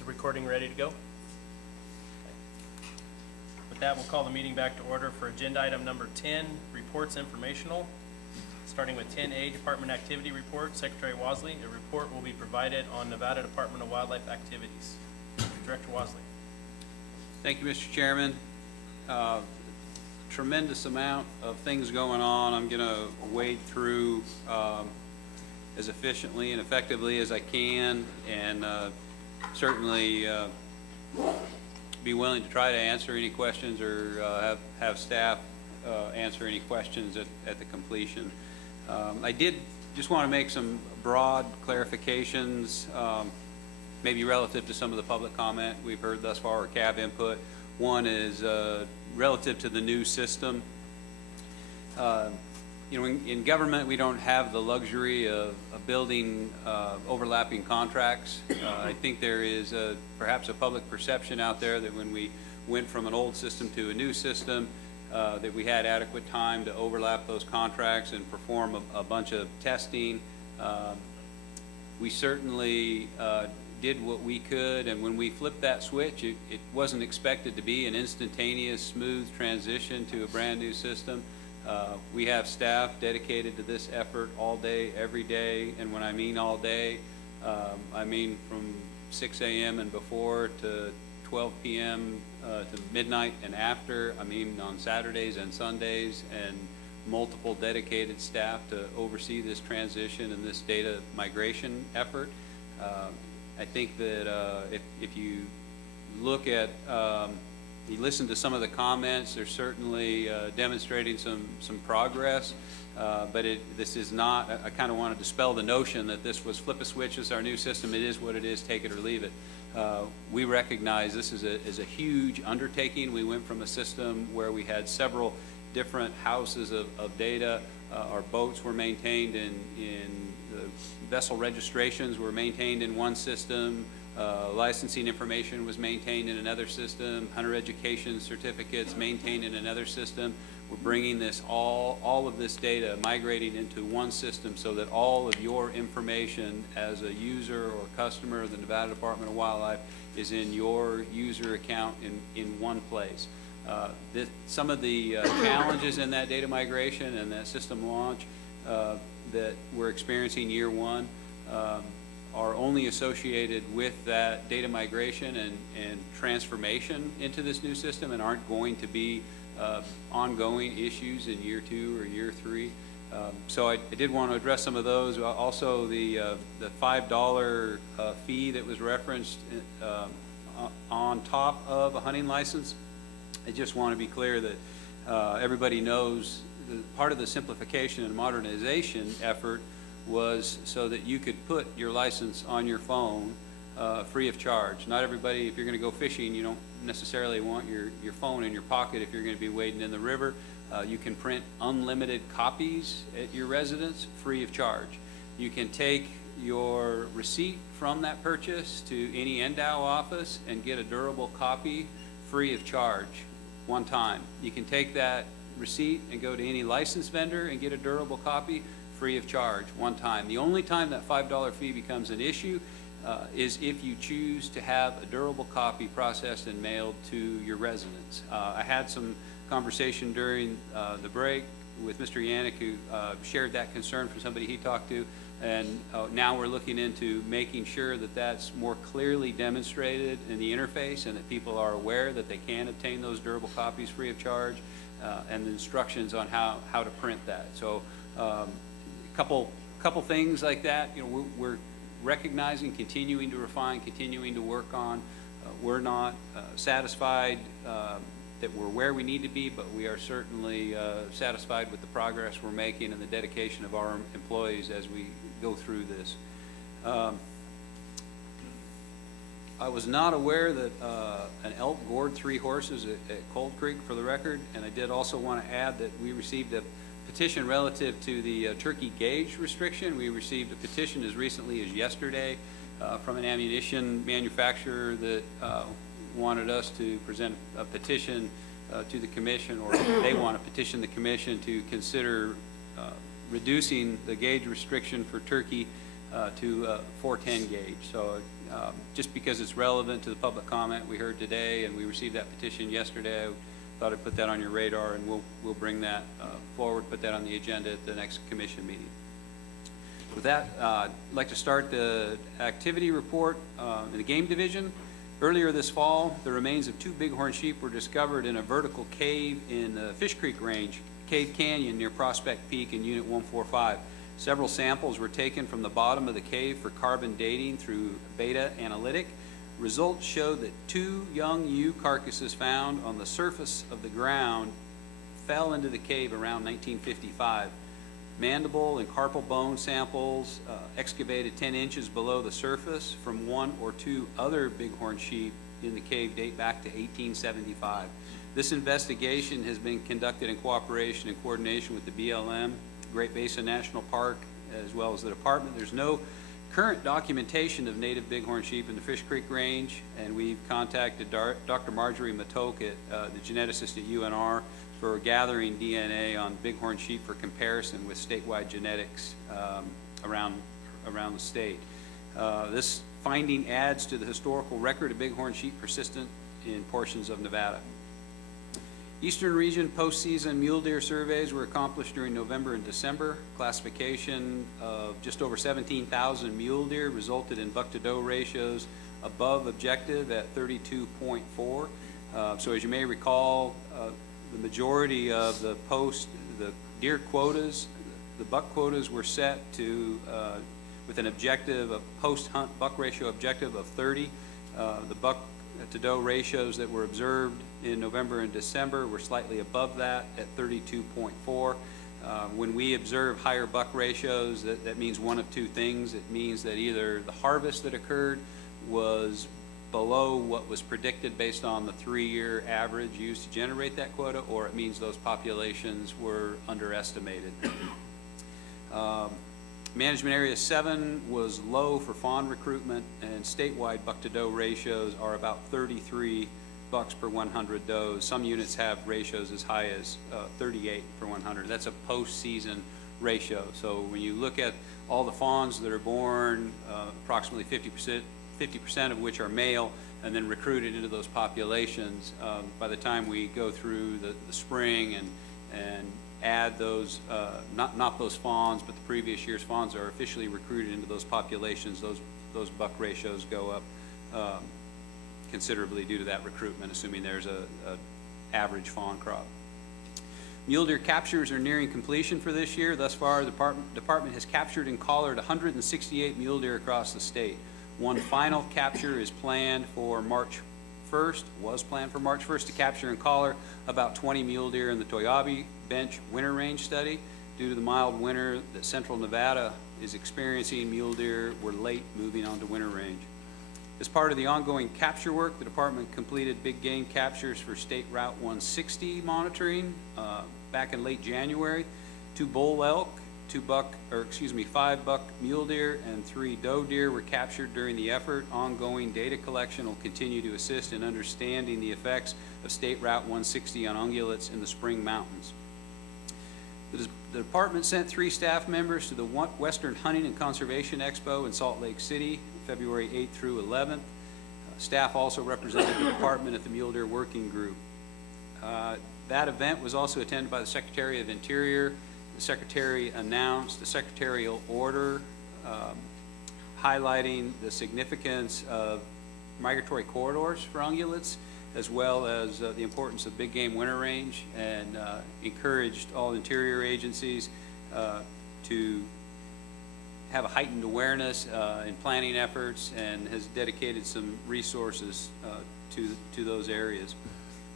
the recording ready to go? Okay. With that, we'll call the meeting back to order for agenda item number 10, reports informational. Starting with 10A, Department Activity Report. Secretary Wasley, a report will be provided on Nevada Department of Wildlife activities. Director Wasley. Thank you, Mr. Chairman. Tremendous amount of things going on. I'm going to wade through as efficiently and effectively as I can, and certainly be willing to try to answer any questions or have staff answer any questions at the completion. I did just want to make some broad clarifications, maybe relative to some of the public comment we've heard thus far, or CAB input. One is relative to the new system. You know, in government, we don't have the luxury of building overlapping contracts. I think there is perhaps a public perception out there that when we went from an old system to a new system, that we had adequate time to overlap those contracts and perform a bunch of testing. We certainly did what we could, and when we flipped that switch, it wasn't expected to be an instantaneous, smooth transition to a brand new system. We have staff dedicated to this effort all day, every day, and when I mean all day, I mean from 6 a.m. and before to 12 p.m. To midnight and after. I mean on Saturdays and Sundays, and multiple dedicated staff to oversee this transition and this data migration effort. I think that if you look at, you listen to some of the comments, they're certainly demonstrating some progress, but this is not, I kind of want to dispel the notion that this was flip a switch, this is our new system, it is what it is, take it or leave it. We recognize this is a huge undertaking. We went from a system where we had several different houses of data. Our boats were maintained in the vessel registrations were maintained in one system. Licensing information was maintained in another system. Hunter education certificates maintained in another system. We're bringing this all of this data, migrating into one system so that all of your information as a user or customer of the Nevada Department of Wildlife is in your user account in one place. Some of the challenges in that data migration and that system launch that we're experiencing year one are only associated with that data migration and transformation into this new system, and aren't going to be ongoing issues in year 2 or year 3. So I did want to address some of those. Also, the $5 fee that was referenced on top of a hunting license. I just want to be clear that everybody knows part of the simplification and modernization effort was so that you could put your license on your phone free of charge. Not everybody, if you're going to go fishing, you don't necessarily want your phone in your pocket if you're going to be wading in the river. You can print unlimited copies at your residence free of charge. You can take your receipt from that purchase to any NDOW office and get a durable copy free of charge one time. You can take that receipt and go to any licensed vendor and get a durable copy free of charge one time. The only time that $5 fee becomes an issue is if you choose to have a durable copy processed and mailed to your residence. I had some conversation during the break with Mr. Yannick, who shared that concern from somebody he talked to, and now we're looking into making sure that that's more clearly demonstrated in the interface and that people are aware that they can obtain those durable copies free of charge, and the instructions on how to print that. So couple things like that. You know, we're recognizing, continuing to refine, continuing to work on. We're not satisfied that we're where we need to be, but we are certainly satisfied with the progress we're making and the dedication of our employees as we go through this. I was not aware that an elk gored 3 horses at Cold Creek, for the record, and I did also want to add that we received a petition relative to the turkey gauge restriction. We received a petition as recently as yesterday from an ammunition manufacturer that wanted us to present a petition to the commission, or they want to petition the commission to consider reducing the gauge restriction for turkey to 410 gauge. So just because it's relevant to the public comment we heard today, and we received that petition yesterday, I thought I'd put that on your radar, and we'll bring that forward, put that on the agenda at the next commission meeting. With that, I'd like to start the activity report in the game division. Earlier this fall, the remains of 2 bighorn sheep were discovered in a vertical cave in the Fish Creek Range, Cave Canyon near Prospect Peak in Unit 145. Several samples were taken from the bottom of the cave for carbon dating through beta analytic. Results showed that 2 young ewe carcasses found on the surface of the ground fell into the cave around 1955. Mandible and carpal bone samples excavated 10 inches below the surface from 1 or 2 other bighorn sheep in the cave date back to 1875. This investigation has been conducted in cooperation and coordination with the BLM, Great Basin National Park, as well as the department. There's no current documentation of native bighorn sheep in the Fish Creek Range, and we've contacted Dr. Marjorie Matoke, the geneticist at UNR, for gathering DNA on bighorn sheep for comparison with statewide genetics around the state. This finding adds to the historical record of bighorn sheep persistent in portions of Nevada. Eastern region postseason mule deer surveys were accomplished during November and December. Classification of just over 17,000 mule deer resulted in buck-to-doe ratios above objective at 32.4. So as you may recall, the majority of the deer quotas, the buck quotas were set to with an objective of post-hunt buck ratio objective of 30. The buck to doe ratios that were observed in November and December were slightly above that at 32.4. When we observe higher buck ratios, that means one of 2 things. It means that either the harvest that occurred was below what was predicted based on the 3-year average used to generate that quota, or it means those populations were underestimated. Management Area 7 was low for fawn recruitment, and statewide buck-to-doe ratios are about 33 bucks per 100 does. Some units have ratios as high as 38 per 100. That's a postseason ratio. So when you look at all the fawns that are born, approximately 50% of which are male, and then recruited into those populations, by the time we go through the spring and add those, not those fawns, but the previous year's fawns are officially recruited into those populations, those buck ratios go up considerably due to that recruitment, assuming there's a average fawn crop. Mule deer captures are nearing completion for this year. Thus far, the department has captured and collared 168 mule deer across the state. One final capture is planned for March 1st, to capture and collar about 20 mule deer in the Toyabe Bench Winter Range study. Due to the mild winter that central Nevada is experiencing, mule deer were late moving on to Winter Range. As part of the ongoing capture work, the department completed big game captures for State Route 160 monitoring back in late January. 2 bull elk, 5 buck mule deer, and 3 doe deer were captured during the effort. Ongoing data collection will continue to assist in understanding the effects of State Route 160 on ungulates in the Spring Mountains. The department sent 3 staff members to the Western Hunting and Conservation Expo in Salt Lake City, February 8th through 11th. Staff also represented the department at the Mule Deer Working Group. That event was also attended by the Secretary of Interior. The Secretary announced a secretarial order highlighting the significance of migratory corridors for ungulates, as well as the importance of big game winter range, and encouraged all interior agencies to have a heightened awareness in planning efforts, and has dedicated some resources to those areas.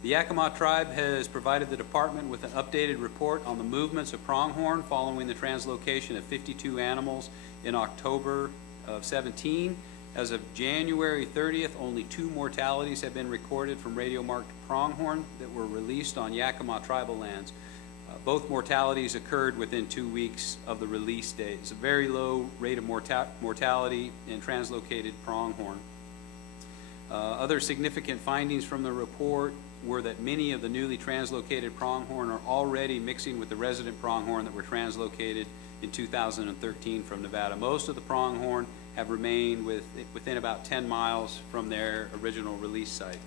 The Yakima tribe has provided the department with an updated report on the movements of pronghorn following the translocation of 52 animals in October of 17. As of January 30th, only 2 mortalities have been recorded from radio-marked pronghorn that were released on Yakima tribal lands. Both mortalities occurred within 2 weeks of the release date. It's a very low rate of mortality in translocated pronghorn. Other significant findings from the report were that many of the newly translocated pronghorn are already mixing with the resident pronghorn that were translocated in 2013 from Nevada. Most of the pronghorn have remained within about 10 miles from their original release site.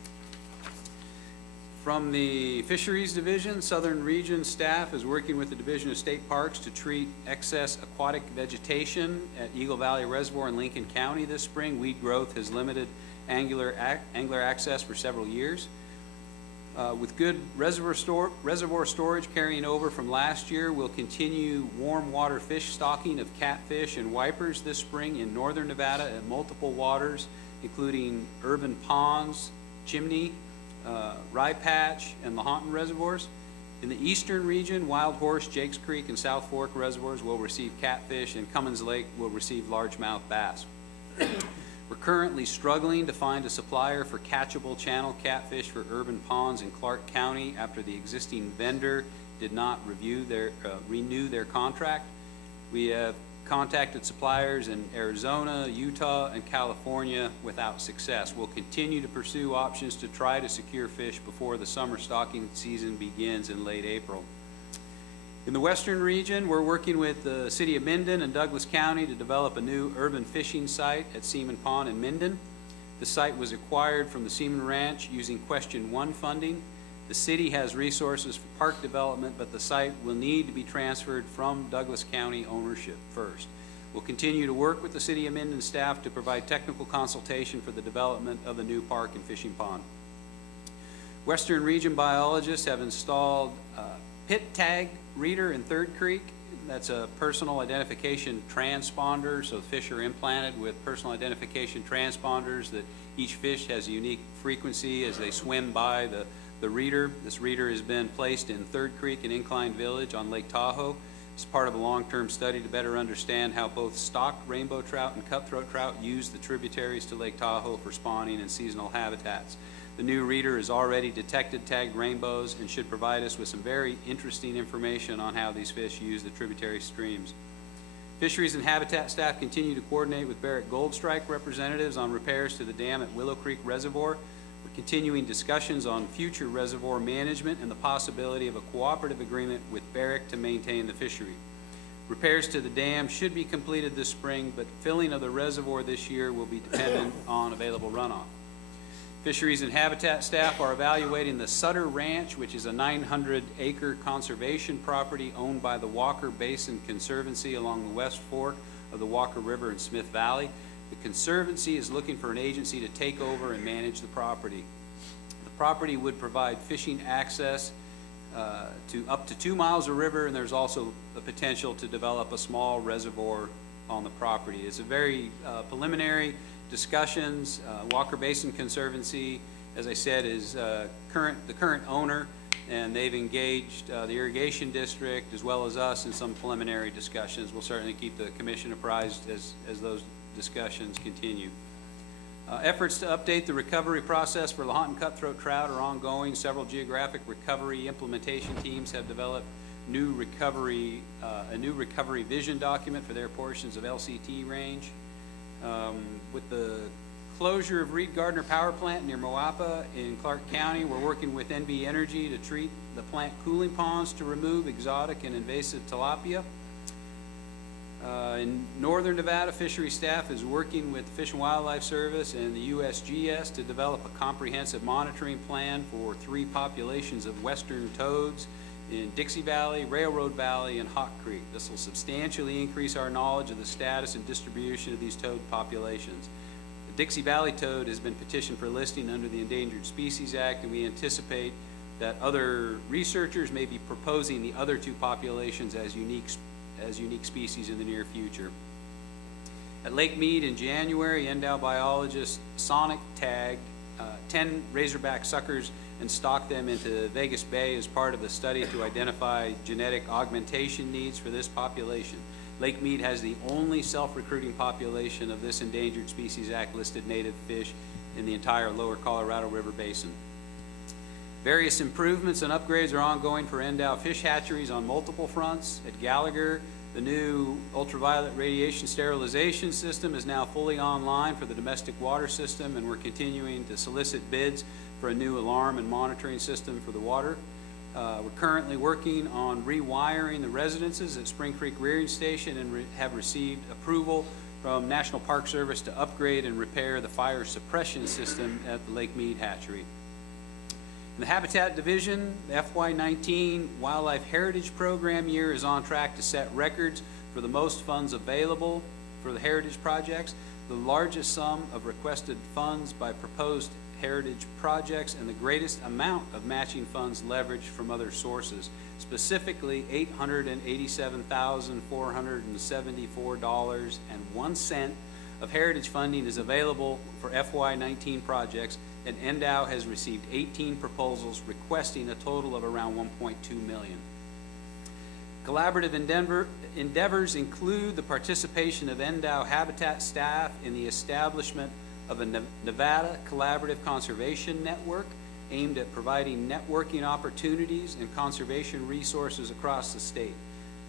From the Fisheries Division, Southern Region staff is working with the Division of State Parks to treat excess aquatic vegetation at Eagle Valley Reservoir in Lincoln County this spring. Weed growth has limited angler access for several years. With good reservoir storage carrying over from last year, we'll continue warm water fish stocking of catfish and wipers this spring in northern Nevada at multiple waters, including urban ponds, Chimney, Rye Patch, and Lahontan reservoirs. In the eastern region, Wild Horse, Jakes Creek, and South Fork reservoirs will receive catfish, and Cummins Lake will receive largemouth bass. We're currently struggling to find a supplier for catchable channel catfish for urban ponds in Clark County after the existing vendor did not renew their contract. We have contacted suppliers in Arizona, Utah, and California without success. We'll continue to pursue options to try to secure fish before the summer stocking season begins in late April. In the western region, we're working with the City of Minden and Douglas County to develop a new urban fishing site at Seaman Pond in Minden. The site was acquired from the Seaman Ranch using Question 1 funding. The city has resources for park development, but the site will need to be transferred from Douglas County ownership first. We'll continue to work with the City of Minden staff to provide technical consultation for the development of the new park and fishing pond. Western region biologists have installed pit tag reader in Third Creek. That's a personal identification transponder, so fish are implanted with personal identification transponders that each fish has a unique frequency as they swim by the reader. This reader has been placed in Third Creek and Incline Village on Lake Tahoe. It's part of a long-term study to better understand how both stock rainbow trout and cutthroat trout use the tributaries to Lake Tahoe for spawning and seasonal habitats. The new reader has already detected tagged rainbows and should provide us with some very interesting information on how these fish use the tributary streams. Fisheries and Habitat staff continue to coordinate with Barrick Goldstrike representatives on repairs to the dam at Willow Creek Reservoir. We're continuing discussions on future reservoir management and the possibility of a cooperative agreement with Barrick to maintain the fishery. Repairs to the dam should be completed this spring, but filling of the reservoir this year will be dependent on available runoff. Fisheries and Habitat staff are evaluating the Sutter Ranch, which is a 900-acre conservation property owned by the Walker Basin Conservancy along the West Fork of the Walker River in Smith Valley. The Conservancy is looking for an agency to take over and manage the property. The property would provide fishing access to up to 2 miles of river, and there's also the potential to develop a small reservoir on the property. It's a very preliminary discussions. Walker Basin Conservancy, as I said, is the current owner, and they've engaged the irrigation district as well as us in some preliminary discussions. We'll certainly keep the commission apprised as those discussions continue. Efforts to update the recovery process for Lahontan cutthroat trout are ongoing. Several geographic recovery implementation teams have developed a new recovery vision document for their portions of LCT range. With the closure of Reed Gardner Power Plant near Moapa in Clark County, we're working with NB Energy to treat the plant cooling ponds to remove exotic and invasive tilapia. In northern Nevada, fishery staff is working with the Fish and Wildlife Service and the USGS to develop a comprehensive monitoring plan for 3 populations of western toads in Dixie Valley, Railroad Valley, and Hawk Creek. This will substantially increase our knowledge of the status and distribution of these toad populations. The Dixie Valley toad has been petitioned for listing under the Endangered Species Act, and we anticipate that other researchers may be proposing the other 2 populations as unique species in the near future. At Lake Mead in January, Endow biologists sonic tagged 10 razorback suckers and stocked them into Vegas Bay as part of the study to identify genetic augmentation needs for this population. Lake Mead has the only self-recruiting population of this Endangered Species Act listed native fish in the entire lower Colorado River Basin. Various improvements and upgrades are ongoing for Endow fish hatcheries on multiple fronts. At Gallagher, the new ultraviolet radiation sterilization system is now fully online for the domestic water system, and we're continuing to solicit bids for a new alarm and monitoring system for the water. We're currently working on rewiring the residences at Spring Creek Rearing Station and have received approval from National Park Service to upgrade and repair the fire suppression system at the Lake Mead Hatchery. In the Habitat Division, the FY19 Wildlife Heritage Program year is on track to set records for the most funds available for the heritage projects, the largest sum of requested funds by proposed heritage projects, and the greatest amount of matching funds leveraged from other sources. Specifically, $887,474.01 of heritage funding is available for FY19 projects, and NDOW has received 18 proposals requesting a total of around $1.2 million. Collaborative endeavors include the participation of NDOW Habitat staff in the establishment of a Nevada Collaborative Conservation Network aimed at providing networking opportunities and conservation resources across the state.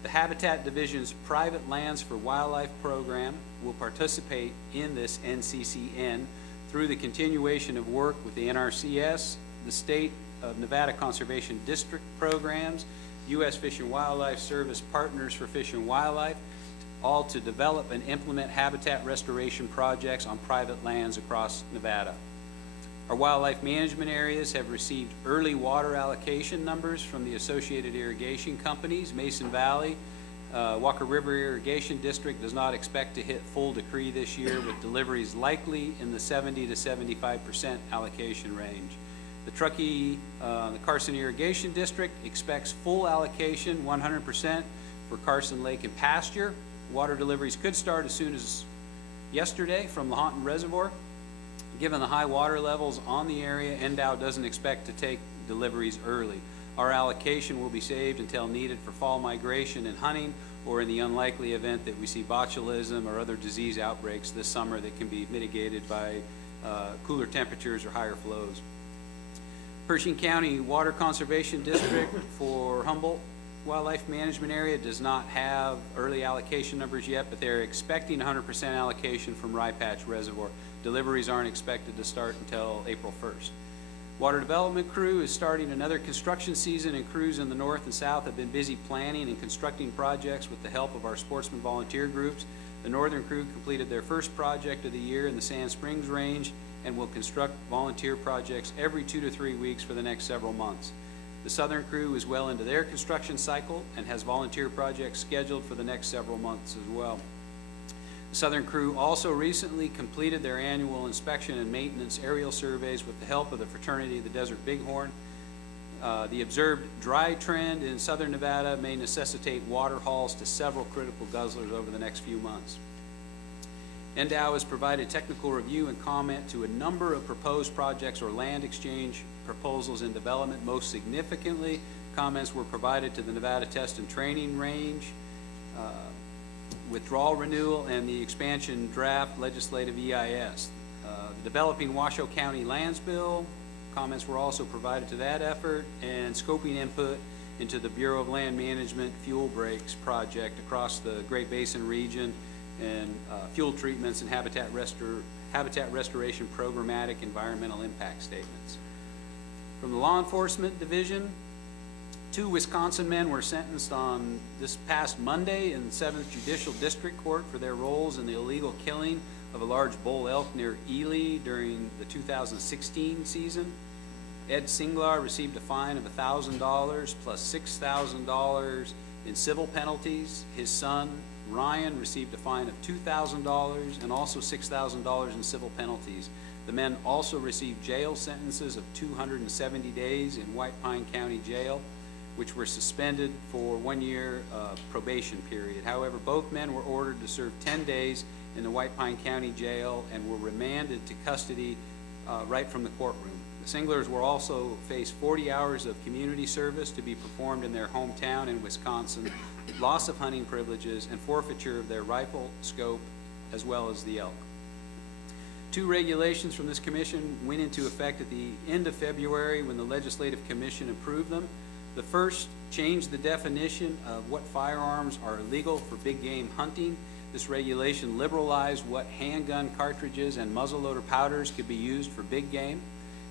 The Habitat Division's Private Lands for Wildlife program will participate in this NCCN through the continuation of work with the NRCS, the State of Nevada Conservation District programs, U.S. Fish and Wildlife Service Partners for Fish and Wildlife, all to develop and implement habitat restoration projects on private lands across Nevada. Our wildlife management areas have received early water allocation numbers from the associated irrigation companies. Mason Valley, Walker River Irrigation District does not expect to hit full decree this year, with deliveries likely in the 70 to 75% allocation range. The Truckee, the Carson Irrigation District expects full allocation, 100% for Carson Lake and pasture. Water deliveries could start as soon as yesterday from the Lahontan Reservoir. Given the high water levels on the area, NDOW doesn't expect to take deliveries early. Our allocation will be saved until needed for fall migration and hunting, or in the unlikely event that we see botulism or other disease outbreaks this summer that can be mitigated by cooler temperatures or higher flows. Pershing County Water Conservation District for Humboldt Wildlife Management Area does not have early allocation numbers yet, but they're expecting 100% allocation from Rye Patch Reservoir. Deliveries aren't expected to start until April 1st. Water Development Crew is starting another construction season, and crews in the north and south have been busy planning and constructing projects with the help of our Sportsmen volunteer groups. The northern crew completed their first project of the year in the Sand Springs Range and will construct volunteer projects every 2 to 3 weeks for the next several months. The southern crew is well into their construction cycle and has volunteer projects scheduled for the next several months as well. The southern crew also recently completed their annual inspection and maintenance aerial surveys with the help of the Fraternity of the Desert Bighorn. The observed dry trend in southern Nevada may necessitate water hauls to several critical guzzlers over the next few months. NDOW has provided technical review and comment to a number of proposed projects or land exchange proposals in development. Most significantly, comments were provided to the Nevada Test and Training Range, withdrawal renewal, and the expansion draft legislative EIS. The developing Washoe County Lands Bill, comments were also provided to that effort, and scoping input into the Bureau of Land Management fuel breaks project across the Great Basin region, and fuel treatments and habitat restoration programmatic environmental impact statements. From the Law Enforcement Division, 2 Wisconsin men were sentenced on this past Monday in the 7th Judicial District Court for their roles in the illegal killing of a large bull elk near Ely during the 2016 season. Ed Singlar received a fine of $1,000 plus $6,000 in civil penalties. His son, Ryan, received a fine of $2,000 and also $6,000 in civil penalties. The men also received jail sentences of 270 days in White Pine County Jail, which were suspended for 1 year probation period. However, both men were ordered to serve 10 days in the White Pine County Jail and were remanded to custody right from the courtroom. The Singlers will also face 40 hours of community service to be performed in their hometown in Wisconsin, loss of hunting privileges, and forfeiture of their rifle, scope, as well as the elk. 2 regulations from this commission went into effect at the end of February when the Legislative Commission approved them. The first changed the definition of what firearms are illegal for big game hunting. This regulation liberalized what handgun cartridges and muzzleloader powders could be used for big game,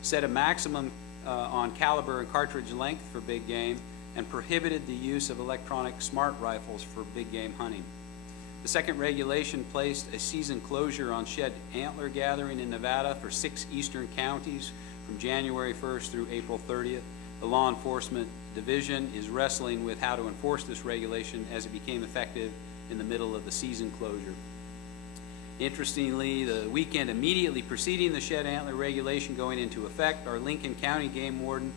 set a maximum on caliber and cartridge length for big game, and prohibited the use of electronic smart rifles for big game hunting. The second regulation placed a season closure on shed antler gathering in Nevada for 6 eastern counties from January 1st through April 30th. The Law Enforcement Division is wrestling with how to enforce this regulation as it became effective in the middle of the season closure. Interestingly, the weekend immediately preceding the shed antler regulation going into effect, our Lincoln County game warden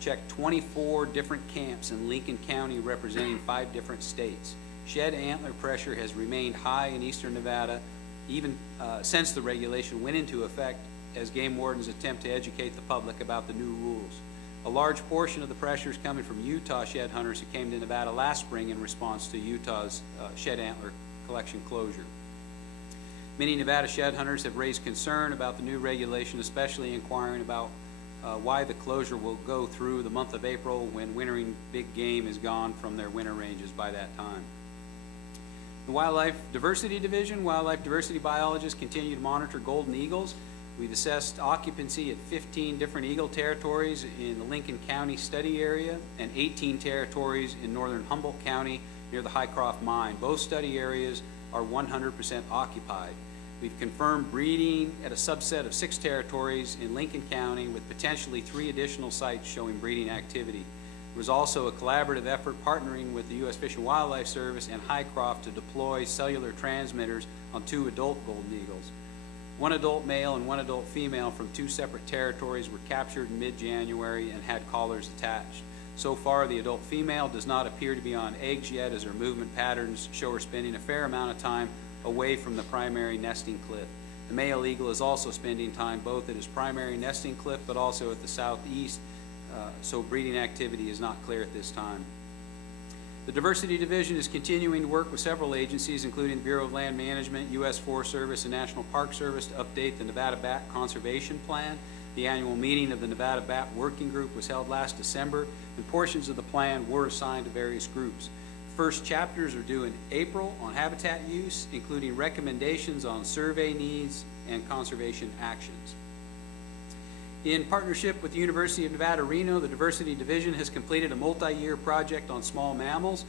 checked 24 different camps in Lincoln County representing 5 different states. Shed antler pressure has remained high in eastern Nevada even since the regulation went into effect, as game wardens attempt to educate the public about the new rules. A large portion of the pressure is coming from Utah shed hunters who came to Nevada last spring in response to Utah's shed antler collection closure. Many Nevada shed hunters have raised concern about the new regulation, especially inquiring about why the closure will go through the month of April when wintering big game is gone from their winter ranges by that time. The Wildlife Diversity Division, wildlife diversity biologists continue to monitor golden eagles. We've assessed occupancy at 15 different eagle territories in the Lincoln County study area and 18 territories in northern Humboldt County near the Highcroft mine. Both study areas are 100% occupied. We've confirmed breeding at a subset of 6 territories in Lincoln County with potentially 3 additional sites showing breeding activity. There was also a collaborative effort partnering with the U.S. Fish and Wildlife Service and Highcroft to deploy cellular transmitters on 2 adult golden eagles. 1 adult male and 1 adult female from 2 separate territories were captured in mid-January and had collars attached. So far, the adult female does not appear to be on eggs yet, as her movement patterns show her spending a fair amount of time away from the primary nesting cliff. The male eagle is also spending time both at his primary nesting cliff but also at the southeast, so breeding activity is not clear at this time. The Diversity Division is continuing to work with several agencies, including the Bureau of Land Management, U.S. Forest Service, and National Park Service, to update the Nevada Bat Conservation Plan. The annual meeting of the Nevada Bat Working Group was held last December, and portions of the plan were assigned to various groups. First chapters are due in April on habitat use, including recommendations on survey needs and conservation actions. In partnership with the University of Nevada, Reno, the Diversity Division has completed a multi-year project on small mammals.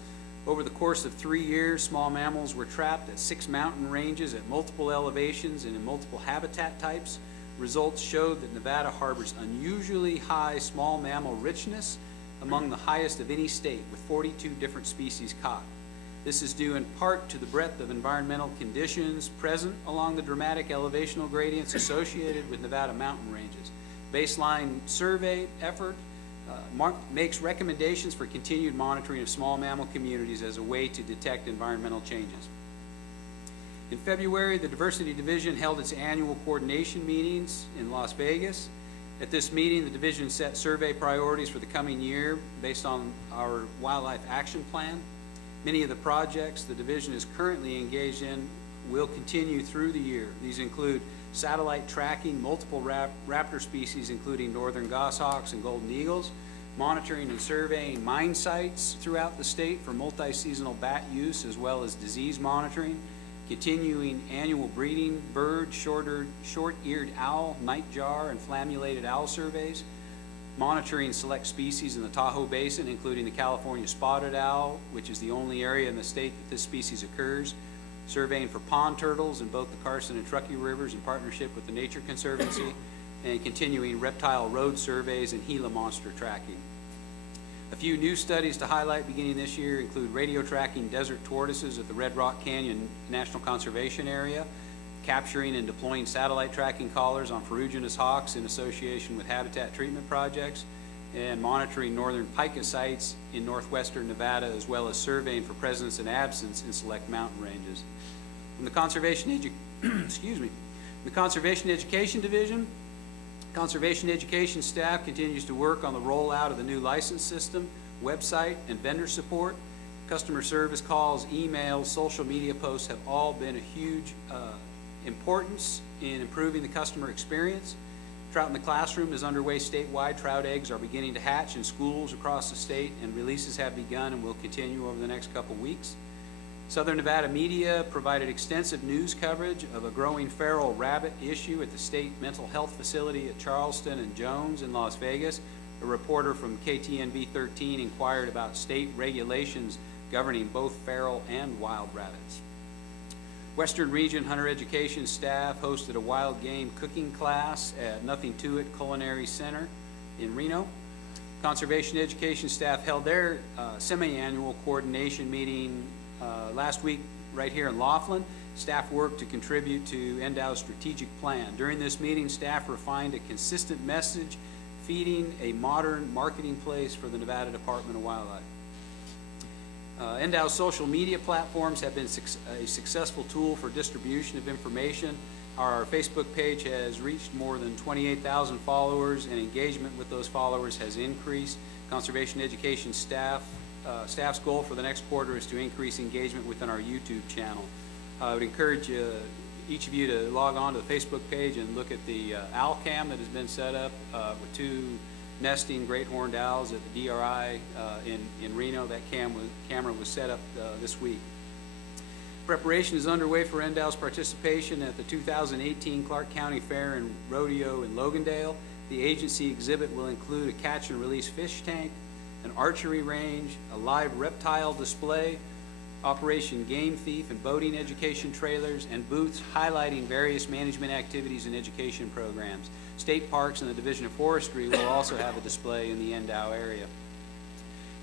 Over the course of 3 years, small mammals were trapped at 6 mountain ranges at multiple elevations and in multiple habitat types. Results showed that Nevada harbors unusually high small mammal richness, among the highest of any state, with 42 different species caught. This is due in part to the breadth of environmental conditions present along the dramatic elevational gradients associated with Nevada mountain ranges. Baseline survey effort makes recommendations for continued monitoring of small mammal communities as a way to detect environmental changes. In February, the Diversity Division held its annual coordination meetings in Las Vegas. At this meeting, the division set survey priorities for the coming year based on our wildlife action plan. Many of the projects the division is currently engaged in will continue through the year. These include satellite tracking multiple raptor species, including northern goshawks and golden eagles, monitoring and surveying mine sites throughout the state for multi-seasonal bat use as well as disease monitoring, continuing annual breeding bird, short-eared owl, nightjar, and flammulated owl surveys, monitoring select species in the Tahoe Basin, including the California spotted owl, which is the only area in the state that this species occurs, surveying for pond turtles in both the Carson and Truckee rivers in partnership with the Nature Conservancy, and continuing reptile road surveys and Gila monster tracking. A few new studies to highlight beginning this year include radio tracking desert tortoises at the Red Rock Canyon National Conservation Area, capturing and deploying satellite tracking collars on ferruginous hawks in association with habitat treatment projects, and monitoring northern pika sites in northwestern Nevada, as well as surveying for presence and absence in select mountain ranges. In the Conservation Education Division, Conservation Education staff continues to work on the rollout of the new license system, website, and vendor support. Customer service calls, emails, social media posts have all been a huge importance in improving the customer experience. Trout in the Classroom is underway statewide. Trout eggs are beginning to hatch in schools across the state, and releases have begun and will continue over the next couple weeks. Southern Nevada media provided extensive news coverage of a growing feral rabbit issue at the state mental health facility at Charleston and Jones in Las Vegas. A reporter from KTNV 13 inquired about state regulations governing both feral and wild rabbits. Western Region Hunter Education staff hosted a wild game cooking class at Nothing To It Culinary Center in Reno. Conservation Education staff held their semi-annual coordination meeting last week right here in Laughlin. Staff worked to contribute to NDOW's strategic plan. During this meeting, staff refined a consistent message feeding a modern marketing place for the Nevada Department of Wildlife. NDOW's social media platforms have been a successful tool for distribution of information. Our Facebook page has reached more than 28,000 followers, and engagement with those followers has increased. Conservation Education staff's goal for the next quarter is to increase engagement within our YouTube channel. I would encourage each of you to log on to the Facebook page and look at the owl cam that has been set up with 2 nesting great horned owls at the DRI in Reno. That camera was set up this week. Preparation is underway for NDOW's participation at the 2018 Clark County Fair and Rodeo in Logandale. The agency exhibit will include a catch and release fish tank, an archery range, a live reptile display, Operation Game Thief and boating education trailers, and booths highlighting various management activities and education programs. State Parks and the Division of Forestry will also have a display in the NDOW area.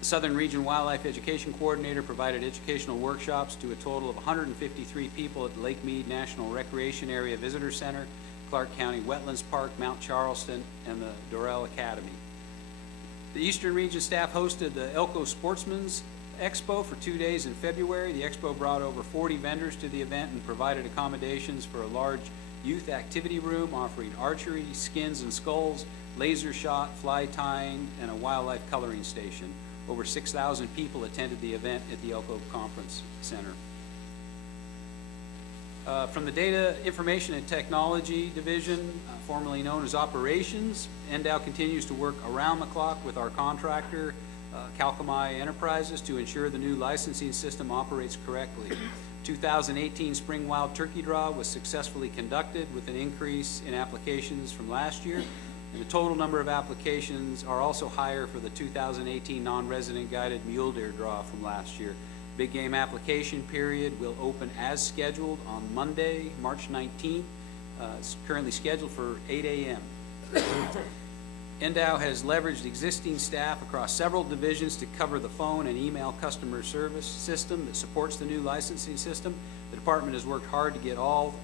The Southern Region Wildlife Education Coordinator provided educational workshops to a total of 153 people at the Lake Mead National Recreation Area Visitor Center, Clark County Wetlands Park, Mount Charleston, and the Dorrell Academy. The Eastern Region staff hosted the Elco Sportsmen's Expo for 2 days in February. The Expo brought over 40 vendors to the event and provided accommodations for a large youth activity room offering archery, skins and skulls, laser shot, fly tying, and a wildlife coloring station. Over 6,000 people attended the event at the Elco Conference Center. From the Data Information and Technology Division, formerly known as Operations, NDOW continues to work around the clock with our contractor, Calcami Enterprises, to ensure the new licensing system operates correctly. 2018 Spring Wild Turkey Draw was successfully conducted with an increase in applications from last year, and the total number of applications are also higher for the 2018 Non-Resident Guided Mule Deer Draw from last year. Big game application period will open as scheduled on Monday, March 19th. It's currently scheduled for 8 a.m. NDOW has leveraged existing staff across several divisions to cover the phone and email customer service system that supports the new licensing system. The department has worked hard to get all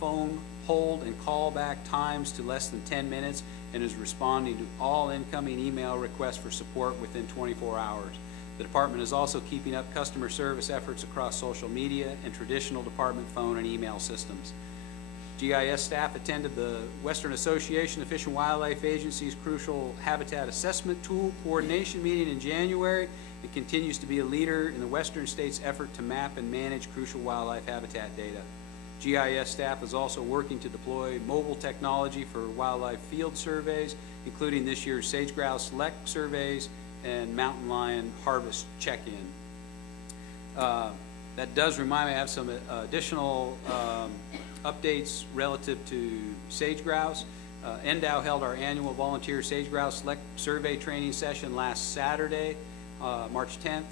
phone, hold, and callback times to less than 10 minutes and is responding to all incoming email requests for support within 24 hours. The department is also keeping up customer service efforts across social media and traditional department phone and email systems. GIS staff attended the Western Association of Fish and Wildlife Agencies Crucial Habitat Assessment Tool Coordination meeting in January. It continues to be a leader in the Western states' effort to map and manage crucial wildlife habitat data. GIS staff is also working to deploy mobile technology for wildlife field surveys, including this year's sage-grouse lek surveys and mountain lion harvest check-in. That does remind me, I have some additional updates relative to sage-grouse. NDOW held our annual volunteer sage-grouse lek survey training session last Saturday, March 10th.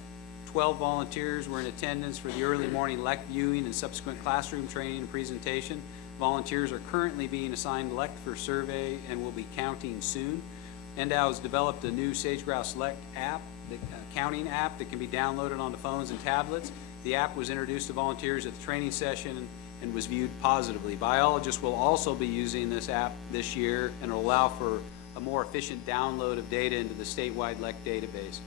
12 volunteers were in attendance for the early morning lek viewing and subsequent classroom training and presentation. Volunteers are currently being assigned lek for survey and will be counting soon. NDOW has developed a new sage-grouse lek app, the counting app that can be downloaded onto phones and tablets. The app was introduced to volunteers at the training session and was viewed positively. Biologists will also be using this app this year, and it will allow for a more efficient download of data into the statewide lek database.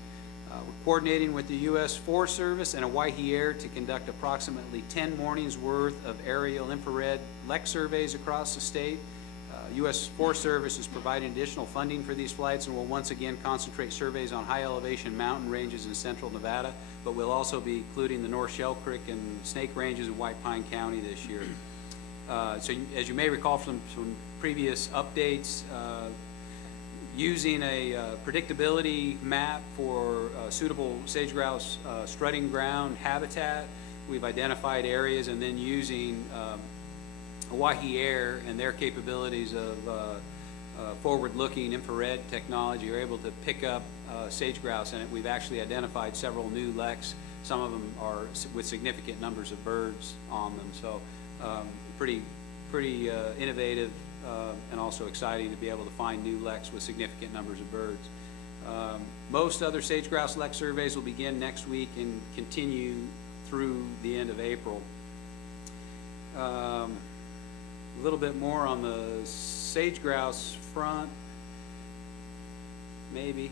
We're coordinating with the U.S. Forest Service and Hawaii Air to conduct approximately 10 mornings worth of aerial infrared lek surveys across the state. U.S. Forest Service is providing additional funding for these flights and will once again concentrate surveys on high elevation mountain ranges in central Nevada, but we'll also be including the North Shell Creek and Snake Ranges in White Pine County this year. So as you may recall from previous updates, using a predictability map for suitable sage-grouse strutting ground habitat, we've identified areas, and then using Hawaii Air and their capabilities of forward-looking infrared technology are able to pick up sage grouse, and we've actually identified several new leks. Some of them are with significant numbers of birds on them, so pretty innovative and also exciting to be able to find new leks with significant numbers of birds. Most other sage grouse lek surveys will begin next week and continue through the end of April. A little bit more on the sage grouse front, maybe.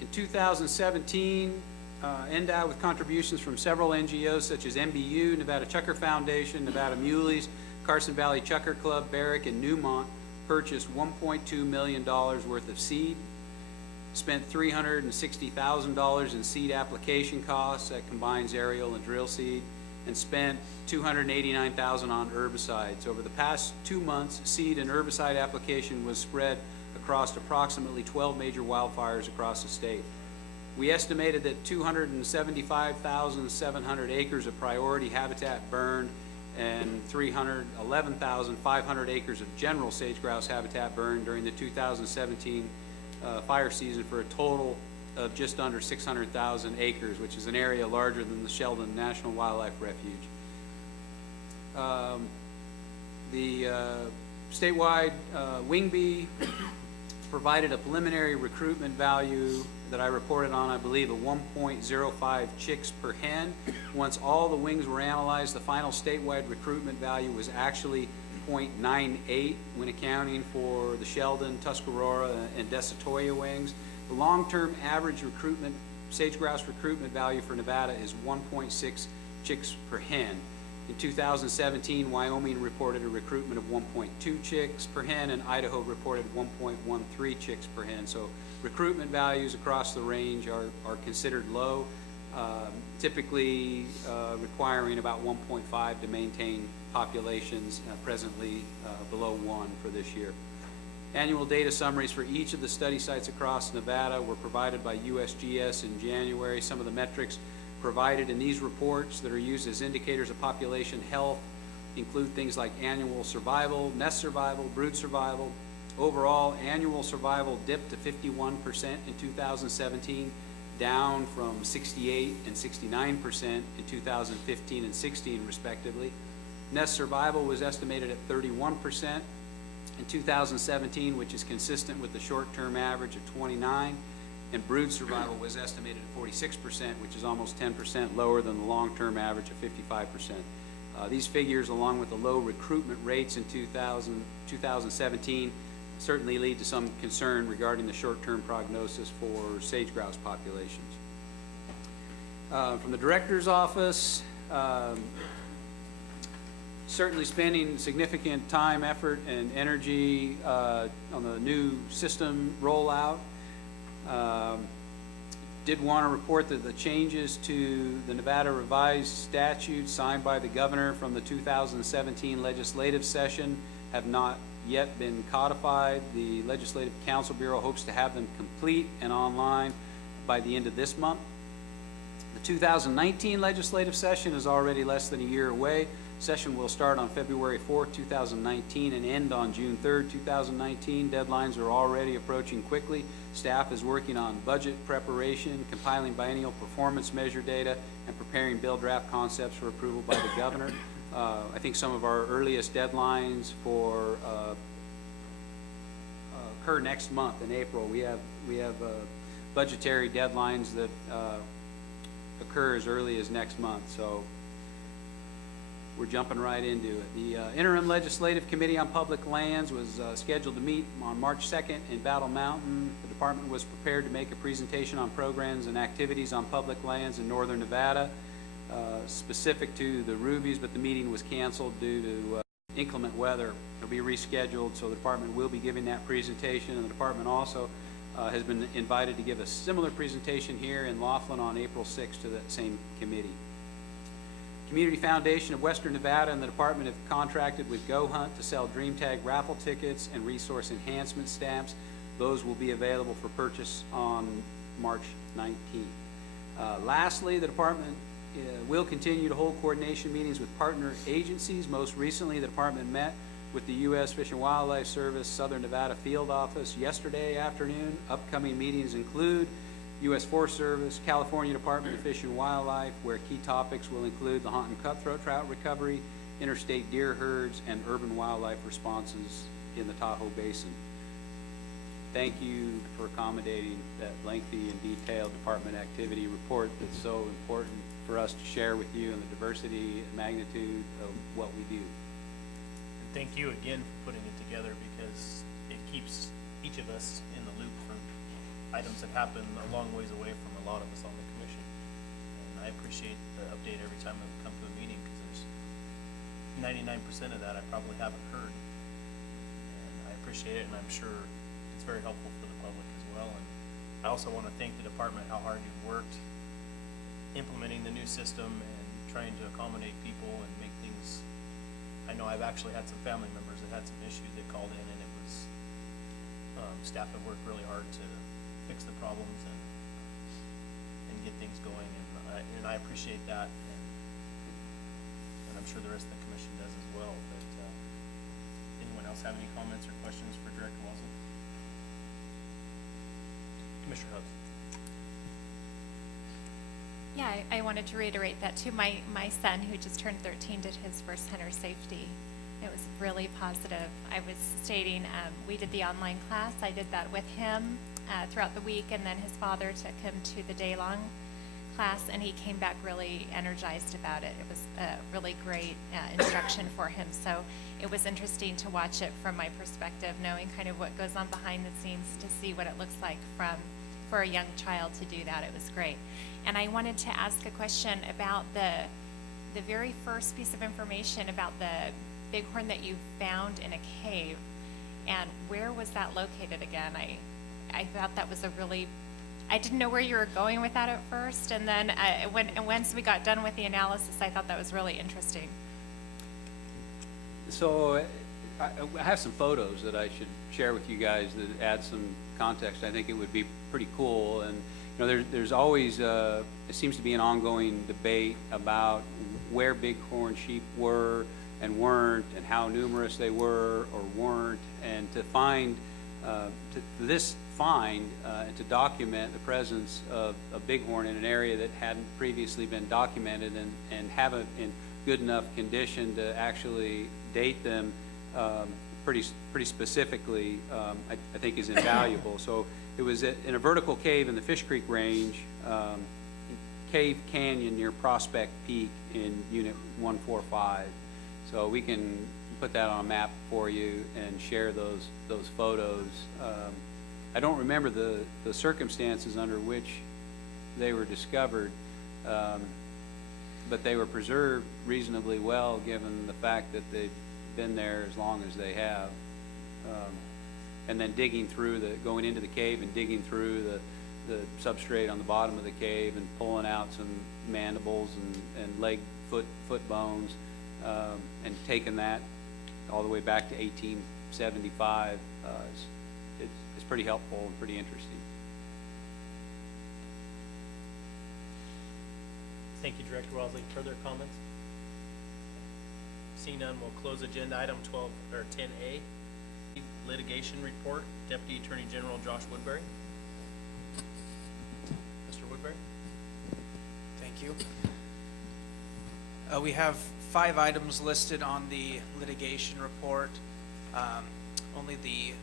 In 2017, endowed with contributions from several NGOs such as MBU, Nevada Chukar Foundation, Nevada Muleys, Carson Valley Chukar Club, Barrick, and Newmont, purchased $1.2 million worth of seed, spent $360,000 in seed application costs that combines aerial and drill seed, and spent $289,000 on herbicides. Over the past 2 months, seed and herbicide application was spread across approximately 12 major wildfires across the state. We estimated that 275,700 acres of priority habitat burned and 311,500 acres of general sage grouse habitat burned during the 2017 fire season, for a total of just under 600,000 acres, which is an area larger than the Sheldon National Wildlife Refuge. The statewide wing bee provided a preliminary recruitment value that I reported on, I believe, of 1.05 chicks per hen. Once all the wings were analyzed, the final statewide recruitment value was actually 0.98 when accounting for the Sheldon, Tuscarora, and Desatoya wings. The long-term average recruitment, sage grouse recruitment value for Nevada is 1.6 chicks per hen. In 2017, Wyoming reported a recruitment of 1.2 chicks per hen, and Idaho reported 1.13 chicks per hen. So recruitment values across the range are considered low, typically requiring about 1.5 to maintain populations, presently below 1 for this year. Annual data summaries for each of the study sites across Nevada were provided by USGS in January. Some of the metrics provided in these reports that are used as indicators of population health include things like annual survival, nest survival, brood survival. Overall, annual survival dipped to 51% in 2017, down from 68 and 69% in 2015 and 16 respectively. Nest survival was estimated at 31% in 2017, which is consistent with the short-term average of 29%. And brood survival was estimated at 46%, which is almost 10% lower than the long-term average of 55%. These figures, along with the low recruitment rates in 2017, certainly lead to some concern regarding the short-term prognosis for sage grouse populations. From the director's office, certainly spending significant time, effort, and energy on the new system rollout. Did want to report that the changes to the Nevada revised statute signed by the governor from the 2017 legislative session have not yet been codified. The Legislative Council Bureau hopes to have them complete and online by the end of this month. The 2019 legislative session is already less than a year away. Session will start on February 4th, 2019 and end on June 3rd, 2019. Deadlines are already approaching quickly. Staff is working on budget preparation, compiling biennial performance measure data, and preparing bill draft concepts for approval by the governor. I think some of our earliest deadlines for occur next month in April. We have budgetary deadlines that occur as early as next month. So we're jumping right into it. The Interim Legislative Committee on Public Lands was scheduled to meet on March 2nd in Battle Mountain. The department was prepared to make a presentation on programs and activities on public lands in northern Nevada, specific to the rubies, but the meeting was canceled due to inclement weather. It'll be rescheduled, so the department will be giving that presentation, and the department also has been invited to give a similar presentation here in Laughlin on April 6th to that same committee. Community Foundation of Western Nevada and the department have contracted with Go Hunt to sell Dream Tag raffle tickets and resource enhancement stamps. Those will be available for purchase on March 19th. Lastly, the department will continue to hold coordination meetings with partner agencies. Most recently, the department met with the U.S. Fish and Wildlife Service Southern Nevada Field Office yesterday afternoon. Upcoming meetings include U.S. Forest Service, California Department of Fish and Wildlife, where key topics will include the hunt and cutthroat trout recovery, interstate deer herds, and urban wildlife responses in the Tahoe Basin. Thank you for accommodating that lengthy and detailed department activity report that's so important for us to share with you, and the diversity and magnitude of what we do. And thank you again for putting it together, because it keeps each of us in the loop for items that happen a long ways away from a lot of us on the commission. And I appreciate the update every time I come to a meeting, because there's 99% of that I probably haven't heard. And I appreciate it, and I'm sure it's very helpful for the public as well. And I also want to thank the department how hard you've worked implementing the new system and trying to accommodate people and make things. I know I've actually had some family members that had some issues that called in, and it was staff have worked really hard to fix the problems and get things going, and I appreciate that, and I'm sure the rest of the commission does as well. But anyone else have any comments or questions for Director Wassel? Commissioner Hubbs. Yeah, I wanted to reiterate that too. My son, who just turned 13, did his first hunter safety. It was really positive. I was stating, we did the online class. I did that with him throughout the week, and then his father took him to the day-long class, and he came back really energized about it. It was a really great instruction for him. So it was interesting to watch it from my perspective, knowing kind of what goes on behind the scenes, to see what it looks like for a young child to do that. It was great. And I wanted to ask a question about the very first piece of information about the bighorn that you found in a cave, and where was that located again? I thought that was I didn't know where you were going with that at first, and then once we got done with the analysis, I thought that was really interesting. So I have some photos that I should share with you guys that add some context. I think it would be pretty cool. And you know, there's always it seems to be an ongoing debate about where bighorn sheep were and weren't, and how numerous they were or weren't, and to find and to document the presence of a bighorn in an area that hadn't previously been documented, and have it in good enough condition to actually date them pretty specifically, I think is invaluable. So it was in a vertical cave in the Fish Creek Range, Cave Canyon near Prospect Peak in Unit 145. So we can put that on a map for you and share those photos. I don't remember the circumstances under which they were discovered, but they were preserved reasonably well, given the fact that they've been there as long as they have. And then going into the cave and digging through the substrate on the bottom of the cave and pulling out some mandibles and leg, foot bones, and taking that all the way back to 1875. It's pretty helpful and pretty interesting. Thank you, Director Wasley. Further comments? Seeing none, we'll close agenda item 10A, litigation report. Deputy Attorney General Josh Woodbury. Mr. Woodbury. Thank you. We have 5 items listed on the litigation report. Only the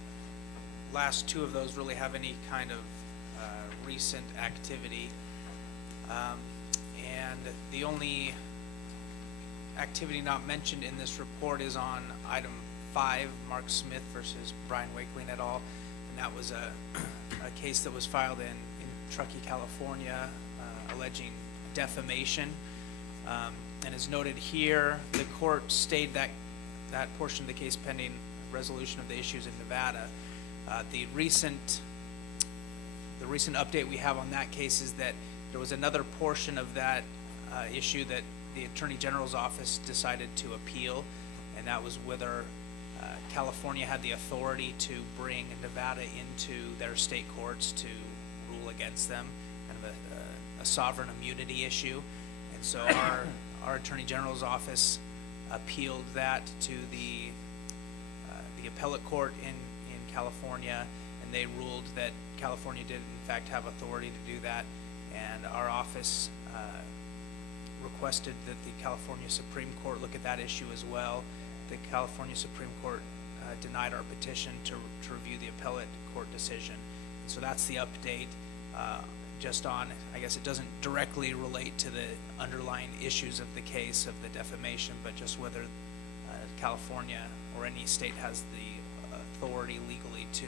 last 2 of those really have any kind of recent activity. And the only activity not mentioned in this report is on item 5, Mark Smith versus Brian Wakeling et al. And that was a case that was filed in Truckee, California, alleging defamation. And as noted here, the court stayed that portion of the case pending resolution of the issues in Nevada. The recent update we have on that case is that there was another portion of that issue that the Attorney General's office decided to appeal, and that was whether California had the authority to bring Nevada into their state courts to rule against them, kind of a sovereign immunity issue. And so our Attorney General's office appealed that to the appellate court in California, and they ruled that California did in fact have authority to do that. And our office requested that the California Supreme Court look at that issue as well. The California Supreme Court denied our petition to review the appellate court decision. And so that's the update just on, I guess it doesn't directly relate to the underlying issues of the case of the defamation, but just whether California or any state has the authority legally to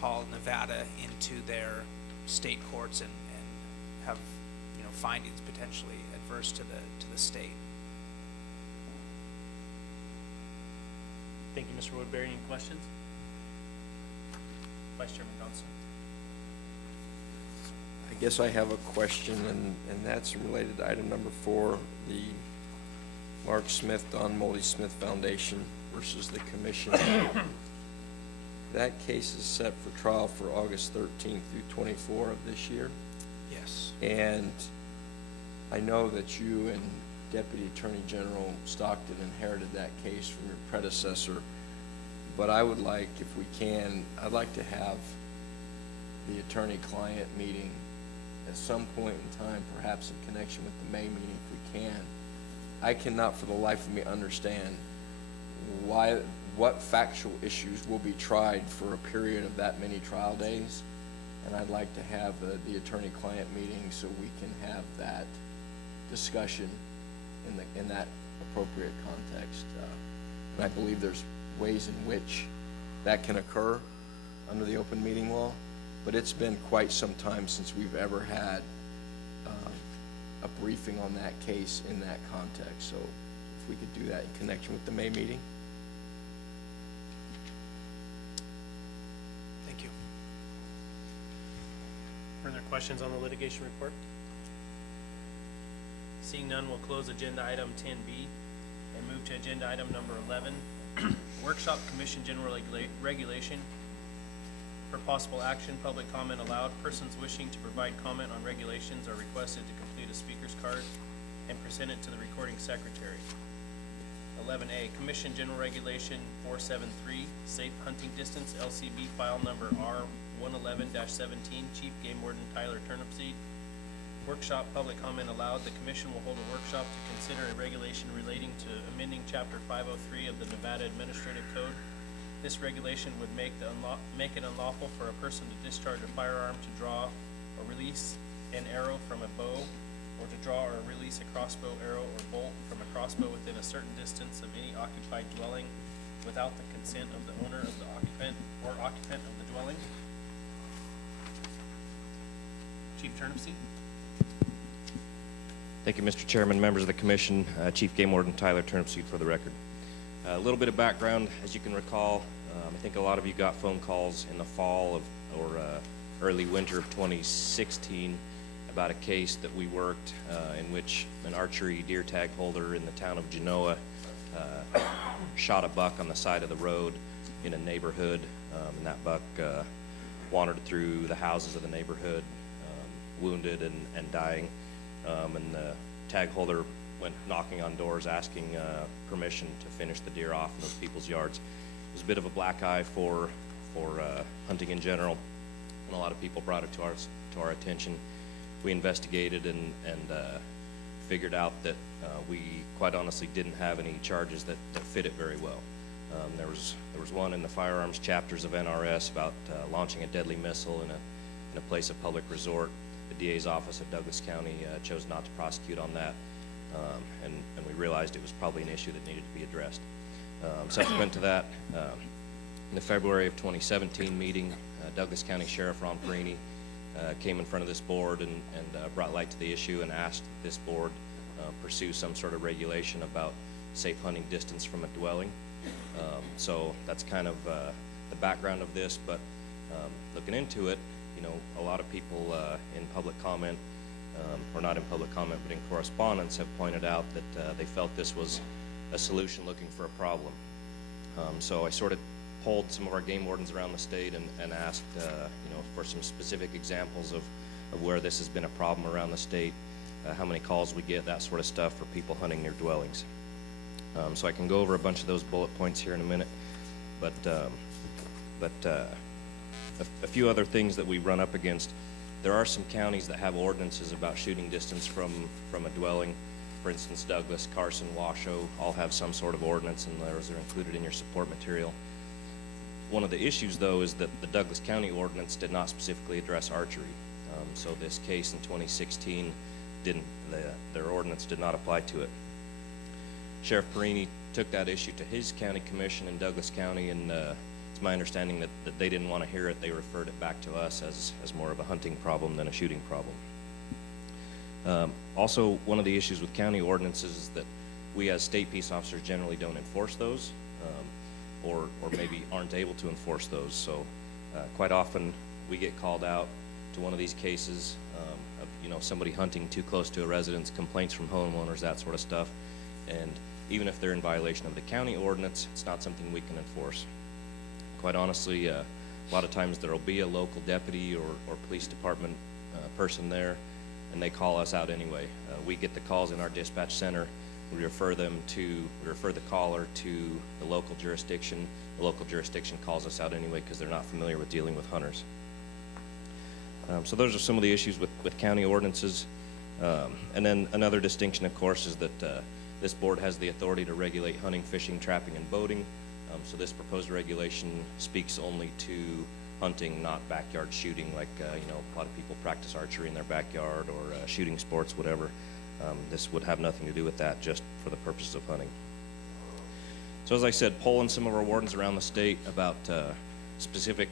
call Nevada into their state courts and have, you know, findings potentially adverse to the state. Thank you, Mr. Woodbury. Any questions? Vice Chairman Johnson. I guess I have a question, and that's related to item number 4, the Mark Smith, Don Molly Smith Foundation versus the commission. That case is set for trial for August 13th through 24 of this year. Yes. And I know that you and Deputy Attorney General Stockton inherited that case from your predecessor, but I would like, if we can, I'd like to have the attorney-client meeting at some point in time, perhaps in connection with the May meeting if we can. I cannot for the life of me understand what factual issues will be tried for a period of that many trial days, and I'd like to have the attorney-client meeting so we can have that discussion in that appropriate context. And I believe there's ways in which that can occur under the open meeting law, but it's been quite some time since we've ever had a briefing on that case in that context. So if we could do that in connection with the May meeting. Thank you. Further questions on the litigation report? Seeing none, we'll close agenda item 10B and move to agenda item number 11, Workshop Commission General Regulation. For possible action, public comment allowed. Persons wishing to provide comment on regulations are requested to complete a speaker's card and present it to the recording secretary. 11A, Commission General Regulation 473, Safe Hunting Distance, LCB file number R111-17, Chief Game Warden Tyler Turnipseed. Workshop public comment allowed. The commission will hold a workshop to consider a regulation relating to amending Chapter 503 of the Nevada Administrative Code. This regulation would make it unlawful for a person to discharge a firearm, to draw or release an arrow from a bow, or to draw or release a crossbow arrow or bolt from a crossbow within a certain distance of any occupied dwelling without the consent of the owner of the occupant or occupant of the dwelling. Chief Turnipseed. Thank you, Mr. Chairman, members of the commission, Chief Game Warden Tyler Turnipseed for the record. A little bit of background, as you can recall, I think a lot of you got phone calls in the fall or early winter of 2016 about a case that we worked in which an archery deer tag holder in the town of Genoa shot a buck on the side of the road in a neighborhood, and that buck wandered through the houses of the neighborhood, wounded and dying. And the tag holder went knocking on doors asking permission to finish the deer off in those people's yards. It was a bit of a black eye for hunting in general, and a lot of people brought it to our attention. We investigated and figured out that we quite honestly didn't have any charges that fit it very well. There was one in the firearms chapters of NRS about launching a deadly missile in a place of public resort. The DA's office of Douglas County chose not to prosecute on that, and we realized it was probably an issue that needed to be addressed. Subsequent to that, in the February of 2017 meeting, Douglas County Sheriff Ron Perini came in front of this board and brought light to the issue and asked this board pursue some sort of regulation about safe hunting distance from a dwelling. So that's kind of the background of this, but looking into it, you know, a lot of people in public comment, or not in public comment, but in correspondence have pointed out that they felt this was a solution looking for a problem. So I sort of polled some of our game wardens around the state and asked, for some specific examples of where this has been a problem around the state, how many calls we get, that sort of stuff for people hunting near dwellings. So I can go over a bunch of those bullet points here in a minute, but a few other things that we run up against. There are some counties that have ordinances about shooting distance from a dwelling. For instance, Douglas, Carson, Washoe all have some sort of ordinance, and those are included in your support material. One of the issues, though, is that the Douglas County ordinance did not specifically address archery. So this case in 2016 their ordinance did not apply to it. Sheriff Perini took that issue to his county commission in Douglas County, and it's my understanding that they didn't want to hear it. They referred it back to us as more of a hunting problem than a shooting problem. Also, one of the issues with county ordinances is that we as state peace officers generally don't enforce those, or maybe aren't able to enforce those. So quite often we get called out to one of these cases of somebody hunting too close to a residence, complaints from homeowners, that sort of stuff. And even if they're in violation of the county ordinance, it's not something we can enforce. Quite honestly, a lot of times there'll be a local deputy or police department person there, and they call us out anyway. We get the calls in our dispatch center. We refer the caller to the local jurisdiction. The local jurisdiction calls us out anyway because they're not familiar with dealing with hunters. So those are some of the issues with county ordinances. And then another distinction, of course, is that this board has the authority to regulate hunting, fishing, trapping, and boating. So this proposed regulation speaks only to hunting, not backyard shooting, like a lot of people practice archery in their backyard or shooting sports, whatever. This would have nothing to do with that, just for the purpose of hunting. So as I said, polling some of our wardens around the state about specific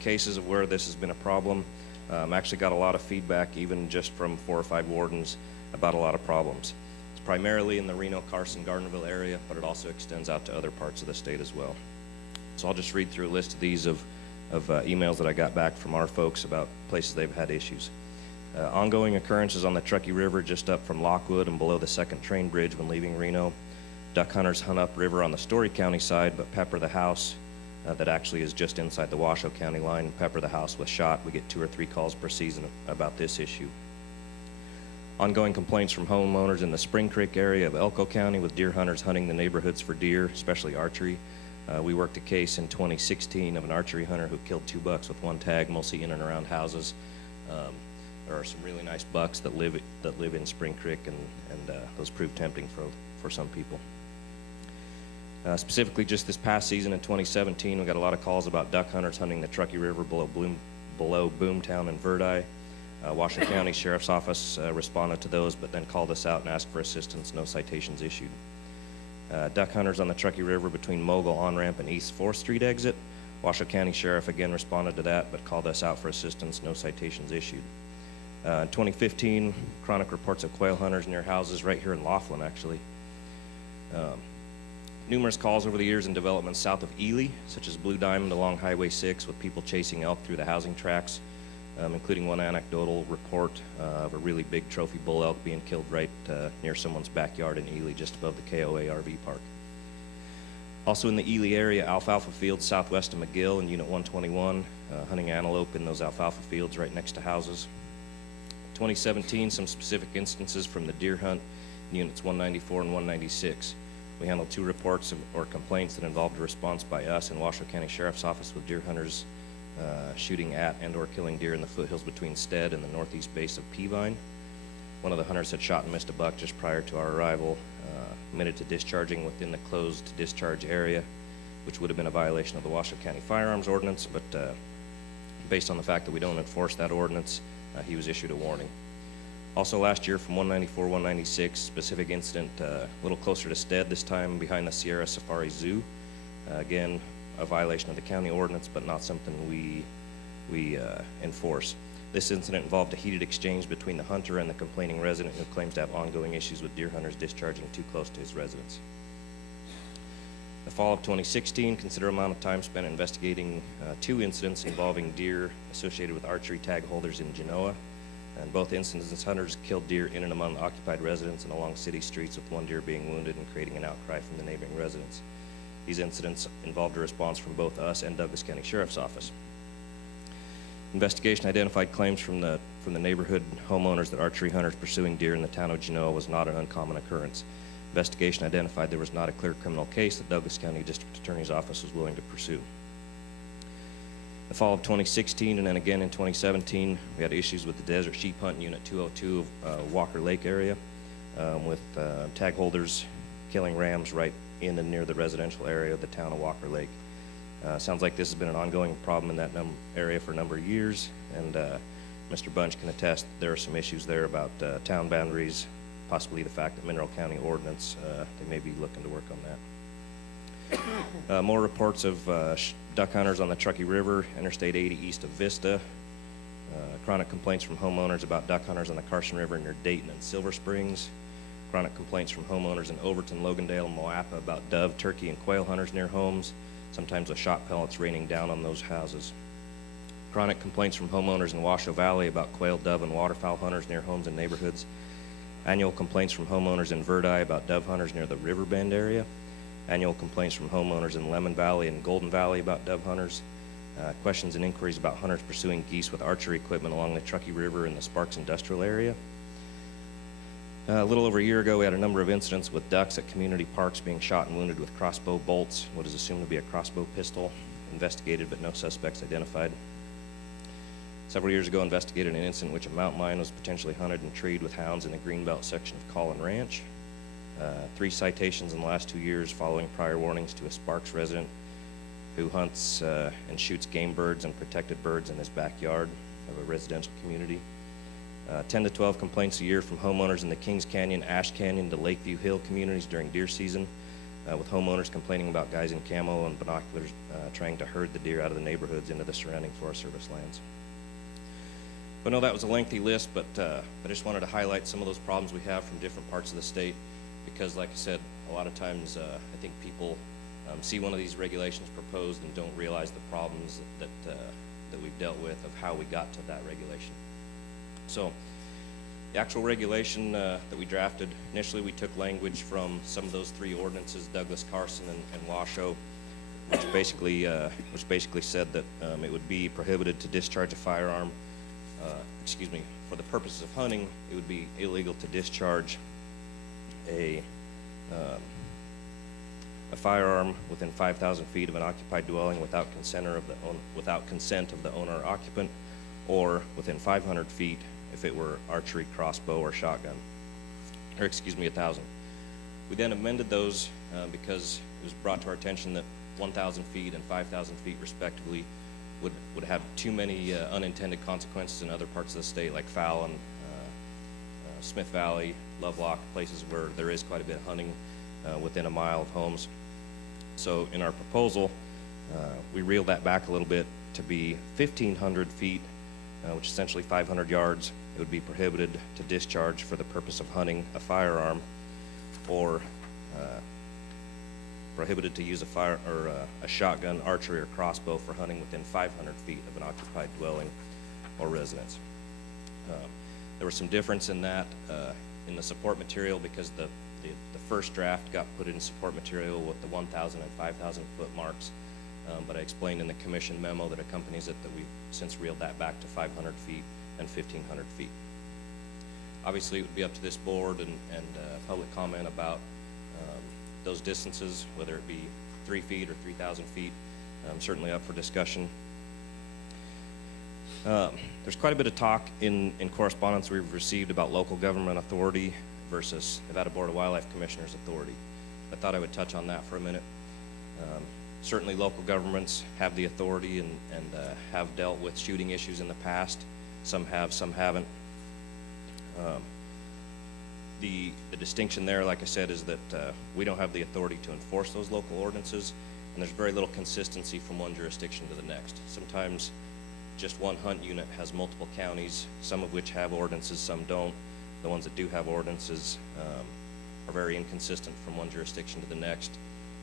cases of where this has been a problem. Actually got a lot of feedback, even just from 4 or 5 wardens, about a lot of problems. It's primarily in the Reno, Carson, Gardnerville area, but it also extends out to other parts of the state as well. So I'll just read through a list of these of emails that I got back from our folks about places they've had issues. Ongoing occurrences on the Truckee River just up from Lockwood and below the 2nd Train Bridge when leaving Reno. Duck hunters hunt upriver on the Story County side, but pepper the house that actually is just inside the Washoe County line, pepper the house with shot. We get 2 or 3 calls per season about this issue. Ongoing complaints from homeowners in the Spring Creek area of Elco County with deer hunters hunting the neighborhoods for deer, especially archery. We worked a case in 2016 of an archery hunter who killed 2 bucks with 1 tag, mostly in and around houses. There are some really nice bucks that live in Spring Creek, and those prove tempting for some people. Specifically, just this past season in 2017, we got a lot of calls about duck hunters hunting the Truckee River below Boomtown and Verdi. Washoe County Sheriff's Office responded to those, but then called us out and asked for assistance. No citations issued. Duck hunters on the Truckee River between Mogul on-ramp and East 4th Street exit. Washoe County Sheriff again responded to that, but called us out for assistance. No citations issued. In 2015, chronic reports of quail hunters near houses right here in Laughlin, actually. Numerous calls over the years in developments south of Ely, such as Blue Diamond along Highway 6, with people chasing elk through the housing tracts, including one anecdotal report of a really big trophy bull elk being killed right near someone's backyard in Ely, just above the KOA RV park. Also in the Ely area, alfalfa fields southwest of McGill and Unit 121, hunting antelope in those alfalfa fields right next to houses. 2017, some specific instances from the deer hunt in Units 194 and 196. We handled 2 reports or complaints that involved a response by us and Washoe County Sheriff's Office with deer hunters shooting at and or killing deer in the foothills between Stead and the northeast base of Peavine. One of the hunters had shot and missed a buck just prior to our arrival, admitted to discharging within the closed discharge area, which would have been a violation of the Washoe County Firearms Ordinance, but based on the fact that we don't enforce that ordinance, he was issued a warning. Also last year from 194, 196, specific incident a little closer to Stead, this time behind the Sierra Safari Zoo. Again, a violation of the county ordinance, but not something we enforce. This incident involved a heated exchange between the hunter and the complaining resident who claims to have ongoing issues with deer hunters discharging too close to his residence. The fall of 2016, considerable amount of time spent investigating 2 incidents involving deer associated with archery tag holders in Genoa. In both instances, hunters killed deer in and among occupied residents and along city streets, with 1 deer being wounded and creating an outcry from the neighboring residents. These incidents involved a response from both us and Douglas County Sheriff's Office. Investigation identified claims from the neighborhood homeowners that archery hunters pursuing deer in the town of Genoa was not an uncommon occurrence. Investigation identified there was not a clear criminal case that Douglas County District Attorney's Office was willing to pursue. The fall of 2016 and then again in 2017, we had issues with the Desert Sheep Hunt Unit 202 of Walker Lake area with tag holders killing rams right in and near the residential area of the town of Walker Lake. Sounds like this has been an ongoing problem in that area for a number of years, and Mr. Bunch can attest that there are some issues there about town boundaries, possibly the fact that Mineral County ordinance, they may be looking to work on that. More reports of duck hunters on the Truckee River, Interstate 80 east of Vista. Chronic complaints from homeowners about duck hunters on the Carson River near Dayton and Silver Springs. Chronic complaints from homeowners in Overton, Logandale, and Moapa about dove, turkey, and quail hunters near homes, sometimes with shot pellets raining down on those houses. Chronic complaints from homeowners in Washoe Valley about quail, dove, and waterfowl hunters near homes and neighborhoods. Annual complaints from homeowners in Verdi about dove hunters near the Riverbend area. Annual complaints from homeowners in Lemon Valley and Golden Valley about dove hunters. Questions and inquiries about hunters pursuing geese with archery equipment along the Truckee River in the Sparks Industrial area. A little over a year ago, we had a number of incidents with ducks at community parks being shot and wounded with crossbow bolts, what is assumed to be a crossbow pistol. Investigated, but no suspects identified. Several years ago, investigated an incident in which a mountain lion was potentially hunted and treed with hounds in the Greenbelt section of Collin Ranch. 3 citations in the last 2 years following prior warnings to a Sparks resident who hunts and shoots game birds and protected birds in his backyard of a residential community. 10 to 12 complaints a year from homeowners in the Kings Canyon, Ash Canyon to Lakeview Hill communities during deer season, with homeowners complaining about guys in camo and binoculars trying to herd the deer out of the neighborhoods into the surrounding Forest Service lands. But no, that was a lengthy list, but I just wanted to highlight some of those problems we have from different parts of the state, because like I said, a lot of times I think people see one of these regulations proposed and don't realize the problems that we've dealt with of how we got to that regulation. So the actual regulation that we drafted, initially we took language from some of those 3 ordinances, Douglas, Carson, and Washoe, which basically said that it would be prohibited to discharge a firearm, for the purposes of hunting. It would be illegal to discharge a firearm within 5,000 feet of an occupied dwelling without consent of the owner or occupant, or within 500 feet if it were archery, crossbow, or shotgun, or 1,000. We then amended those because it was brought to our attention that 1,000 feet and 5,000 feet respectively would have too many unintended consequences in other parts of the state, like Fallon, Smith Valley, Lovelock, places where there is quite a bit of hunting within a mile of homes. So in our proposal, we reeled that back a little bit to be 1,500 feet, which is essentially 500 yards. It would be prohibited to discharge for the purpose of hunting a firearm, or prohibited to use a shotgun, archery, or crossbow for hunting within 500 feet of an occupied dwelling or residence. There was some difference in that in the support material, because the first draft got put in support material with the 1,000 and 5,000 foot marks, but I explained in the commission memo that accompanies it that we've since reeled that back to 500 feet and 1,500 feet. Obviously, it would be up to this board and public comment about those distances, whether it be 3 feet or 3,000 feet. Certainly up for discussion. There's quite a bit of talk in correspondence we've received about local government authority versus Nevada Board of Wildlife Commissioners authority. I thought I would touch on that for a minute. Certainly local governments have the authority and have dealt with shooting issues in the past. Some have, some haven't. The distinction there, like I said, is that we don't have the authority to enforce those local ordinances, and there's very little consistency from one jurisdiction to the next. Sometimes just one hunt unit has multiple counties, some of which have ordinances, some don't. The ones that do have ordinances are very inconsistent from one jurisdiction to the next.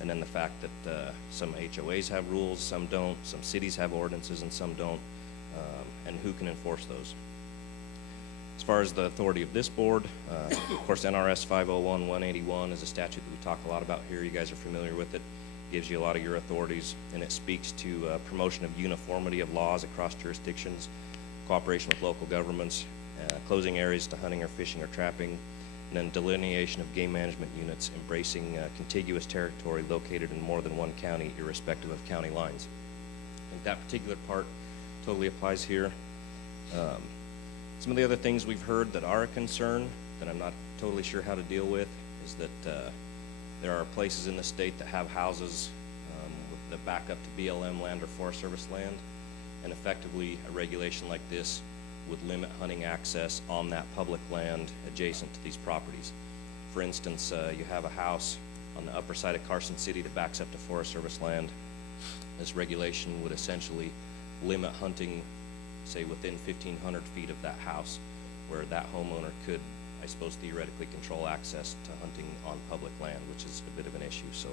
And then the fact that some HOAs have rules, some don't, some cities have ordinances and some don't, and who can enforce those. As far as the authority of this board, of course NRS 501-181 is a statute that we talk a lot about here. You guys are familiar with it. gives you a lot of your authorities, and it speaks to promotion of uniformity of laws across jurisdictions, cooperation with local governments, closing areas to hunting or fishing or trapping, and then delineation of game management units embracing contiguous territory located in more than one county irrespective of county lines. I think that particular part totally applies here. Some of the other things we've heard that are a concern that I'm not totally sure how to deal with is that there are places in the state that have houses that back up to BLM land or Forest Service land, and effectively a regulation like this would limit hunting access on that public land adjacent to these properties. For instance, you have a house on the upper side of Carson City that backs up to Forest Service land. This regulation would essentially limit hunting, say, within 1,500 feet of that house, where that homeowner could, I suppose, theoretically control access to hunting on public land, which is a bit of an issue. So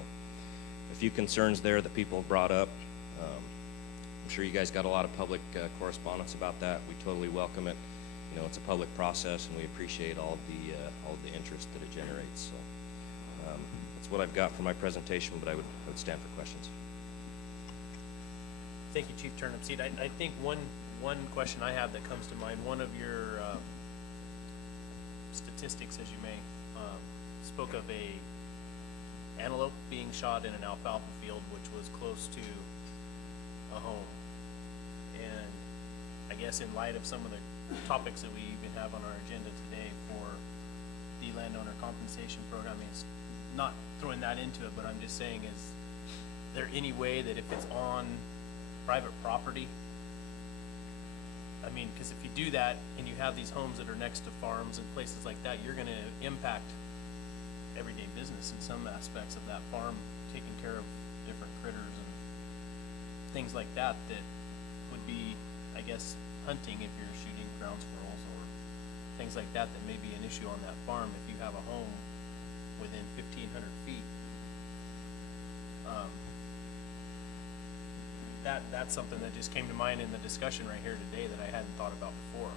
a few concerns there that people brought up. I'm sure you guys got a lot of public correspondence about that. We totally welcome it. You know, it's a public process, and we appreciate all of the interest that it generates. So that's what I've got for my presentation, but I would stand for questions. Thank you, Chief Turnipseed. I think one question I have that comes to mind, one of your statistics, as you may, spoke of a antelope being shot in an alfalfa field, which was close to a home. And I guess in light of some of the topics that we even have on our agenda today for the landowner compensation program, it's not throwing that into it, but I'm just saying, is there any way that if it's on private property, I mean, because if you do that and you have these homes that are next to farms and places like that, you're going to impact everyday business in some aspects of that farm, taking care of different critters and things like that that would be, I guess, hunting if you're shooting ground squirrels or things like that that may be an issue on that farm if you have a home within 1,500 feet. That's something that just came to mind in the discussion right here today that I hadn't thought about before.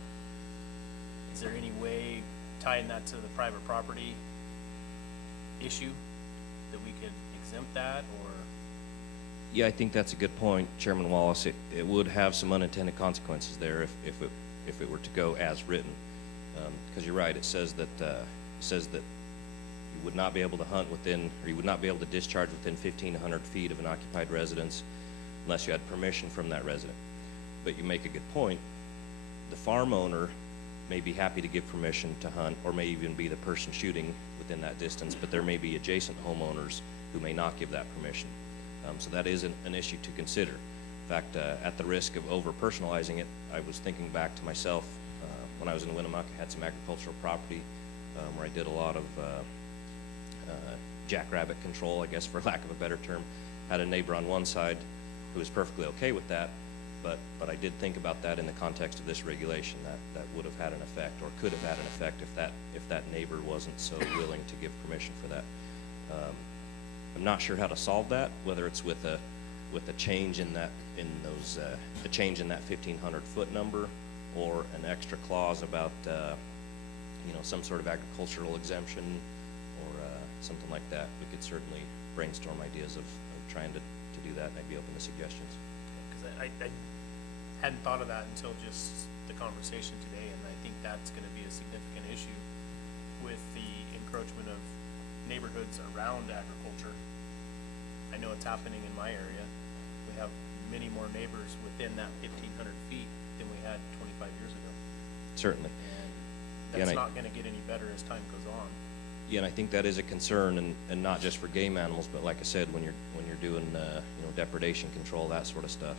Is there any way tying that to the private property issue that we could exempt that, or? Yeah, I think that's a good point, Chairman Wallace. It would have some unintended consequences there if it were to go as written, because you're right. It says that you would not be able to hunt within, or you would not be able to discharge within 1,500 feet of an occupied residence unless you had permission from that resident. But you make a good point. The farm owner may be happy to give permission to hunt, or may even be the person shooting within that distance, but there may be adjacent homeowners who may not give that permission. So that is an issue to consider. In fact, at the risk of over-personalizing it, I was thinking back to myself when I was in Winnemucca. I had some agricultural property where I did a lot of jackrabbit control, I guess, for lack of a better term. Had a neighbor on one side who was perfectly okay with that, but I did think about that in the context of this regulation, that would have had an effect, or could have had an effect if that neighbor wasn't so willing to give permission for that. I'm not sure how to solve that, whether it's with a change in that a change in that 1,500 foot number, or an extra clause about some sort of agricultural exemption, or something like that. We could certainly brainstorm ideas of trying to do that, and I'd be open to suggestions. Because I hadn't thought of that until just the conversation today, and I think that's going to be a significant issue with the encroachment of neighborhoods around agriculture. I know it's happening in my area. We have many more neighbors within that 1,500 feet than we had 25 years ago. Certainly. And that's not going to get any better as time goes on. Yeah, and I think that is a concern, and not just for game animals, but like I said, when you're doing depredation control, that sort of stuff.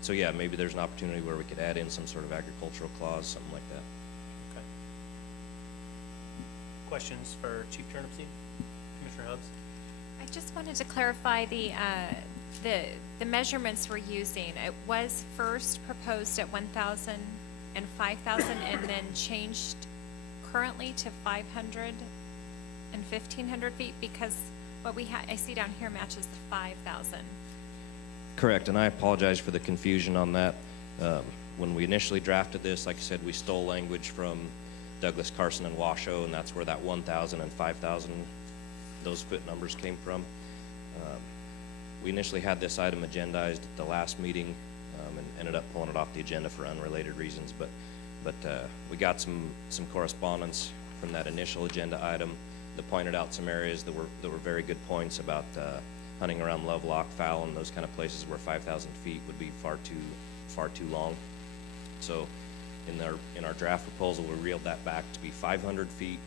So yeah, maybe there's an opportunity where we could add in some sort of agricultural clause, something like that. Okay. Questions for Chief Turnipseed? Commissioner Hubbs? I just wanted to clarify the measurements we're using. It was first proposed at 1,000 and 5,000, and then changed currently to 500 and 1,500 feet, because what I see down here matches the 5,000. Correct, and I apologize for the confusion on that. When we initially drafted this, like I said, we stole language from Douglas, Carson, and Washoe, and that's where that 1,000 and 5,000, those foot numbers came from. we initially had this item agendized at the last meeting, and ended up pulling it off the agenda for unrelated reasons, but we got some correspondence from that initial agenda item that pointed out some areas that were very good points about hunting around lovelock, fowl, and those kind of places where 5,000 feet would be far too long. So in our draft proposal, we reeled that back to be 500 feet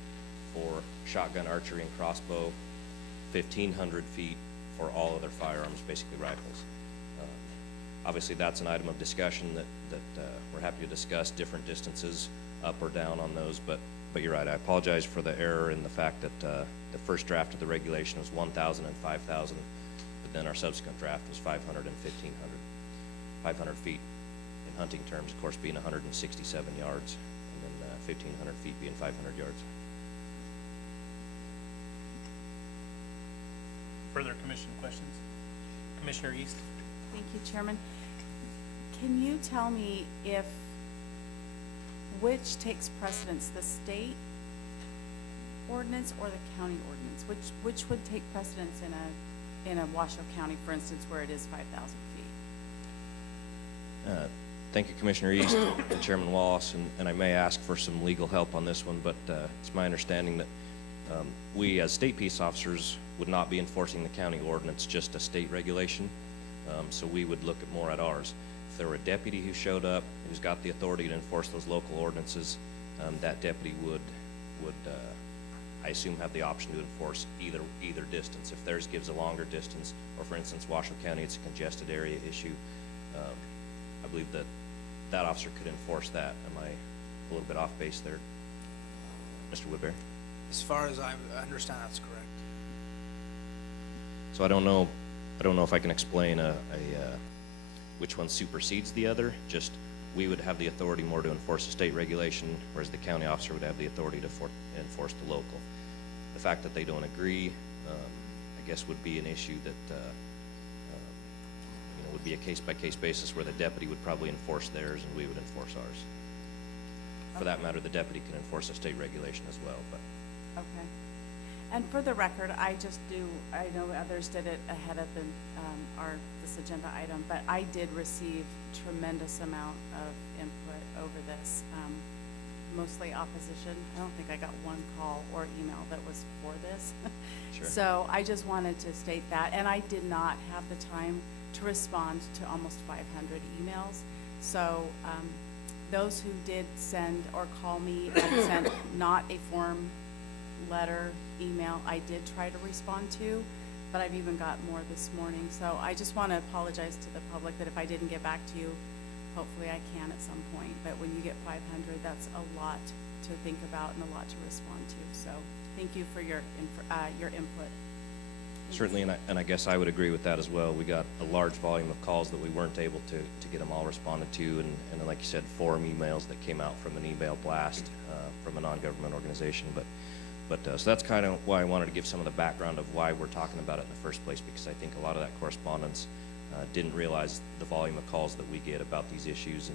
for shotgun archery and crossbow, 1,500 feet for all other firearms, basically rifles. Obviously, that's an item of discussion that we're happy to discuss different distances up or down on those, but you're right. I apologize for the error in the fact that the first draft of the regulation was 1,000 and 5,000, but then our subsequent draft was 500 and 1,500. 500 feet in hunting terms, of course, being 167 yards, and then 1,500 feet being 500 yards. Further commission questions? Commissioner East? Thank you, Chairman. Can you tell me which takes precedence, the state ordinance or the county ordinance? Which would take precedence in a Washoe County, for instance, where it is 5,000 feet? Thank you, Commissioner East and Chairman Wallace, and I may ask for some legal help on this one, but it's my understanding that we as state peace officers would not be enforcing the county ordinance, just a state regulation. So we would look at more at ours. If there were a deputy who showed up, who's got the authority to enforce those local ordinances, that deputy would I assume have the option to enforce either distance. If theirs gives a longer distance, or for instance, Washoe County, it's a congested area issue, I believe that officer could enforce that. Am I a little bit off base there, Mr. Woodbury? As far as I understand, that's correct. So I don't know if I can explain which one supersedes the other. Just we would have the authority more to enforce the state regulation, whereas the county officer would have the authority to enforce the local. The fact that they don't agree, I guess, would be an issue that would be a case-by-case basis, where the deputy would probably enforce theirs and we would enforce ours. For that matter, the deputy can enforce a state regulation as well. But Okay. And for the record, I know others did it ahead of this agenda item, but I did receive tremendous amount of input over this, mostly opposition. I don't think I got one call or email that was for this. Sure. So I just wanted to state that, and I did not have the time to respond to almost 500 emails. So those who did send or call me and sent not a form letter, email, I did try to respond to, but I've even got more this morning. So I just want to apologize to the public that if I didn't get back to you, hopefully I can at some point. But when you get 500, that's a lot to think about and a lot to respond to. So thank you for your input. certainly, and I guess I would agree with that as well. We got a large volume of calls that we weren't able to get them all responded to, and then, like you said, form emails that came out from an email blast from a non-government organization. But so that's kind of why I wanted to give some of the background of why we're talking about it in the first place, because I think a lot of that correspondence didn't realize the volume of calls that we get about these issues,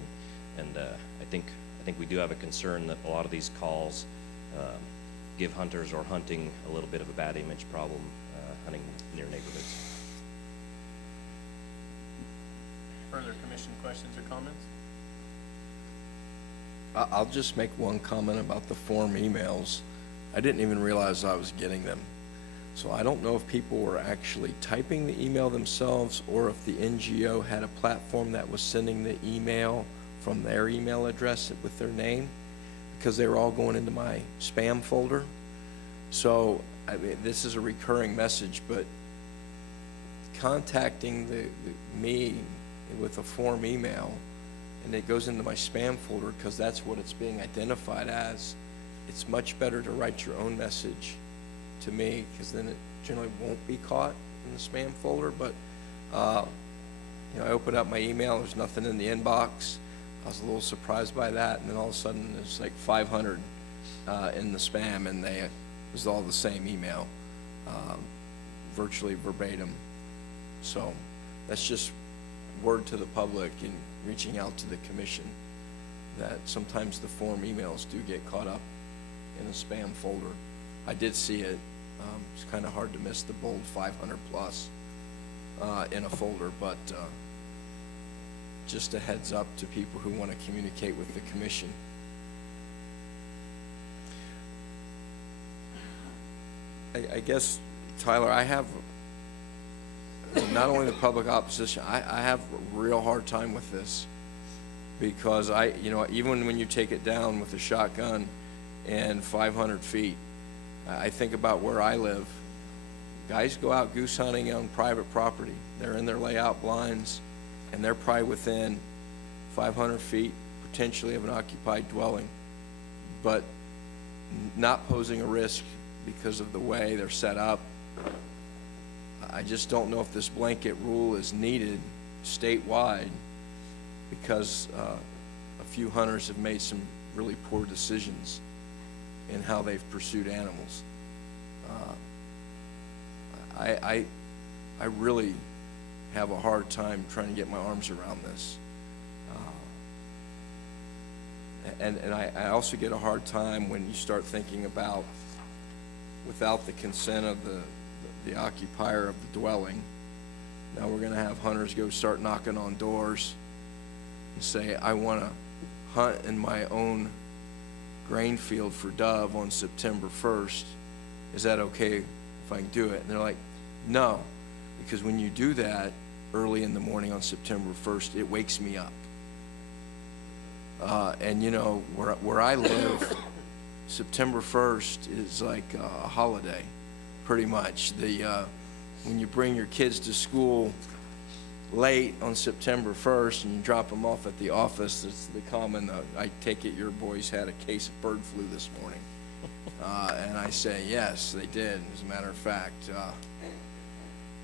and I think we do have a concern that a lot of these calls give hunters or hunting a little bit of a bad image problem, hunting near neighborhoods. Further commission questions or comments? I'll just make one comment about the form emails. I didn't even realize I was getting them. So I don't know if people were actually typing the email themselves, or if the NGO had a platform that was sending the email from their email address with their name, because they were all going into my spam folder. So I mean, this is a recurring message, but contacting me with a form email, and it goes into my spam folder because that's what it's being identified as. It's much better to write your own message to me, because then it generally won't be caught in the spam folder. But I opened up my email, there's nothing in the inbox. I was a little surprised by that, and then all of a sudden there's like 500 in the spam, and it was all the same email, virtually verbatim. So that's just word to the public and reaching out to the commission that sometimes the form emails do get caught up in a spam folder. I did see it. It's kind of hard to miss the bold 500 plus. in a folder, but just a heads up to people who want to communicate with the commission. I guess, Tyler, I have not only the public opposition, I have a real hard time with this, because even when you take it down with a shotgun and 500 feet, I think about where I live. Guys go out goose hunting on private property. They're in their layout blinds, and they're probably within 500 feet potentially of an occupied dwelling, but not posing a risk because of the way they're set up. I just don't know if this blanket rule is needed statewide, because a few hunters have made some really poor decisions in how they've pursued animals. I really have a hard time trying to get my arms around this. And I also get a hard time when you start thinking about, without the consent of the occupier of the dwelling, now we're gonna have hunters go start knocking on doors and say, I wanna hunt in my own grain field for dove on September 1st. Is that okay if I can do it? And they're like, no, because when you do that early in the morning on September 1st, it wakes me up. And where I live, September 1st is like a holiday, pretty much. When you bring your kids to school late on September 1st and you drop them off at the office, it's the common, I take it your boys had a case of bird flu this morning. And I say, yes, they did, as a matter of fact.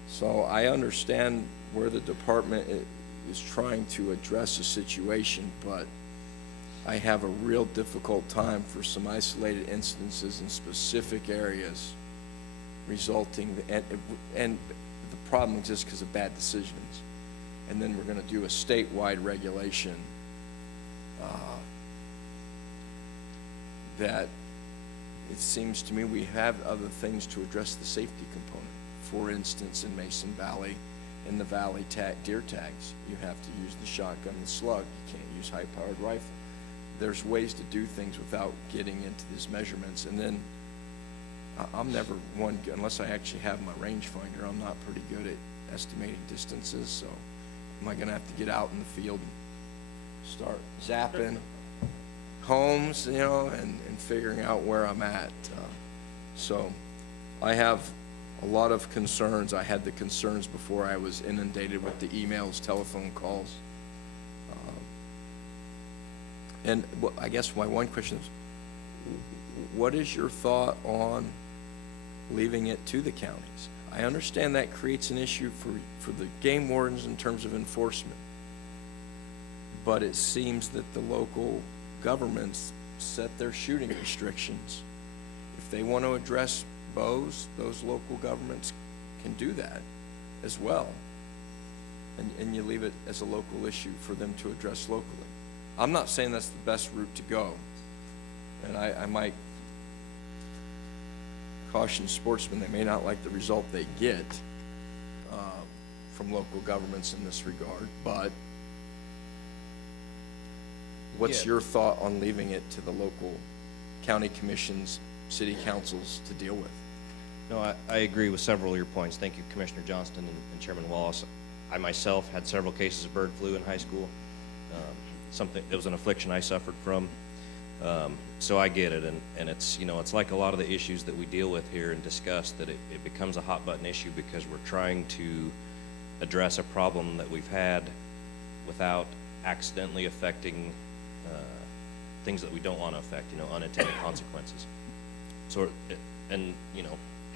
So I understand where the department is trying to address the situation, but I have a real difficult time for some isolated instances in specific areas resulting, and the problem exists because of bad decisions. And then we're going to do a statewide regulation that it seems to me we have other things to address the safety component. For instance, in Mason Valley, in the valley deer tags, you have to use the shotgun and slug. You can't use high-powered rifle. There's ways to do things without getting into these measurements. And then I'm never one, unless I actually have my rangefinder, I'm not pretty good at estimating distances. So am I gonna have to get out in the field and start zapping homes, and figuring out where I'm at? So I have a lot of concerns. I had the concerns before I was inundated with the emails, telephone calls. And I guess my one question is, what is your thought on leaving it to the counties? I understand that creates an issue for the game wardens in terms of enforcement, but it seems that the local governments set their shooting restrictions. If they want to address bows, those local governments can do that as well. And you leave it as a local issue for them to address locally. I'm not saying that's the best route to go, and I might caution sportsmen, they may not like the result they get from local governments in this regard, but what's your thought on leaving it to the local county commissions, city councils to deal with? No, I agree with several of your points. Thank you, Commissioner Johnston and Chairman Wallace. I myself had several cases of bird flu in high school. It was an affliction I suffered from. So I get it, and it's, it's like a lot of the issues that we deal with here and discuss, that it becomes a hot button issue because we're trying to address a problem that we've had without accidentally affecting things that we don't want to affect, unintended consequences. So, and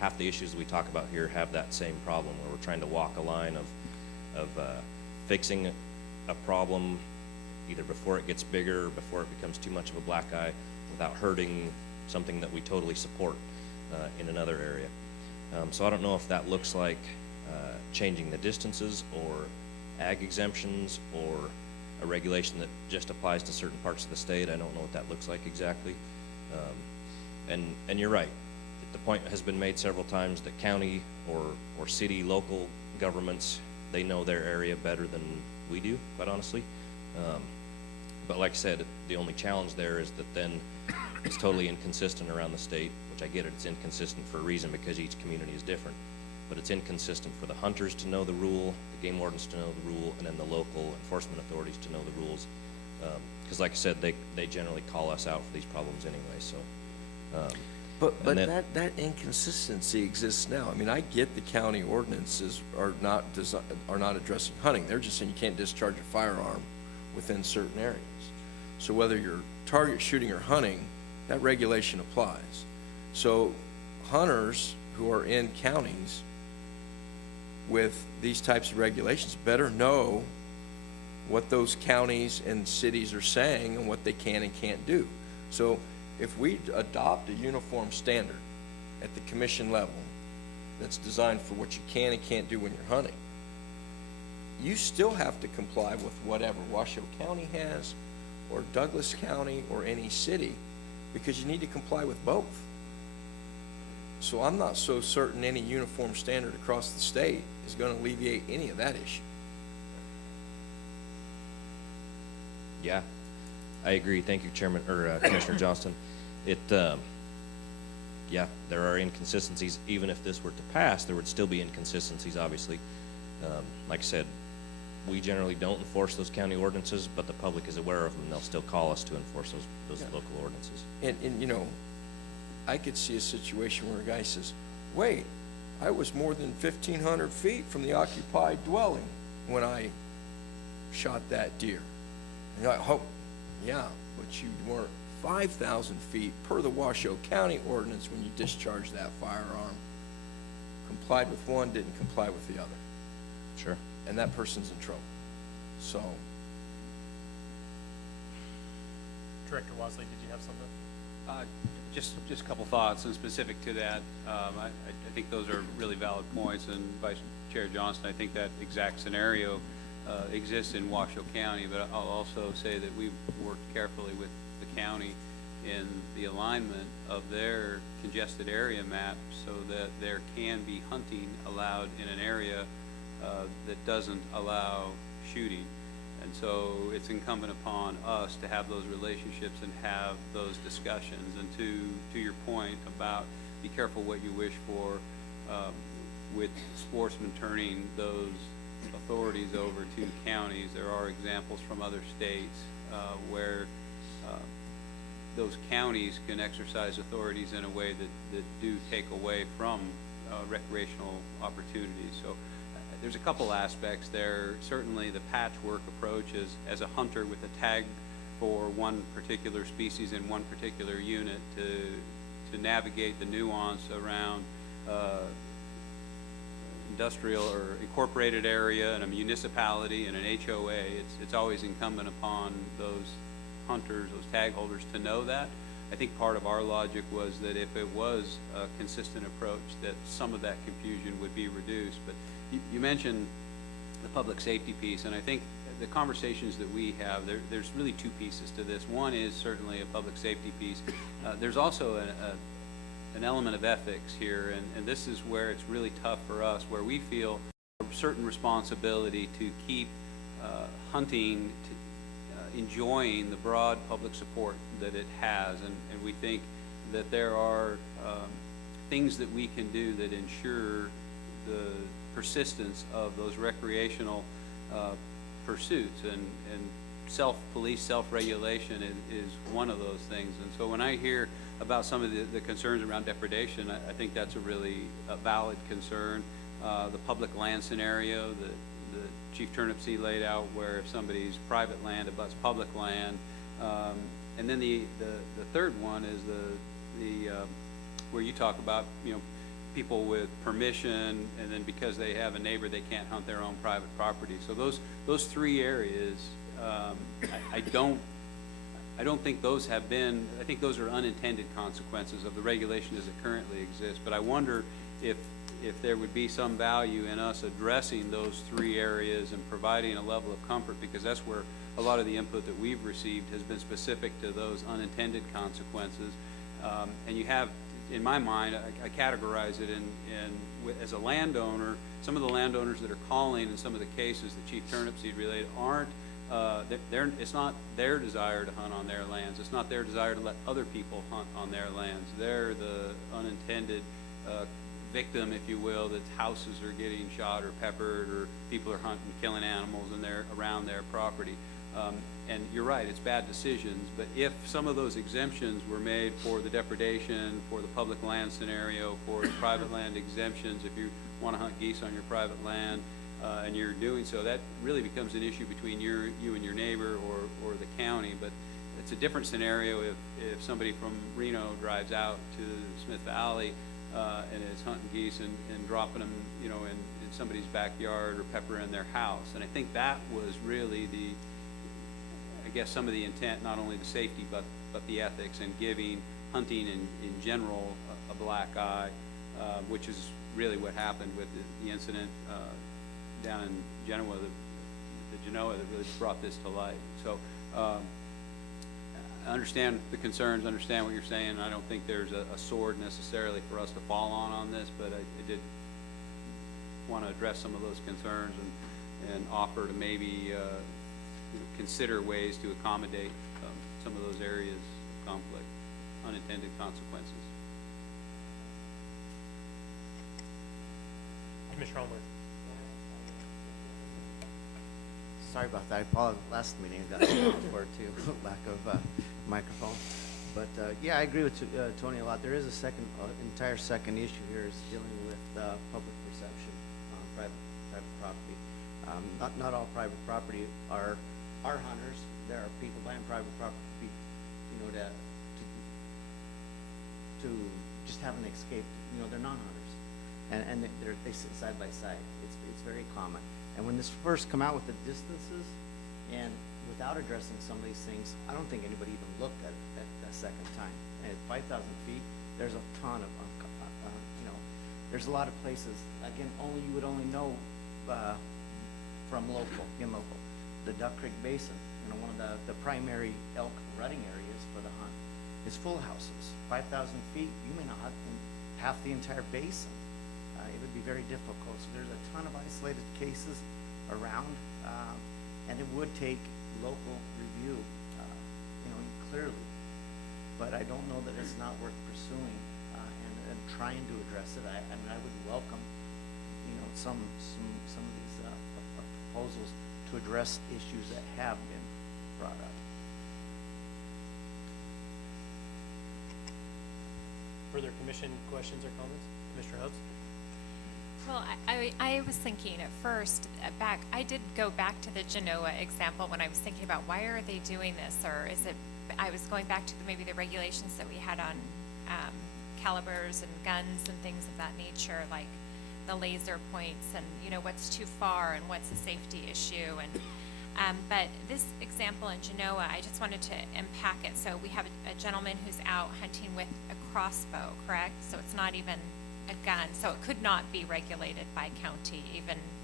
half the issues we talk about here have that same problem, where we're trying to walk a line of fixing a problem either before it gets bigger or before it becomes too much of a black eye, without hurting something that we totally support in another area. So I don't know if that looks like changing the distances, or ag exemptions, or a regulation that just applies to certain parts of the state. I don't know what that looks like exactly. And you're right. The point has been made several times that county or city, local governments, they know their area better than we do, quite honestly. But like I said, the only challenge there is that then it's totally inconsistent around the state, which I get it, it's inconsistent for a reason because each community is different. But it's inconsistent for the hunters to know the rule, the game wardens to know the rule, and then the local enforcement authorities to know the rules. Because like I said, they generally call us out for these problems anyway, so. But And then- that inconsistency exists now. I mean, I get the county ordinances are not addressing hunting. They're just saying you can't discharge a firearm within certain areas. So whether you're target shooting or hunting, that regulation applies. So hunters who are in counties with these types of regulations better know what those counties and cities are saying and what they can and can't do. So if we adopt a uniform standard at the commission level that's designed for what you can and can't do when you're hunting, you still have to comply with whatever Washoe County has, or Douglas County, or any city, because you need to comply with both. So I'm not so certain any uniform standard across the state is going to alleviate any of that issue. Yeah, I agree. Thank you, Chairman, or Commissioner Johnston. Yeah, there are inconsistencies. Even if this were to pass, there would still be inconsistencies, obviously. Like I said, we generally don't enforce those county ordinances, but the public is aware of them, and they'll still call us to enforce those Yeah. local ordinances. And you know, I could see a situation where a guy says, wait, I was more than 1,500 feet from the occupied dwelling when I shot that deer. And you're like, oh, yeah, but you weren't 5,000 feet per the Washoe County ordinance when you discharged that firearm. Complied with one, didn't comply with the other. Sure. And that person's in trouble. So, Director Wasley, did you have something? Just a couple thoughts, and specific to that, I think those are really valid points, and Vice Chair Johnston, I think that exact scenario exists in Washoe County, but I'll also say that we've worked carefully with the county in the alignment of their congested area map so that there can be hunting allowed in an area that doesn't allow shooting. And so it's incumbent upon us to have those relationships and have those discussions. And to your point about be careful what you wish for, with Sportsmen turning those authorities over to counties, there are examples from other states where those counties can exercise authorities in a way that do take away from recreational opportunities. So there's a couple aspects there. Certainly the patchwork approach is as a hunter with a tag for one particular species in one particular unit to navigate the nuance around industrial or incorporated area and a municipality and an HOA. It's always incumbent upon those hunters, those tag holders, to know that. I think part of our logic was that if it was a consistent approach, that some of that confusion would be reduced. But you mentioned the public safety piece, and I think the conversations that we have, there's really two pieces to this. One is certainly a public safety piece. There's also an element of ethics here, and this is where it's really tough for us, where we feel a certain responsibility to keep hunting enjoying the broad public support that it has, and we think that there are things that we can do that ensure the persistence of those recreational pursuits, and self-police, self-regulation is one of those things. And so when I hear about some of the concerns around depredation, I think that's a really valid concern. The public land scenario that Chief Turnipseed laid out, where if somebody's private land abuts public land, and then the third one is the where you talk about, you know, people with permission, and then because they have a neighbor, they can't hunt their own private property. So those three areas, I don't think those have been. I think those are unintended consequences of the regulation as it currently exists. But I wonder if there would be some value in us addressing those three areas and providing a level of comfort, because that's where a lot of the input that we've received has been specific to those unintended consequences. And you have, in my mind, I categorize it as a landowner, some of the landowners that are calling in some of the cases that Chief Turnipseed relayed aren't, it's not their desire to hunt on their lands. It's not their desire to let other people hunt on their lands. They're the unintended victim, if you will, that houses are getting shot or peppered, or people are hunting, killing animals and they're around their property. And you're right, it's bad decisions, but if some of those exemptions were made for the depredation, for the public land scenario, for the private land exemptions, if you want to hunt geese on your private land, and you're doing so, that really becomes an issue between you and your neighbor or the county. But it's a different scenario if somebody from Reno drives out to Smith Valley and is hunting geese and dropping them, in somebody's backyard or peppering their house. And I think that was really some of the intent, not only the safety, but the ethics, and giving hunting in general a black eye, which is really what happened with the incident down in Genoa, the Genoa that really brought this to light. So I understand the concerns, understand what you're saying. I don't think there's a sword necessarily for us to fall on this, but I did want to address some of those concerns and offer to maybe consider ways to accommodate some of those areas of conflict, unintended consequences. Commissioner Holmberg. Sorry about that. I apologize. Last meeting I got for it too, lack of microphone. But yeah, I agree with Tony a lot. There is a entire second issue here is dealing with public perception on private property. Not all private property are hunters. There are people buying private property, to just have an escape. They're non-hunters, and they sit side by side. It's very common. And when this first come out with the distances, and without addressing some of these things, I don't think anybody even looked at it a second time. And at 5,000 feet, there's a ton of, there's a lot of places. Again, you would only know from local. The Duck Creek Basin, one of the primary elk rutting areas for the hunt, is full houses. 5,000 feet, you may not hunt in half the entire basin. It would be very difficult. So there's a ton of isolated cases around, and it would take local review, clearly. But I don't know that it's not worth pursuing and trying to address it. I mean, I would welcome, some of these proposals to address issues that have been brought up. Further commission questions or comments? Commissioner Hobbs? Well, I was thinking at first, I did go back to the Genoa example when I was thinking about why are they doing this, or is it, I was going back to maybe the regulations that we had on calibers and guns and things of that nature, like the laser points and, what's too far and what's a safety issue. And but this example in Genoa, I just wanted to unpack it. So we have a gentleman who's out hunting with a crossbow, correct? So it's not even a gun, so it could not be regulated by county,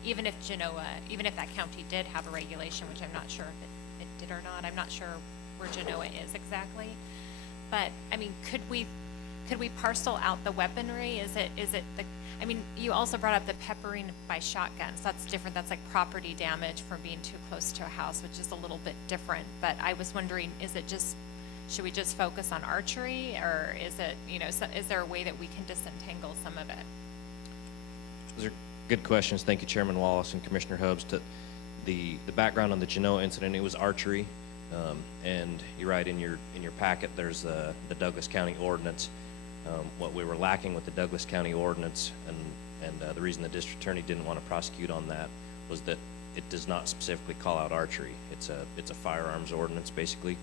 even if that county did have a regulation, which I'm not sure if it did or not. I'm not sure where Genoa is exactly, but I mean, could we parcel out the weaponry? Is it the? I mean, you also brought up the peppering by shotguns. That's different. That's like property damage from being too close to a house, which is a little bit different. But I was wondering, should we just focus on archery, or is it, is there a way that we can disentangle some of it? Those are good questions. Thank you, Chairman Wallace and Commissioner Hubbs. To the background on the Genoa incident, it was archery, and you're right, in your packet there's the Douglas County ordinance. What we were lacking with the Douglas County ordinance, and the reason the district attorney didn't want to prosecute on that, was that it does not specifically call out archery. It's a firearms ordinance basically.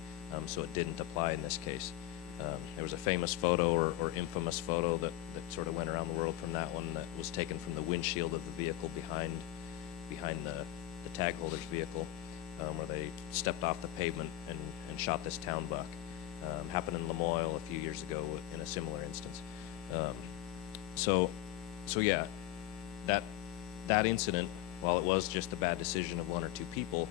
So it didn't apply in this case. There was a famous photo or infamous photo that sort of went around the world from that one, that was taken from the windshield of the vehicle behind the tag holder's vehicle, where they stepped off the pavement and shot this town buck. Happened in Lamoille a few years ago in a similar instance. So yeah, that incident, while it was just a bad decision of one or two people,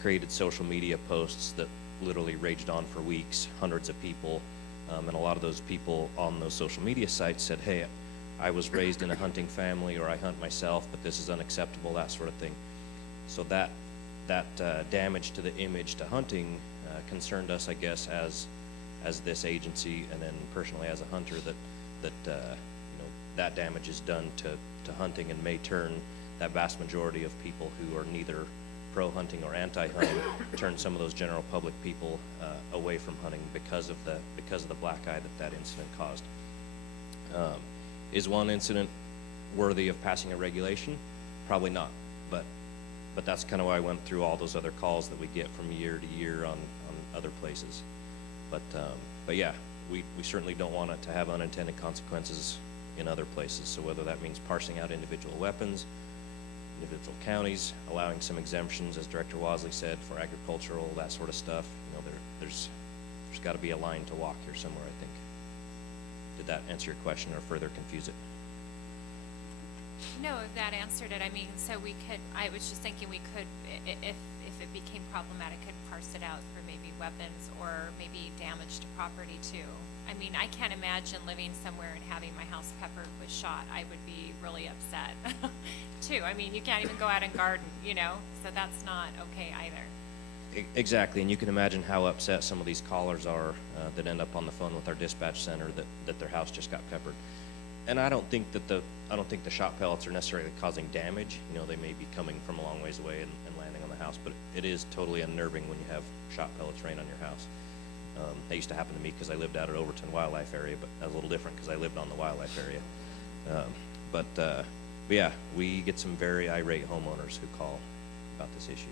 created social media posts that literally raged on for weeks. Hundreds of people And a lot of those people on those social media sites said, hey, I was raised in a hunting family, or I hunt myself, but this is unacceptable, that sort of thing. So that damage to the image to hunting concerned us, I guess, as this agency, and then personally as a hunter, that that damage is done to hunting, and may turn that vast majority of people who are neither pro-hunting or anti-hunting, turn some of those general public people away from hunting because of the black eye that incident caused. Is one incident worthy of passing a regulation? Probably not, but that's kind of why I went through all those other calls that we get from year to year on other places. But yeah, we certainly don't want it to have unintended consequences in other places. So whether that means parsing out individual weapons, individual counties, allowing some exemptions, as Director Wasley said, for agricultural, that sort of stuff. There's got to be a line to walk here somewhere, I think. Did that answer your question or further confuse it? No, that answered it. I mean, so I was just thinking we could, if it became problematic, could parse it out for maybe weapons or maybe damage to property too. I mean, I can't imagine living somewhere and having my house peppered with shot. I would be really upset too. I mean, you can't even go out and garden, so that's not okay either. Exactly, and you can imagine how upset some of these callers are that end up on the phone with our dispatch center that their house just got peppered. And I don't think the shot pellets are necessarily causing damage. They may be coming from a long ways away and landing on the house, but it is totally unnerving when you have shot pellets rain on your house. That used to happen to me because I lived out at Overton Wildlife Area, but that was a little different because I lived on the wildlife area. But yeah, we get some very irate homeowners who call about this issue.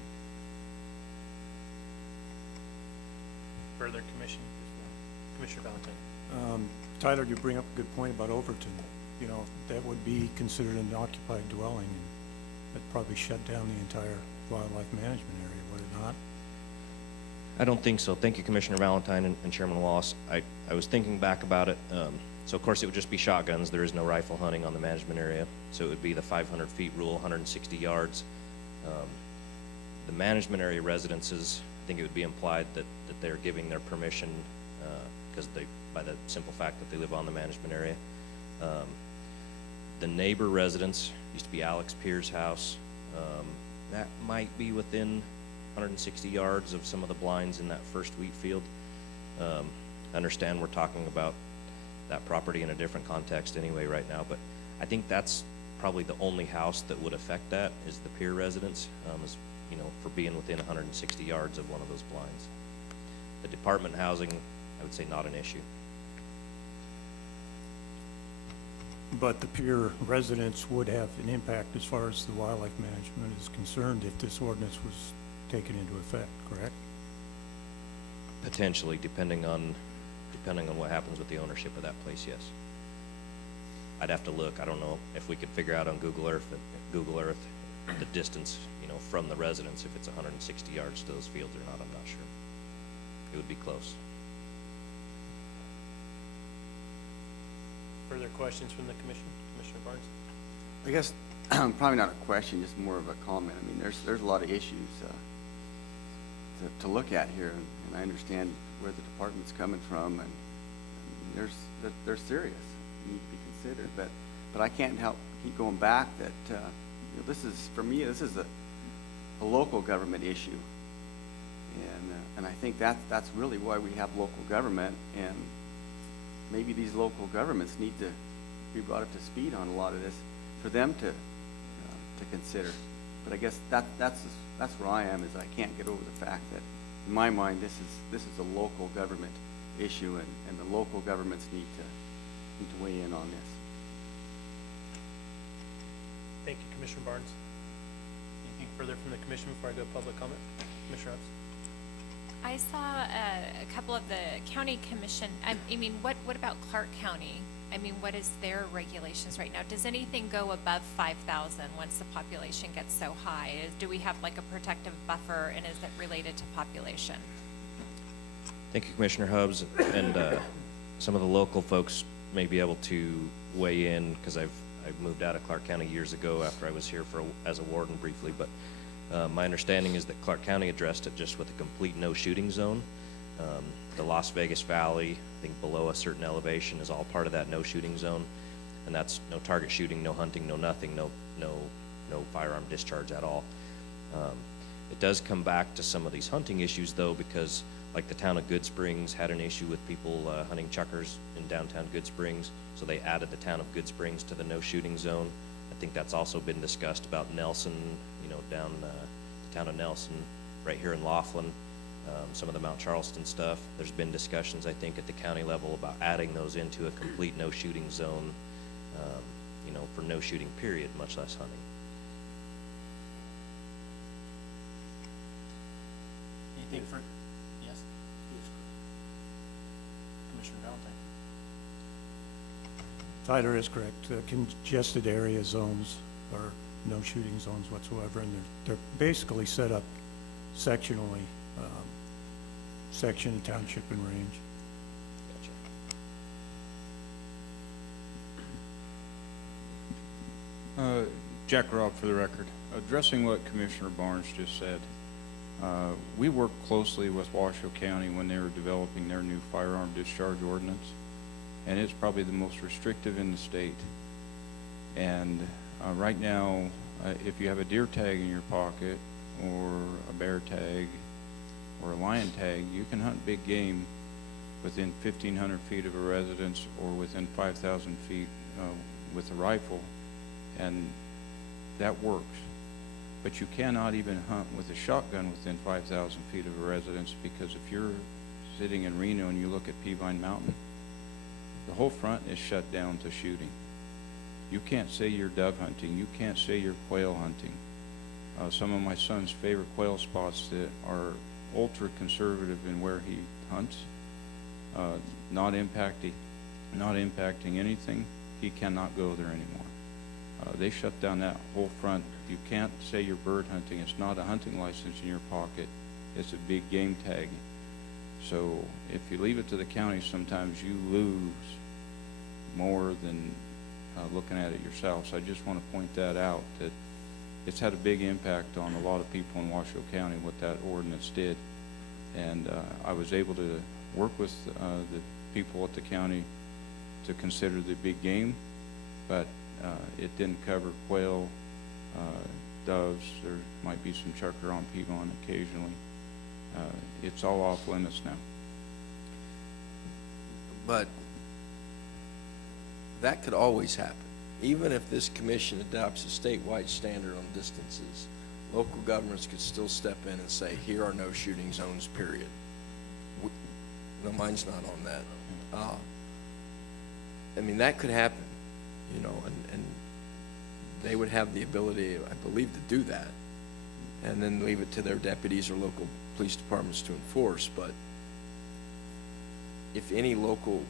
Further, Commissioner Valentine. Tyler, you bring up a good point about Overton. That would be considered an occupied dwelling, and that'd probably shut down the entire wildlife management area, would it not? I don't think so. Thank you, Commissioner Valentine and Chairman Wallace. I was thinking back about it. So of course it would just be shotguns. There is no rifle hunting on the management area. So it would be the 500 feet rule, 160 yards. The management area residences, I think it would be implied that they're giving their permission because by the simple fact that they live on the management area. The neighbor residence used to be Alex Pierce's house. That might be within 160 yards of some of the blinds in that first wheat field. I understand we're talking about that property in a different context anyway right now, but I think that's probably the only house that would affect that is the Pierce residence, for being within 160 yards of one of those blinds. The department housing, I would say not an issue. But the Pier residents would have an impact as far as the wildlife management is concerned if this ordinance was taken into effect, correct? Potentially, depending on what happens with the ownership of that place, yes. I'd have to look. I don't know if we could figure out on Google Earth the distance, from the residence, if it's 160 yards to those fields or not. I'm not sure. It would be close. Further questions from the commission? Commissioner Barnes? I guess probably not a question, just more of a comment. I mean, there's a lot of issues to look at here, and I understand where the department's coming from, and they're serious, need to be considered. But I can't help keep going back that this is, for me, this is a local government issue, and I think that's really why we have local government, and maybe these local governments need to be brought up to speed on a lot of this for them to consider. But I guess that's where I am, is I can't get over the fact that in my mind this is a local government issue, and the local governments need to weigh in on this. Thank you, Commissioner Barnes. Anything further from the commission before I go public comment? Commissioner Hobbs? I saw a couple of the county commission, I mean, what about Clark County? I mean, what is their regulations right now? Does anything go above 5,000 once the population gets so high? Do we have like a protective buffer, and is it related to population? Thank you, Commissioner Hubbs, and some of the local folks may be able to weigh in, because I've moved out of Clark County years ago after I was here as a warden briefly, but my understanding is that Clark County addressed it just with a complete no shooting zone. The Las Vegas Valley, I think below a certain elevation, is all part of that no shooting zone. And that's no target shooting, no hunting, no nothing, no firearm discharge at all. It does come back to some of these hunting issues though, because like the town of Good Springs had an issue with people hunting chuckers in downtown Good Springs, so they added the town of Good Springs to the no shooting zone. I think that's also been discussed about Nelson, down the town of Nelson, right here in Laughlin, some of the Mount Charleston stuff. There's been discussions, I think, at the county level about adding those into a complete no shooting zone, for no shooting period, much less hunting. Anything for, yes? Commissioner Valentine? Tyler is correct. Congested area zones are no shooting zones whatsoever, and they're basically set up sectionally, section, township, and range. Jack Robb for the record. Addressing what Commissioner Barnes just said, we worked closely with Washoe County when they were developing their new firearm discharge ordinance, and it's probably the most restrictive in the state. And right now, if you have a deer tag in your pocket, or a bear tag, or a lion tag, you can hunt big game within 1,500 feet of a residence or within 5,000 feet with a rifle, and that works. But you cannot even hunt with a shotgun within 5,000 feet of a residence, because if you're sitting in Reno and you look at Peavine Mountain, the whole front is shut down to shooting. You can't say you're dove hunting. You can't say you're quail hunting. Some of my son's favorite quail spots that are ultra conservative in where he hunts, not impacting anything, he cannot go there anymore. They shut down that whole front. You can't say you're bird hunting. It's not a hunting license in your pocket. It's a big game tag. So if you leave it to the county, sometimes you lose more than looking at it yourself. So I just want to point that out, that it's had a big impact on a lot of people in Washoe County, what that ordinance did. And I was able to work with the people at the county to consider the big game, but it didn't cover quail, doves. There might be some chukar on Peavine occasionally. It's all off limits now. But that could always happen. Even if this commission adopts a statewide standard on distances, local governments could still step in and say, here are no shooting zones, period. No, mine's not on that. I mean, that could happen, and they would have the ability, I believe, to do that, and then leave it to their deputies or local police departments to enforce. But if any local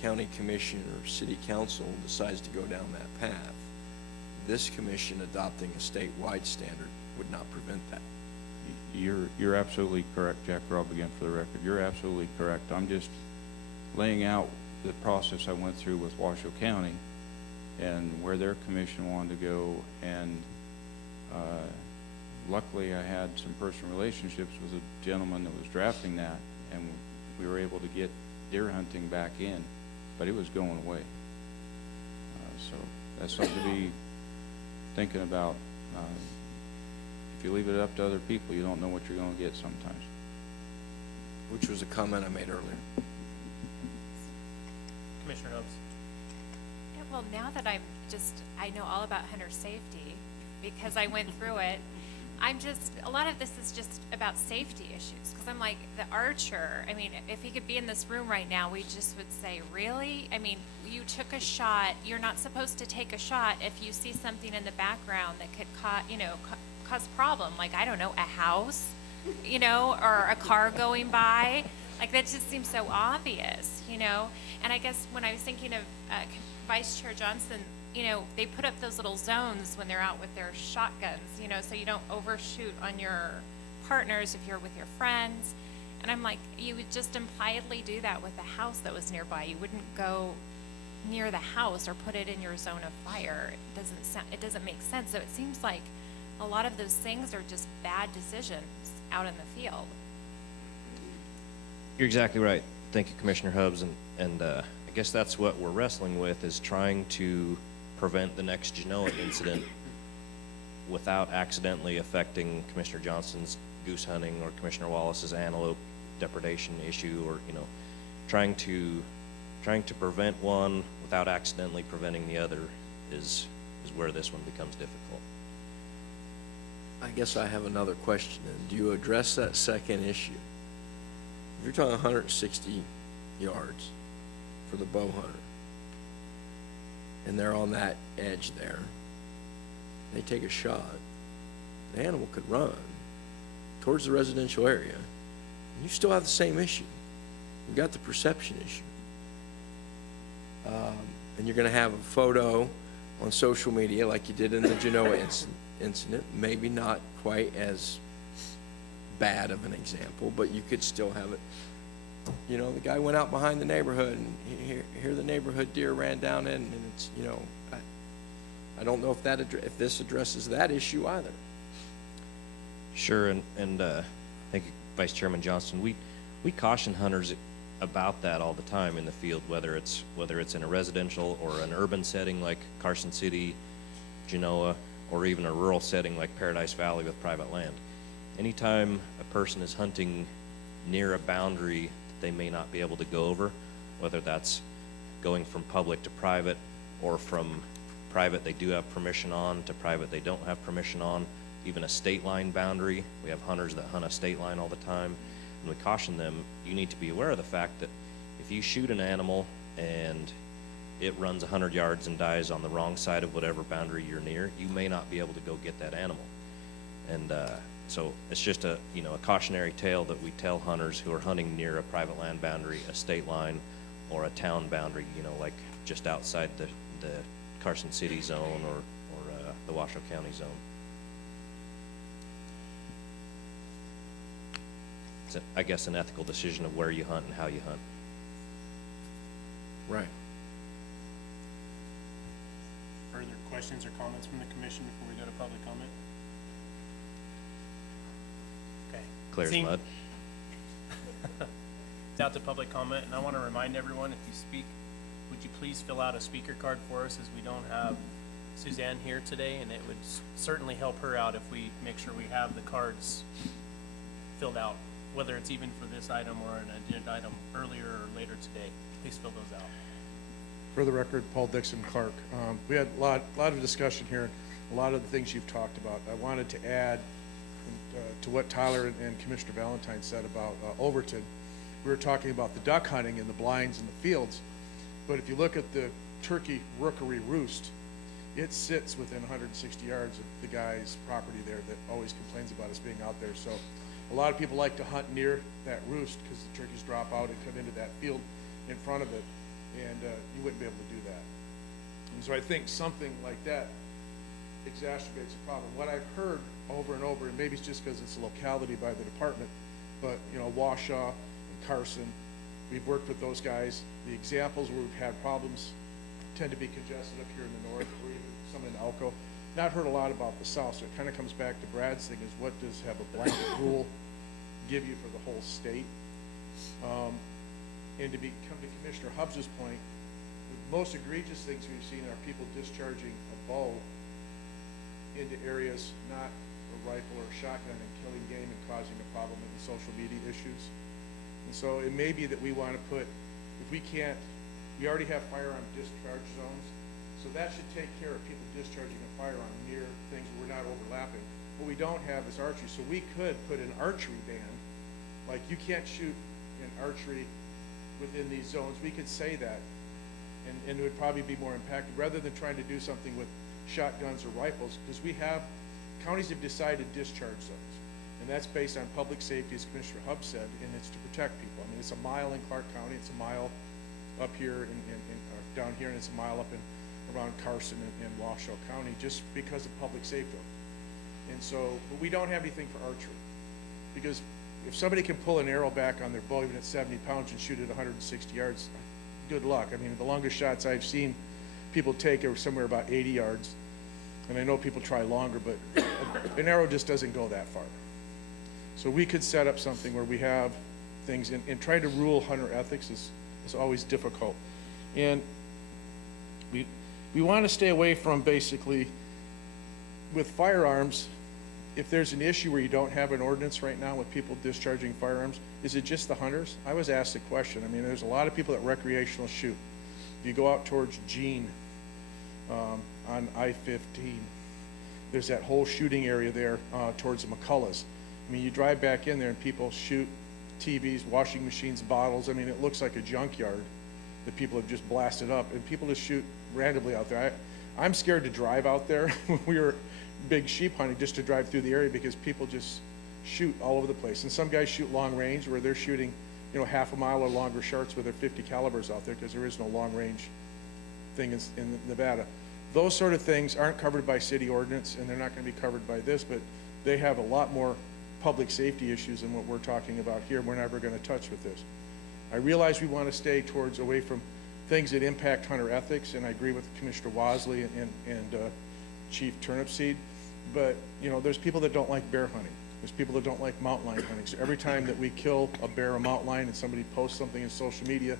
county commission or city council decides to go down that path, this commission adopting a statewide standard would not prevent that. You're absolutely correct, Jack Robb, again for the record. You're absolutely correct. I'm just laying out the process I went through with Washoe County and where their commission wanted to go, and luckily I had some personal relationships with a gentleman that was drafting that, and we were able to get deer hunting back in, but it was going away. So that's something to be thinking about. If you leave it up to other people, you don't know what you're going to get sometimes. Which was a comment I made earlier. Commissioner Hobbs? Yeah, well, now that I know all about hunter safety because I went through it, a lot of this is just about safety issues. Because I'm like, the archer, I mean, if he could be in this room right now, we just would say, really? I mean, you took a shot. You're not supposed to take a shot if you see something in the background that could cause problem. Like, I don't know, a house, or a car going by. Like, that just seems so obvious, And I guess when I was thinking of Vice Chair Johnson, they put up those little zones when they're out with their shotguns, so you don't overshoot on your partners if you're with your friends. And I'm like, you would just impliedly do that with a house that was nearby. You wouldn't go near the house or put it in your zone of fire. It doesn't make sense. So it seems like a lot of those things are just bad decisions out in the field. You're exactly right. Thank you, Commissioner Hubbs, and I guess that's what we're wrestling with, is trying to prevent the next Genoa incident without accidentally affecting Commissioner Johnston's goose hunting or Commissioner Wallace's antelope depredation issue, or, you know, trying to prevent one without accidentally preventing the other is where this one becomes difficult. I guess I have another question. And do you address that second issue? If you're talking 160 yards for the bow hunter, and they're on that edge there, they take a shot, the animal could run towards the residential area, and you still have the same issue. You've got the perception issue. And you're gonna have a photo on social media like you did in the Genoa incident, maybe not quite as bad of an example, but you could still have it. You know, the guy went out behind the neighborhood, and here the neighborhood deer ran down in, and it's, you know, I don't know if if this addresses that issue either. Sure, and thank you, Vice Chairman Johnston. We caution hunters about that all the time in the field, whether it's in a residential or an urban setting like Carson City, Genoa, or even a rural setting like Paradise Valley with private land. Anytime a person is hunting near a boundary that they may not be able to go over, whether that's going from public to private, or from private they do have permission on to private they don't have permission on, even a state line boundary. We have hunters that hunt a state line all the time, and we caution them, you need to be aware of the fact that if you shoot an animal and it runs 100 yards and dies on the wrong side of whatever boundary you're near, you may not be able to go get that animal. And so it's just a cautionary tale that we tell hunters who are hunting near a private land boundary, a state line, or a town boundary, you know, like just outside the Carson City zone or the Washoe County zone. It's, I guess, an ethical decision of where you hunt and how you hunt. Right. Further questions or comments from the commission before we go to public comment? Okay. Clear as Seeing- mud. It's out to public comment, and I want to remind everyone, if you speak, would you please fill out a speaker card for us, as we don't have Suzanne here today, and it would certainly help her out if we make sure we have the cards filled out, whether it's even for this item or an agenda item earlier or later today. Please fill those out. For the record, Paul Dixon, Clark. We had a lot of discussion here, a lot of the things you've talked about. I wanted to add to what Tyler and Commissioner Valentine said about Overton. We were talking about the duck hunting and the blinds in the fields, but if you look at the turkey rookery roost, it sits within 160 yards of the guy's property there that always complains about us being out there. So a lot of people like to hunt near that roost because the turkeys drop out and come into that field in front of it, and you wouldn't be able to do that. And so I think something like that exacerbates the problem. What I've heard over and over, and maybe it's just because it's a locality by the department, but, you know, Washoe and Carson, we've worked with those guys. The examples where we've had problems tend to be congested up here in the north, or even some in Elco. Not heard a lot about the south, so it kind of comes back to Brad's thing, is what does have a blanket rule give you for the whole state? And to come to Commissioner Hubbs's point, the most egregious things we've seen are people discharging a bow into areas, not a rifle or a shotgun, and killing game and causing a problem in the social media issues. And so it may be that we want to put, if we can't, we already have firearm discharge zones, so that should take care of people discharging a firearm near things where we're not overlapping. What we don't have is archery, so we could put an archery ban, like you can't shoot in archery within these zones. We could say that, and it would probably be more impacted, rather than trying to do something with shotguns or rifles, because counties have decided discharge zones, and that's based on public safety, as Commissioner Hubbs said, and it's to protect people. I mean, it's a mile in Clark County, it's a mile up here or down here, and it's a mile up around Carson and Washoe County, just because of public safety. And so, but we don't have anything for archery, because if somebody can pull an arrow back on their bow, even at 70 pounds, and shoot it 160 yards, good luck. I mean, the longest shots I've seen people take are somewhere about 80 yards. And I know people try longer, but an arrow just doesn't go that far. So we could set up something where we have things, and trying to rule hunter ethics is always difficult. And we want to stay away from basically, with firearms, if there's an issue where you don't have an ordinance right now with people discharging firearms, is it just the hunters? I was asked the question. I mean, there's a lot of people that recreational shoot. If you go out towards Jean, on I-15, there's that whole shooting area there towards the McCulloughs. I mean, you drive back in there and people shoot TVs, washing machines, bottles. I mean, it looks like a junkyard that people have just blasted up, and people just shoot randomly out there. I'm scared to drive out there when we were big sheep hunting, just to drive through the area, because people just shoot all over the place. And some guys shoot long range where they're shooting, you know, half a mile or longer shots with their 50 calibers out there, because there is no long range thing in Nevada. Those sort of things aren't covered by city ordinance, and they're not going to be covered by this, but they have a lot more public safety issues than what we're talking about here. We're never going to touch with this. I realize we want to stay away from things that impact hunter ethics, and I agree with Commissioner Wasley and Chief Turnipseed, but you know, there's people that don't like bear hunting. There's people that don't like mountain lion hunting. So every time that we kill a bear or mountain lion and somebody posts something in social media,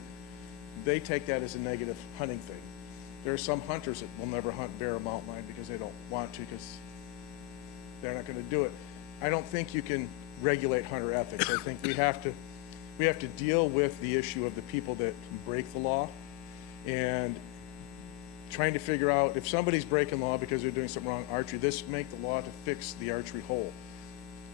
they take that as a negative hunting thing. There are some hunters that will never hunt bear or mountain lion because they don't want to, because they're not going to do it. I don't think you can regulate hunter ethics. I think we have to deal with the issue of the people that break the law, and trying to figure out if somebody's breaking law because they're doing something wrong archery, this make the law to fix the archery hole.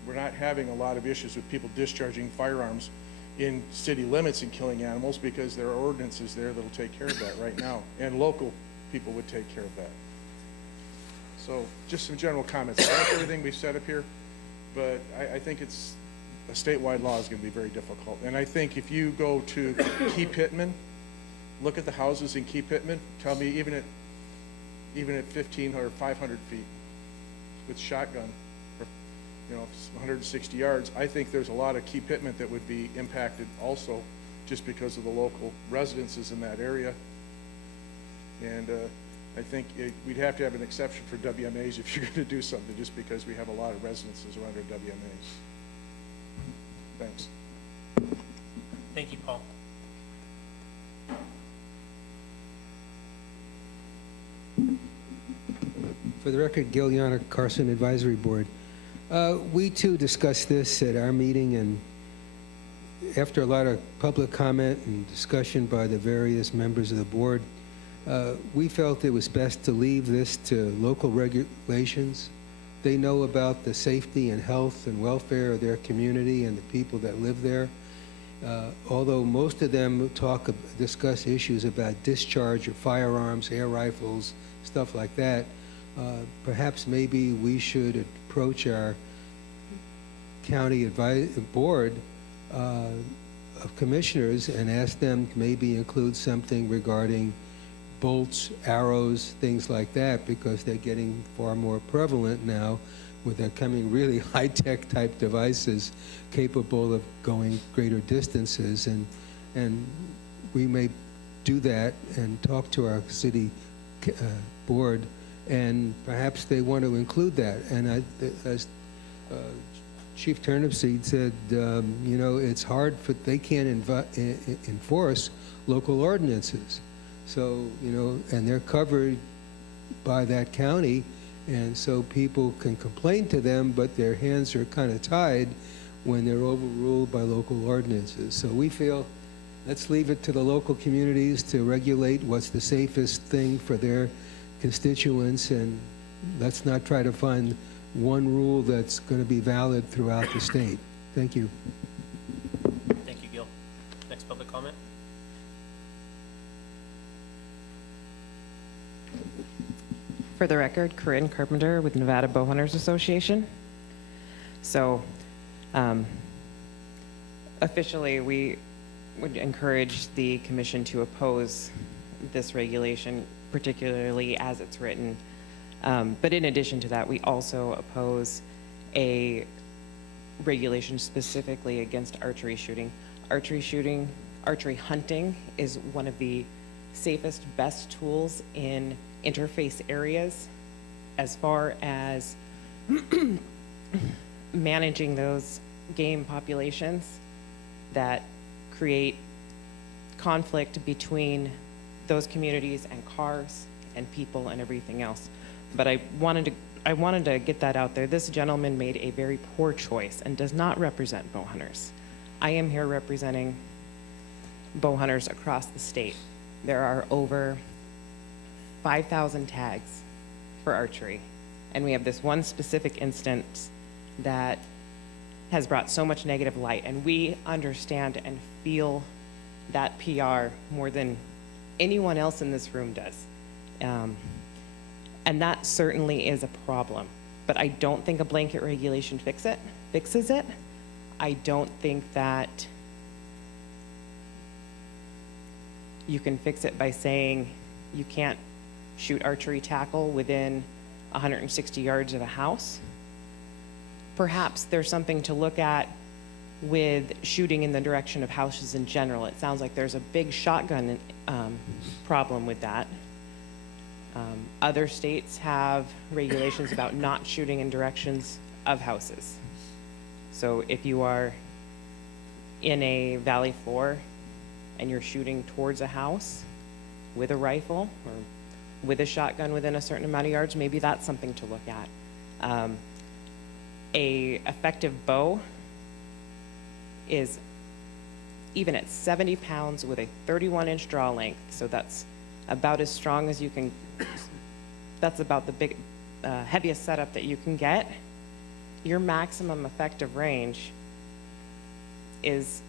We're not having a lot of issues with people discharging firearms in city limits and killing animals, because there are ordinances there that'll take care of that right now, and local people would take care of that. So just some general comments. I like everything we've set up here, but I think it's a statewide law is going to be very difficult. And I think if you go to Key Pittman, look at the houses in Key Pittman, tell me even at 15 or 500 feet with shotgun, or, you know, 160 yards, I think there's a lot of Key Pittman that would be impacted also, just because of the local residences in that area. And I think we'd have to have an exception for WMAs if you're going to do something, just because we have a lot of residences around our WMAs. Thanks. Thank you, Paul. For the record, Gil Yana, Carson Advisory Board. We too discussed this at our meeting, and after a lot of public comment and discussion by the various members of the board, we felt it was best to leave this to local regulations. They know about the safety and health and welfare of their community and the people that live there. Although most of them discuss issues about discharge of firearms, air rifles, stuff like that, perhaps maybe we should approach our county board of commissioners and ask them to maybe include something regarding bolts, arrows, things like that, because they're getting far more prevalent now with there coming really high-tech type devices capable of going greater distances, and we may do that and talk to our city board, and perhaps they want to include that. And as Chief Turnipseed said, you know, it's hard they can't enforce local ordinances. So, you know, and they're covered by that county, and so people can complain to them, but their hands are kind of tied when they're overruled by local ordinances. So we feel, let's leave it to the local communities to regulate what's the safest thing for their constituents, and let's not try to find one rule that's going to be valid throughout the state. Thank you. Thank you, Gil. Next public comment? For the record, Corinne Carpenter with Nevada Bowhunters Association. So, officially, we would encourage the commission to oppose this regulation, particularly as it's written. But in addition to that, we also oppose a regulation specifically against archery shooting. Archery hunting is one of the safest, best tools in interface areas as far as managing those game populations. that create conflict between those communities and cars and people and everything else. But I wanted to get that out there. This gentleman made a very poor choice and does not represent bow hunters. I am here representing bow hunters across the state. There are over 5,000 tags for archery, and we have this one specific instance that has brought so much negative light, and we understand and feel that PR more than anyone else in this room does. And that certainly is a problem, but I don't think a blanket regulation fixes it. I don't think that you can fix it by saying you can't shoot archery tackle within 160 yards of a house. Perhaps there's something to look at with shooting in the direction of houses in general. It sounds like there's a big shotgun problem with that. Other states have regulations about not shooting in directions of houses. So if you are in a valley floor and you're shooting towards a house with a rifle or with a shotgun within a certain amount of yards, maybe that's something to look at. A effective bow is, even at 70 pounds with a 31-inch draw length, so that's about as strong as you can, that's about the heaviest setup that you can get. Your maximum effective range is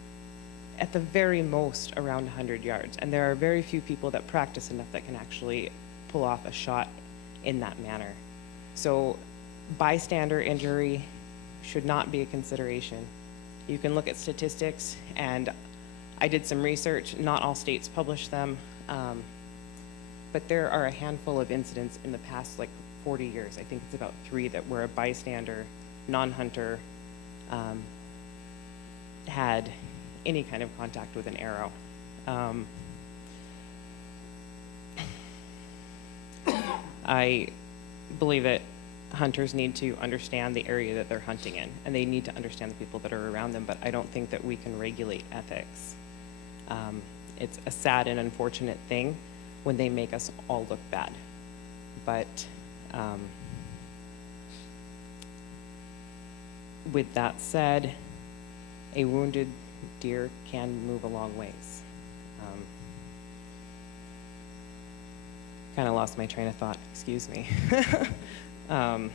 at the very most around 100 yards. And there are very few people that practice enough that can actually pull off a shot in that manner. So bystander injury should not be a consideration. You can look at statistics, and I did some research. Not all states publish them, but there are a handful of incidents in the past, like 40 years. I think it's about 3 that where a bystander, non-hunter, had any kind of contact with an arrow. I believe that hunters need to understand the area that they're hunting in, and they need to understand the people that are around them, but I don't think that we can regulate ethics. It's a sad and unfortunate thing when they make us all look bad. But with that said, a wounded deer can move a long ways. Kind of lost my train of thought, excuse me. And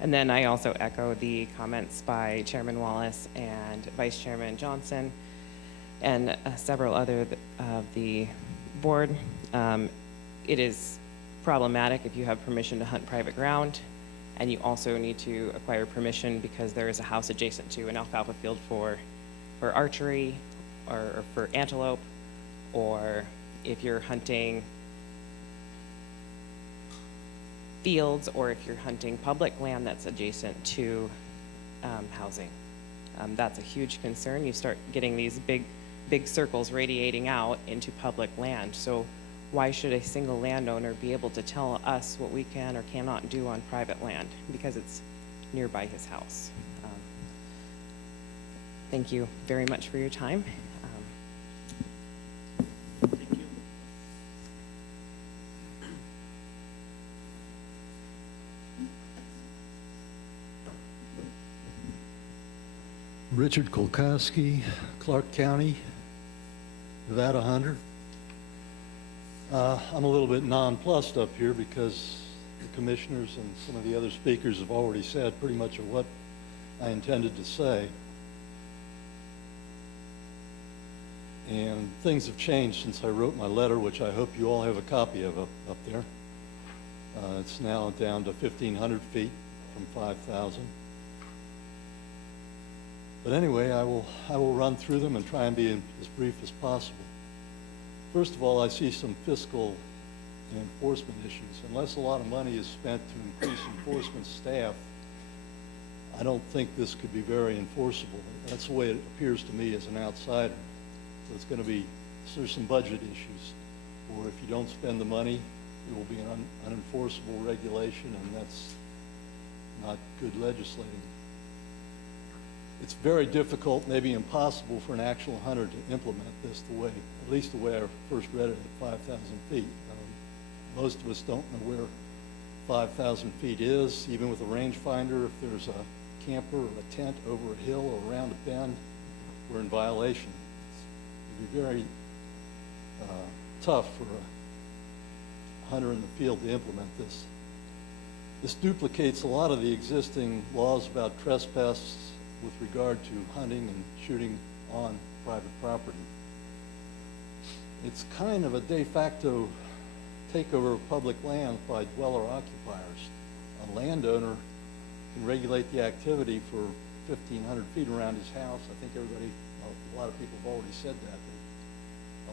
then I also echo the comments by Chairman Wallace and Vice Chairman Johnson and several other of the board. It is problematic if you have permission to hunt private ground, and you also need to acquire permission because there is a house adjacent to an alfalfa field for archery or for antelope, or if you're hunting fields, or if you're hunting public land that's adjacent to housing. That's a huge concern. You start getting these big circles radiating out into public land. So why should a single landowner be able to tell us what we can or cannot do on private land because it's nearby his house? Thank you very much for your time. Thank you. Richard Kolkowski, Clark County, Nevada hunter. I'm a little bit nonplussed up here because the commissioners and some of the other speakers have already said pretty much of what I intended to say. And things have changed since I wrote my letter, which I hope you all have a copy of up there. It's now down to 1,500 feet from 5,000. But anyway, I will run through them and try and be as brief as possible. First of all, I see some fiscal and enforcement issues. Unless a lot of money is spent to increase enforcement staff, I don't think this could be very enforceable. That's the way it appears to me as an outsider. So it's going to be, there's some budget issues, or if you don't spend the money, it will be an unenforceable regulation, and that's not good legislating. it's very difficult, maybe impossible for an actual hunter to implement this the way, at least the way I first read it at 5,000 feet. Most of us don't know where 5,000 feet is, even with a rangefinder. If there's a camper or a tent over a hill or around a bend, we're in violation. It'd be very tough for a hunter in the field to implement this. This duplicates a lot of the existing laws about trespass with regard to hunting and shooting on private property. It's kind of a de facto takeover of public land by dweller occupiers. A landowner can regulate the activity for 1,500 feet around his house. I think everybody, a lot of people have already said that.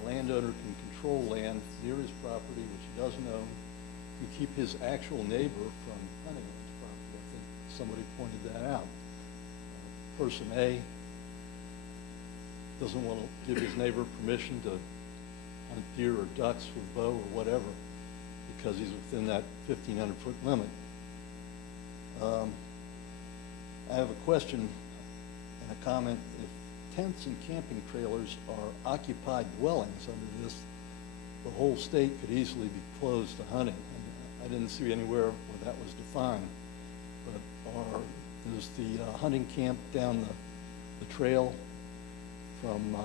A landowner can control land near his property, which he doesn't own, and keep his actual neighbor from hunting on his property. I think somebody pointed that out. Person A doesn't want to give his neighbor permission to hunt deer or ducks with bow or whatever because he's within that 1,500-foot limit. I have a question and a comment. If tents and camping trailers are occupied dwellings under this, the whole state could easily be closed to hunting. And I didn't see anywhere where that was defined. But is the hunting camp down the trail from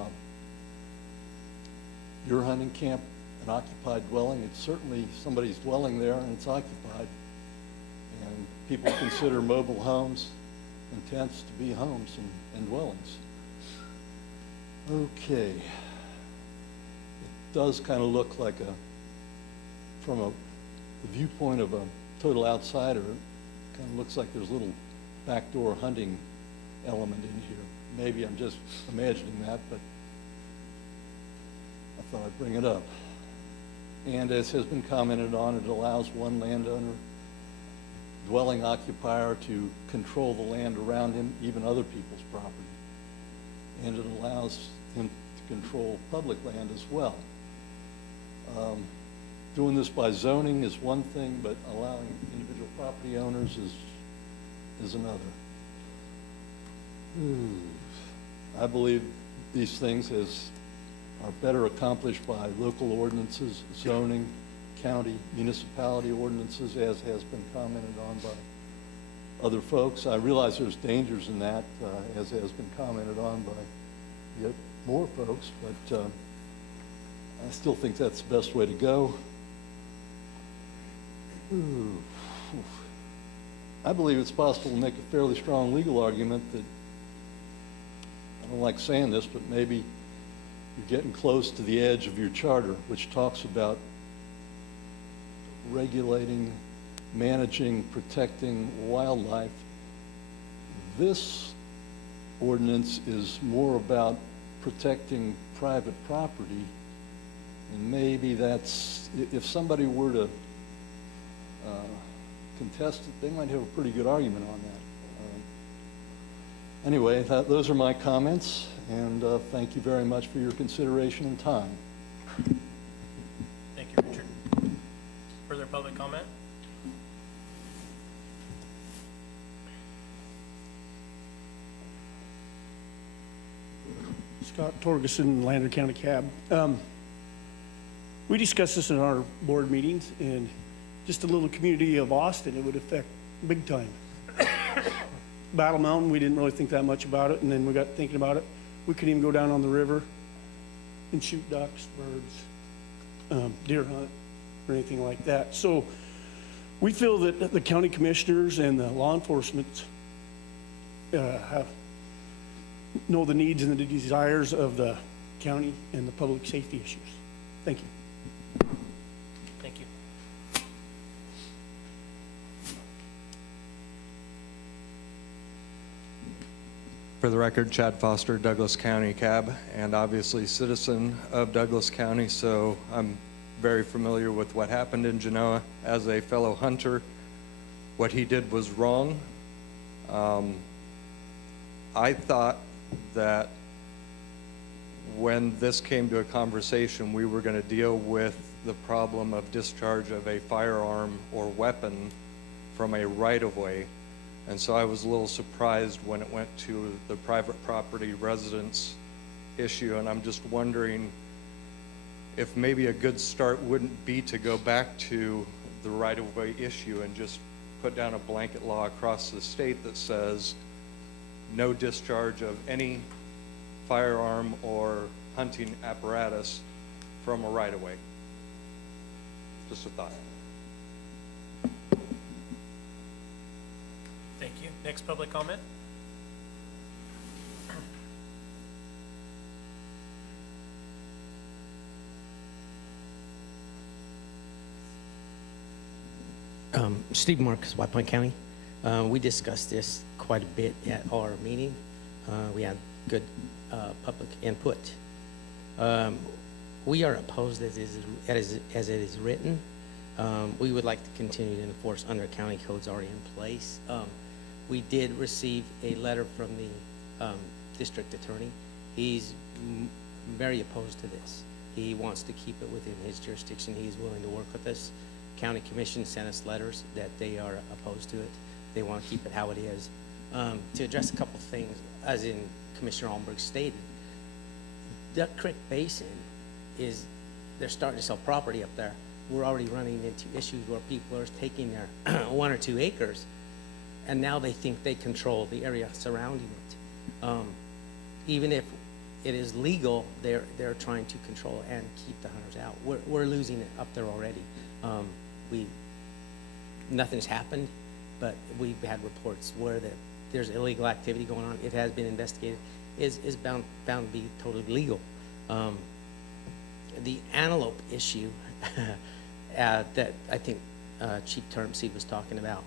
your hunting camp an occupied dwelling? It's certainly somebody's dwelling there and it's occupied. And people consider mobile homes and tents to be homes and dwellings. Okay. It does kind of look like from the viewpoint of a total outsider, it kind of looks like there's a little backdoor hunting element in here. Maybe I'm just imagining that, but I thought I'd bring it up. And as has been commented on, it allows one landowner, dwelling occupier, to control the land around him, even other people's property. And it allows him to control public land as well. Doing this by zoning is one thing, but allowing individual property owners is another. I believe these things are better accomplished by local ordinances, zoning, county, municipality ordinances, as has been commented on by other folks. I realize there's dangers in that, as has been commented on by yet more folks, but I still think that's the best way to go. I believe it's possible to make a fairly strong legal argument that, I don't like saying this, but maybe you're getting close to the edge of your charter, which talks about regulating, managing, protecting wildlife. This ordinance is more about protecting private property, and maybe that's, if somebody were to contest it, they might have a pretty good argument on that. Anyway, those are my comments, and thank you very much for your consideration and time. Thank you, Richard. Further public comment? Scott Torgerson, Lander County Cab. We discussed this in our board meetings, and just a little community of Austin, it would affect big time. Battle Mountain, we didn't really think that much about it, and then we got thinking about it. We couldn't even go down on the river and shoot ducks, birds, deer hunt, or anything like that. So we feel that the county commissioners and the law enforcement know the needs and the desires of the county and the public safety issues. Thank you. Thank you. For the record, Chad Foster, Douglas County Cab, and obviously citizen of Douglas County, so I'm very familiar with what happened in Genoa. As a fellow hunter, what he did was wrong. I thought that when this came to a conversation, we were going to deal with the problem of discharge of a firearm or weapon from a right-of-way And so I was a little surprised when it went to the private property residence issue, and I'm just wondering if maybe a good start wouldn't be to go back to the right-of-way issue and just put down a blanket law across the state that says no discharge of any firearm or hunting apparatus from a right-of-way. Just a thought. Thank you. Next public comment? Steve Marcus, White Point County. We discussed this quite a bit at our meeting. We had good public input. We are opposed as it is written. We would like to continue to enforce under county codes already in place. We did receive a letter from the district attorney. He's very opposed to this. He wants to keep it within his jurisdiction. He's willing to work with us. County Commission sent us letters that they are opposed to it. They want to keep it how it is. To address a couple things, as in Commissioner Almberg stated, Duck Creek Basin they're starting to sell property up there. We're already running into issues where people are taking their 1 or 2 acres, and now they think they control the area surrounding it. Even if it is legal, they're trying to control and keep the hunters out. We're losing it up there already. Nothing's happened, but we've had reports where there's illegal activity going on. It has been investigated. Is bound to be totally legal. The antelope issue that I think Chief Turnipseed was talking about.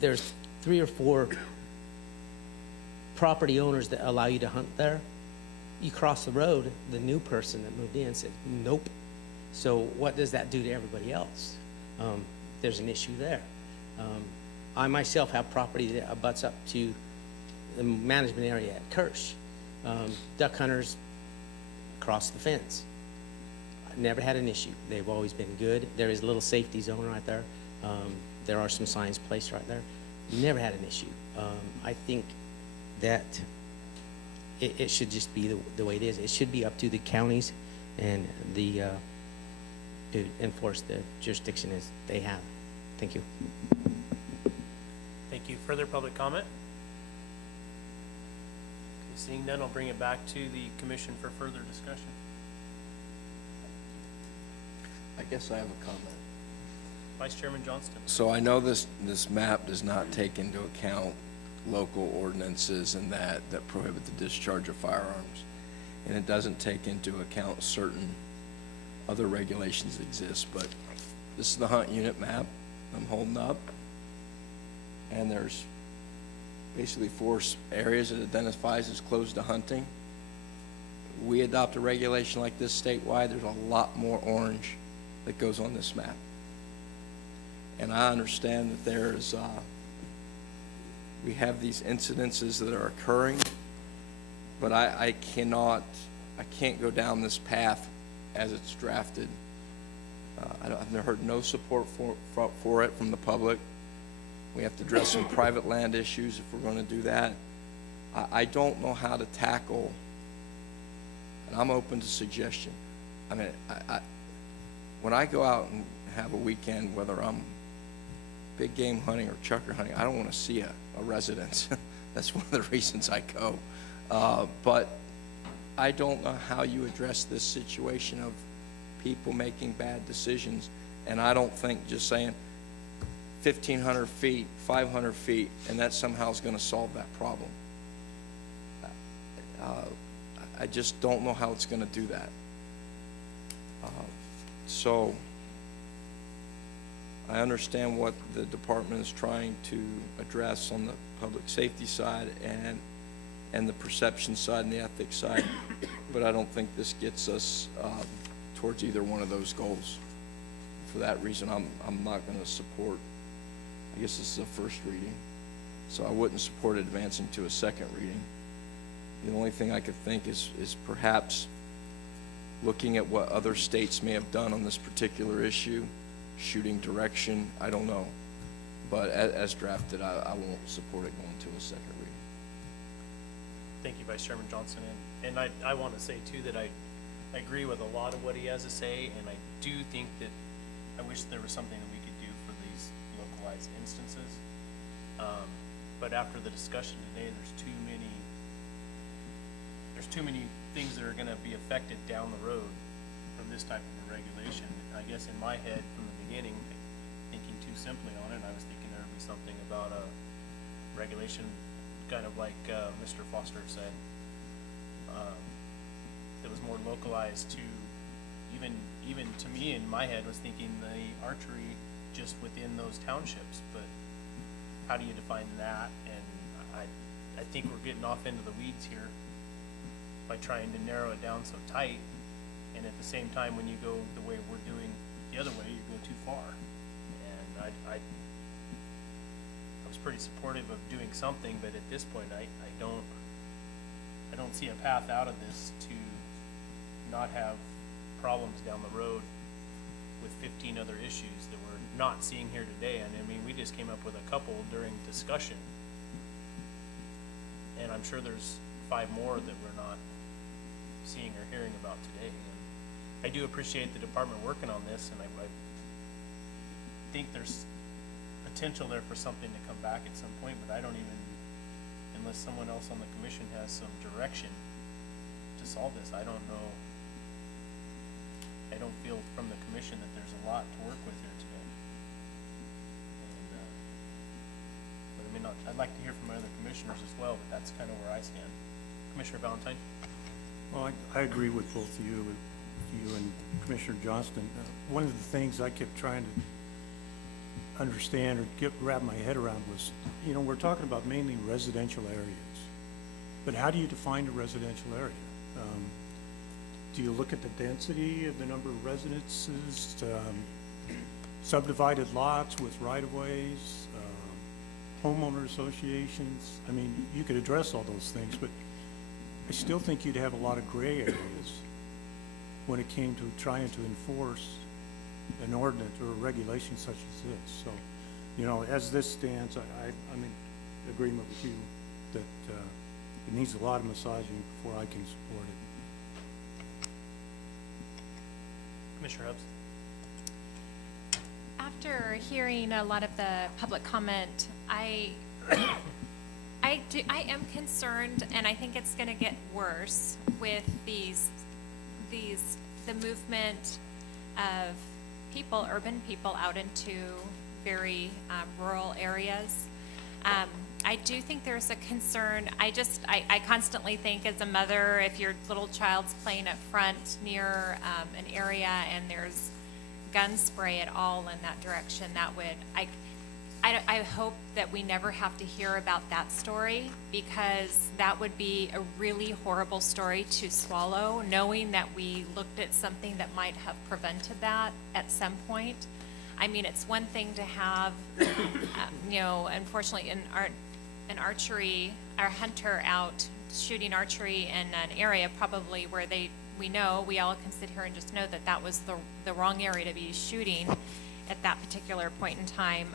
There's 3 or 4 property owners that allow you to hunt there. You cross the road, the new person that moved in says, nope. So what does that do to everybody else? There's an issue there. I myself have property that abuts up to the management area at Kirsch. Duck hunters cross the fence. I've never had an issue. They've always been good. There is a little safety zone right there. There are some signs placed right there. Never had an issue. I think that it should just be the way it is. It should be up to the counties and to enforce the jurisdiction as they have. Thank you. Thank you. Further public comment? Okay, seeing none, I'll bring it back to the commission for further discussion. I guess I have a comment. Vice Chairman Johnston. So I know this map does not take into account local ordinances and that prohibit the discharge of firearms. And it doesn't take into account certain other regulations that exist, but this is the hunt unit map I'm holding up. And there's basically 4 areas it identifies as closed to hunting. We adopt a regulation like this statewide, there's a lot more orange that goes on this map. And I understand that there's, we have these incidences that are occurring, but I can't go down this path as it's drafted. I've heard no support for it from the public. We have to address some private land issues if we're going to do that. I don't know how to tackle, and I'm open to suggestion. I mean, when I go out and have a weekend, whether I'm big game hunting or chucker hunting, I don't want to see a residence. That's one of the reasons I go. But I don't know how you address this situation of people making bad decisions, and I don't think just saying 1,500 feet, 500 feet, and that somehow is going to solve that problem. I just don't know how it's going to do that. So I understand what the department is trying to address on the public safety side and the perception side and the ethics side, but I don't think this gets us towards either one of those goals. For that reason, I'm not going to support, I guess this is a first reading, so I wouldn't support advancing to a second reading. The only thing I could think is perhaps looking at what other states may have done on this particular issue, shooting direction, I don't know. But as drafted, I won't support it going to a second reading. Thank you, Vice Chairman Johnson, and I want to say too that I agree with a lot of what he has to say, and I do think that I wish there was something that we could do for these localized instances. But after the discussion today, there's too many things that are gonna be affected down the road from this type of a regulation. I guess in my head, from the beginning, thinking too simply on it, I was thinking there would be something about a regulation, kind of like, Mr. Foster said, that was more localized to, even to me in my head was thinking the archery just within those townships, but how do you define that? And I think we're getting off into the weeds here by trying to narrow it down so tight, and at the same time, when you go the way we're doing the other way, you go too far. And I was pretty supportive of doing something, but at this point, I don't see a path out of this to not have problems down the road with 15 other issues that we're not seeing here today. And I mean, we just came up with a couple during discussion, and I'm sure there's 5 more that we're not seeing or hearing about today. And I do appreciate the department working on this, and I think there's potential there for something to come back at some point, but I don't even, unless someone else on the commission has some direction to solve this, I don't know. I don't feel from the commission that there's a lot to work with here today. And, but I mean, I'd like to hear from my other commissioners as well, but that's kind of where I stand. Commissioner Valentine? Well, I agree with both of you and Commissioner Johnston. One of the things I kept trying to understand or wrap my head around was, you know, we're talking about mainly residential areas, but how do you define a residential area? Do you look at the density of the number of residences, subdivided lots with right-of-ways, homeowner associations? I mean, you could address all those things, but I still think you'd have a lot of gray areas when it came to trying to enforce an ordinance or a regulation such as this. So, you know, as this stands, I'm in agreement with you that it needs a lot of massaging before I can support it. Commissioner Hubbs? After hearing a lot of the public comment, I am concerned, and I think it's going to get worse with the movement of people, urban people, out into very rural areas. I do think there's a concern. I constantly think as a mother, if your little child's playing up front near an area and there's gun spray at all in that direction, that would, I hope that we never have to hear about that story, because that would be a really horrible story to swallow, knowing that we looked at something that might have prevented that at some point. I mean, it's one thing to have, you know, unfortunately in archery, our hunter out shooting archery in an area probably where we all can sit here and just know that that was the wrong area to be shooting at that particular point in time.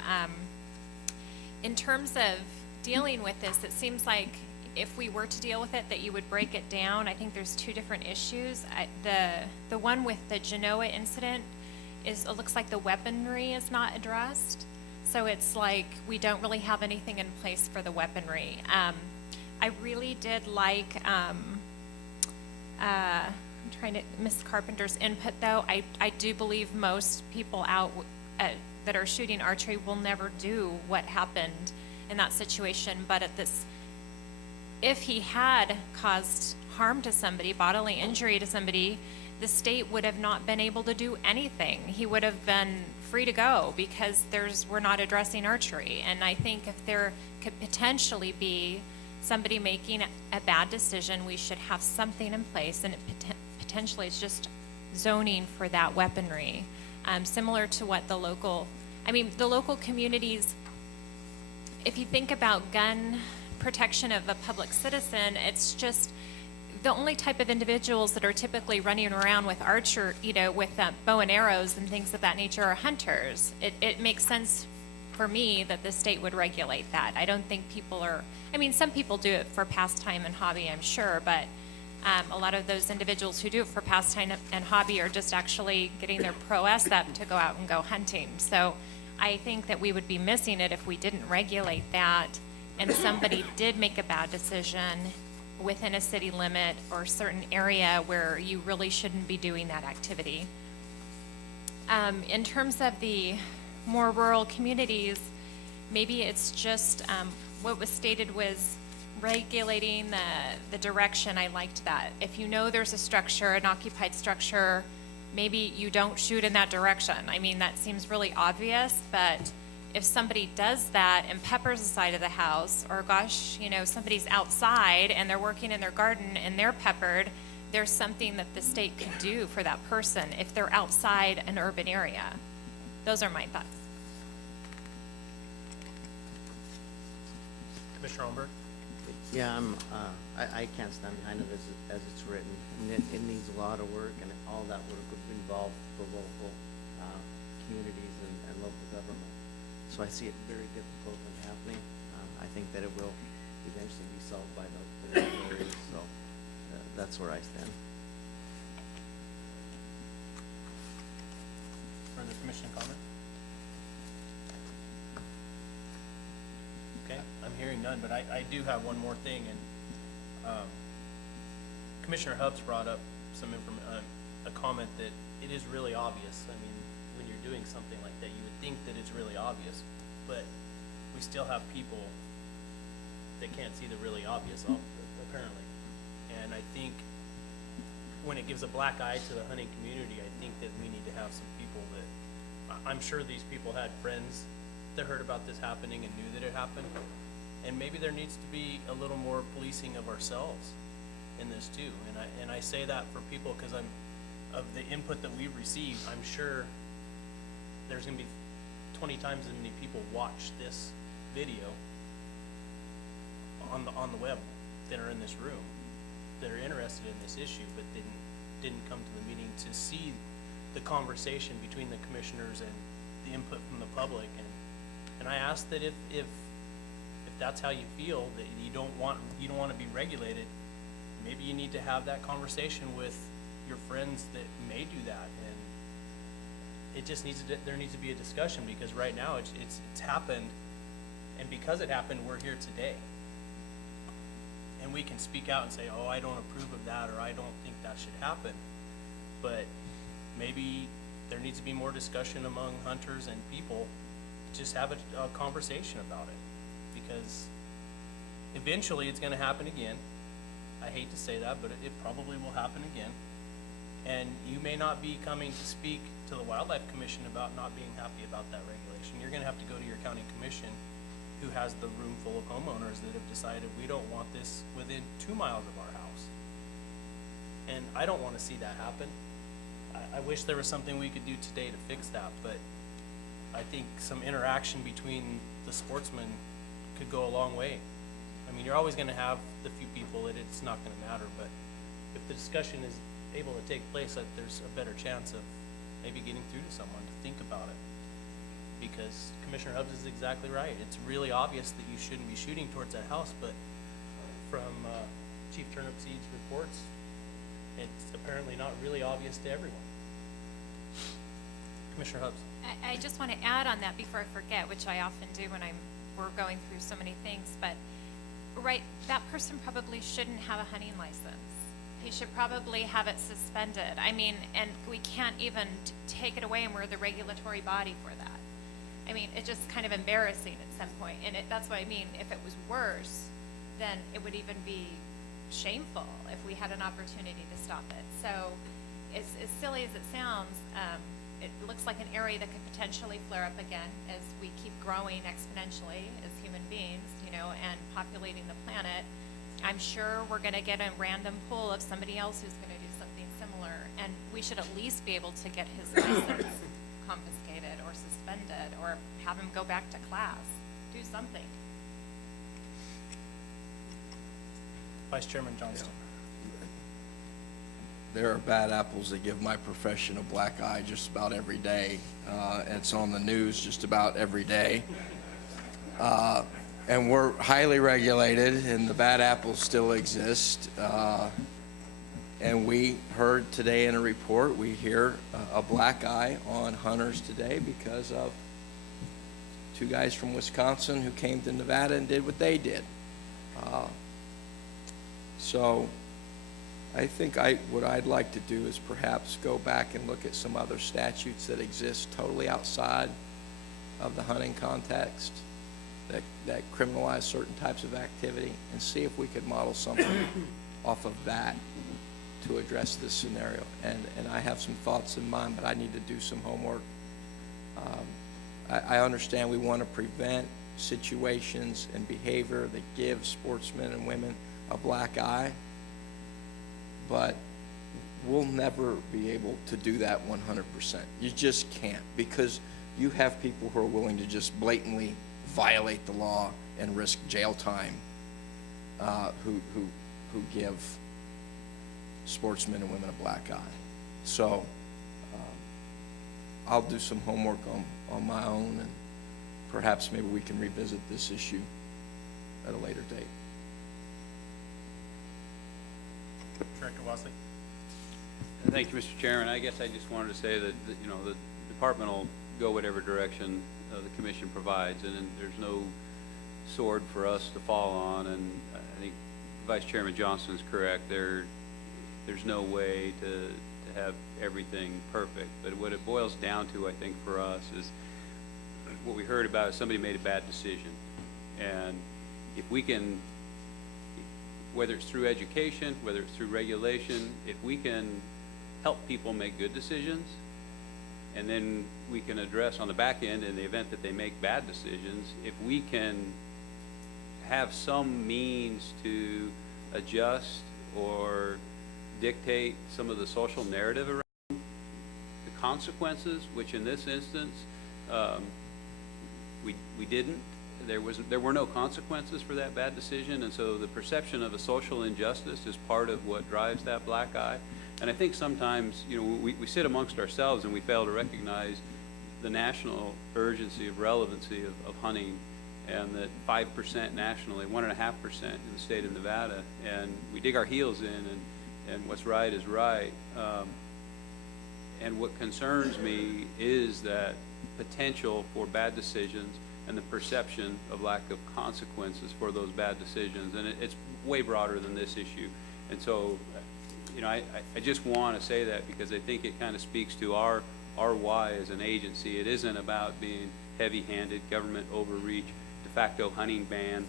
In terms of dealing with this, it seems like if we were to deal with it, that you would break it down. I think there's 2 different issues. The one with the Genoa incident it looks like the weaponry is not addressed. So it's like we don't really have anything in place for the weaponry. I really did like, I'm trying to, Ms. Carpenter's input though. I do believe most people out that are shooting archery will never do what happened in that situation. But if he had caused harm to somebody, bodily injury to somebody, the state would have not been able to do anything. He would have been free to go because we're not addressing archery. And I think if there could potentially be somebody making a bad decision, we should have something in place, and potentially it's just zoning for that weaponry. Similar to what the local communities, if you think about gun protection of a public citizen, it's just the only type of individuals that are typically running around with with bow and arrows and things of that nature are hunters. It makes sense for me, that the state would regulate that. I don't think people are, I mean, some people do it for pastime and hobby, I'm sure, but a lot of those individuals who do it for pastime and hobby are just actually getting their prowess up to go out and go hunting. So I think that we would be missing it if we didn't regulate that and somebody did make a bad decision within a city limit or certain area where you really shouldn't be doing that activity. In terms of the more rural communities, maybe it's just what was stated was regulating the direction. I liked that. If you know there's a structure, an occupied structure, maybe you don't shoot in that direction. I mean, that seems really obvious, but if somebody does that and peppers the side of the house, or gosh, you know, somebody's outside and they're working in their garden and they're peppered, there's something that the state could do for that person if they're outside an urban area. Those are my thoughts. Commissioner Holmberg? Yeah, I can't stand behind it as it's written. I mean, it needs a lot of work, and all that work would involve the local communities and local government. So I see it very difficult in happening. I think that it will eventually be solved by the local areas, so that's where I stand. Further commission comment? Okay, I'm hearing none, but I do have one more thing, and Commissioner Hubbs brought up a comment that it is really obvious. I mean, when you're doing something like that, you would think that it's really obvious, but we still have people that can't see the really obvious, apparently. And I think when it gives a black eye to the hunting community, I think that we need to have some people that, I'm sure these people had friends that heard about this happening and knew that it happened. And maybe there needs to be a little more policing of ourselves in this too. And I say that for people because of the input that we've received, I'm sure there's gonna be 20 times as many people watch this video on the web that are in this room, that are interested in this issue, but didn't come to the meeting to see the conversation between the commissioners and the input from the public. And I ask that if that's how you feel, that you don't want to be regulated, maybe you need to have that conversation with your friends that may do that. And it just there needs to be a discussion, because right now it's happened, and because it happened, we're here today. And we can speak out and say, oh, I don't approve of that, or I don't think that should happen. But maybe there needs to be more discussion among hunters and people. Just have a conversation about it, because eventually it's going to happen again. I hate to say that, but it probably will happen again. And you may not be coming to speak to the Wildlife Commission about not being happy about that regulation. You're going to have to go to your county commission, who has the room full of homeowners that have decided we don't want this within 2 miles of our house. And I don't want to see that happen. I wish there was something we could do today to fix that, but I think some interaction between the sportsmen could go a long way. I mean, you're always going to have the few people that it's not going to matter, but if the discussion is able to take place, there's a better chance of maybe getting through to someone to think about it. Because Commissioner Hubbs is exactly right. It's really obvious that you shouldn't be shooting towards that house, but from Chief Turnipseed's reports, it's apparently not really obvious to everyone. Commissioner Hubbs. I just want to add on that before I forget, which I often do when we're going through so many things, but right, that person probably shouldn't have a hunting license. He should probably have it suspended. I mean, and we can't even take it away, and we're the regulatory body for that. I mean, it's just kind of embarrassing at some point, and that's what I mean. If it was worse, then it would even be shameful if we had an opportunity to stop it. So as silly as it sounds, it looks like an area that could potentially flare up again as we keep growing exponentially as human beings, you know, and populating the planet. I'm sure we're going to get a random pull of somebody else who's going to do something similar, and we should at least be able to get his license confiscated or suspended, or have him go back to class. Do something. Vice Chairman Johnston. there are bad apples that give my profession a black eye just about every day. It's on the news just about every day. And we're highly regulated, and the bad apples still exist. And we heard today in a report, we hear a black eye on hunters today because of two guys from Wisconsin who came to Nevada and did what they did. So I think what I'd like to do is perhaps go back and look at some other statutes that exist totally outside of the hunting context that criminalize certain types of activity, and see if we could model something off of that to address this scenario. And I have some thoughts in mind, but I need to do some homework. I understand we want to prevent situations and behavior that give sportsmen and women a black eye, but we'll never be able to do that 100%. You just can't, because you have people who are willing to just blatantly violate the law and risk jail time, who give sportsmen and women a black eye. So I'll do some homework on my own, and perhaps maybe we can revisit this issue at a later date. Director Wasley? Thank you, Mr. Chairman. I guess I just wanted to say that, you know, the department will go whatever direction the commission provides, and there's no sword for us to fall on. And I think Vice Chairman Johnson is correct. There's no way to have everything perfect. But what it boils down to, I think, for us is what we heard about is somebody made a bad decision. And if we can, whether it's through education, whether it's through regulation, if we can help people make good decisions, and then we can address on the back end in the event that they make bad decisions, if we can have some means to adjust or dictate some of the social narrative around the consequences, which in this instance, we didn't. There were no consequences for that bad decision, and so the perception of a social injustice is part of what drives that black eye. And I think sometimes, you know, we sit amongst ourselves and we fail to recognize the national urgency of relevancy of hunting, and that 5% nationally, 1.5% in the state of Nevada, and we dig our heels in, and what's right is right. And what concerns me is that potential for bad decisions and the perception of lack of consequences for those bad decisions. And it's way broader than this issue. And so, you know, I just want to say that because I think it kind of speaks to our why as an agency. It isn't about being heavy-handed, government overreach, de facto hunting ban,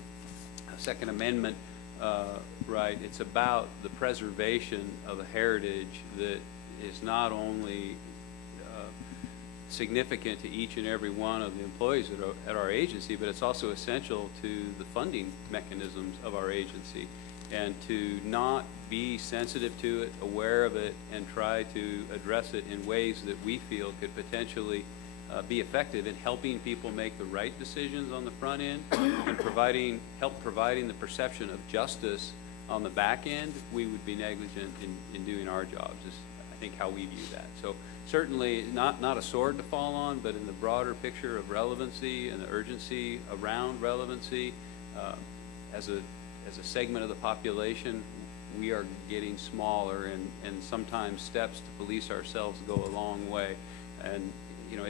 Second Amendment right. It's about the preservation of a heritage that is not only significant to each and every one of the employees at our agency, but it's also essential to the funding mechanisms of our agency. And to not be sensitive to it, aware of it, and try to address it in ways that we feel could potentially be effective in helping people make the right decisions on the front end and help providing the perception of justice on the back end, we would be negligent in doing our jobs, is I think how we view that. So certainly not a sword to fall on, but in the broader picture of relevancy and the urgency around relevancy, as a segment of the population, we are getting smaller, and sometimes steps to police ourselves go a long way. And you know,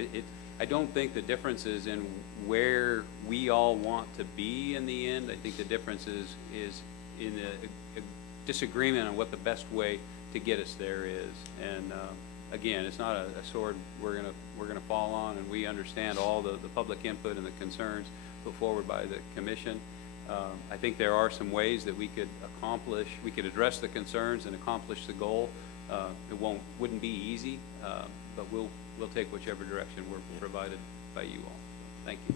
I don't think the difference is in where we all want to be in the end. I think the difference is in a disagreement on what the best way to get us there is. And again, it's not a sword we're gonna fall on, and we understand all the public input and the concerns put forward by the commission. I think there are some ways that we could address the concerns and accomplish the goal. It wouldn't be easy, but we'll take whichever direction we're provided by you all. Thank you.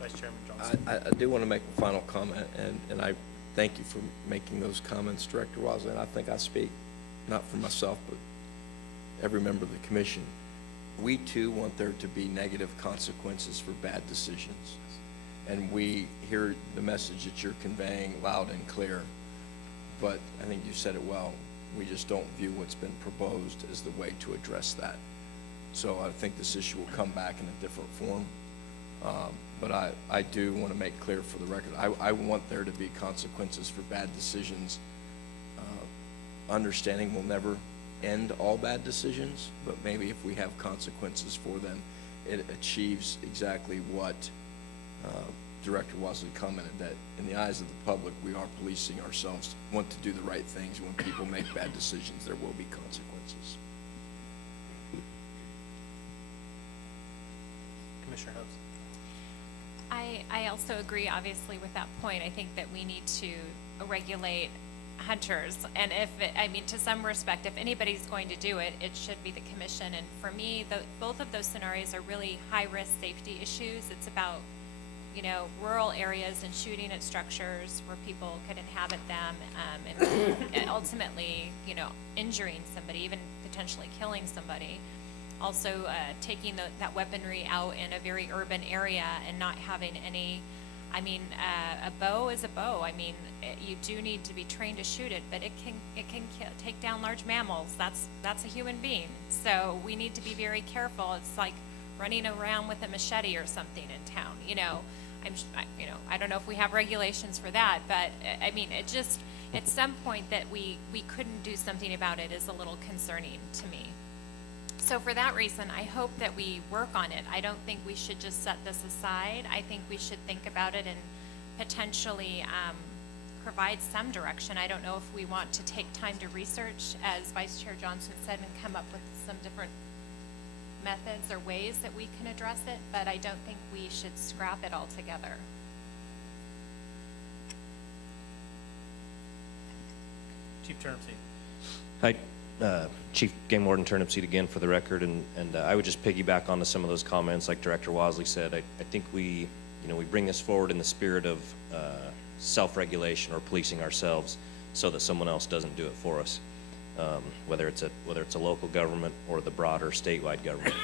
Vice Chairman Johnson. I do want to make a final comment, and I thank you for making those comments, Director Wasley. And I think I speak not for myself, but every member of the commission. We too want there to be negative consequences for bad decisions. And we hear the message that you're conveying loud and clear. But I think you said it well. We just don't view what's been proposed as the way to address that. So I think this issue will come back in a different form. But I do want to make clear for the record, I want there to be consequences for bad decisions. Understanding will never end all bad decisions, but maybe if we have consequences for them, it achieves exactly what Director Wasley commented, that in the eyes of the public, we are policing ourselves, want to do the right things. When people make bad decisions, there will be consequences. Commissioner Hobbs. I also agree, obviously, with that point. I think that we need to regulate hunters. And to some respect, if anybody's going to do it, it should be the commission. And for me, both of those scenarios are really high-risk safety issues. It's about, rural areas and shooting at structures where people could inhabit them, and ultimately, injuring somebody, even potentially killing somebody. Also, taking that weaponry out in a very urban area and not having any, a bow is a bow. You do need to be trained to shoot it, but it can take down large mammals. That's a human being. So we need to be very careful. It's like running around with a machete or something in town. I don't know if we have regulations for that, but it just, at some point that we couldn't do something about it is a little concerning to me. So for that reason, I hope that we work on it. I don't think we should just set this aside. I think we should think about it and potentially provide some direction. I don't know if we want to take time to research, as Vice Chair Johnson said, and come up with some different methods or ways that we can address it, but I don't think we should scrap it altogether. Chief Turnipseed. Hi, Chief Game Warden Turnipseed again for the record, and I would just piggyback onto some of those comments like Director Wasley said. I think we bring this forward in the spirit of self-regulation or policing ourselves so that someone else doesn't do it for us. Whether it's a local government or the broader statewide government.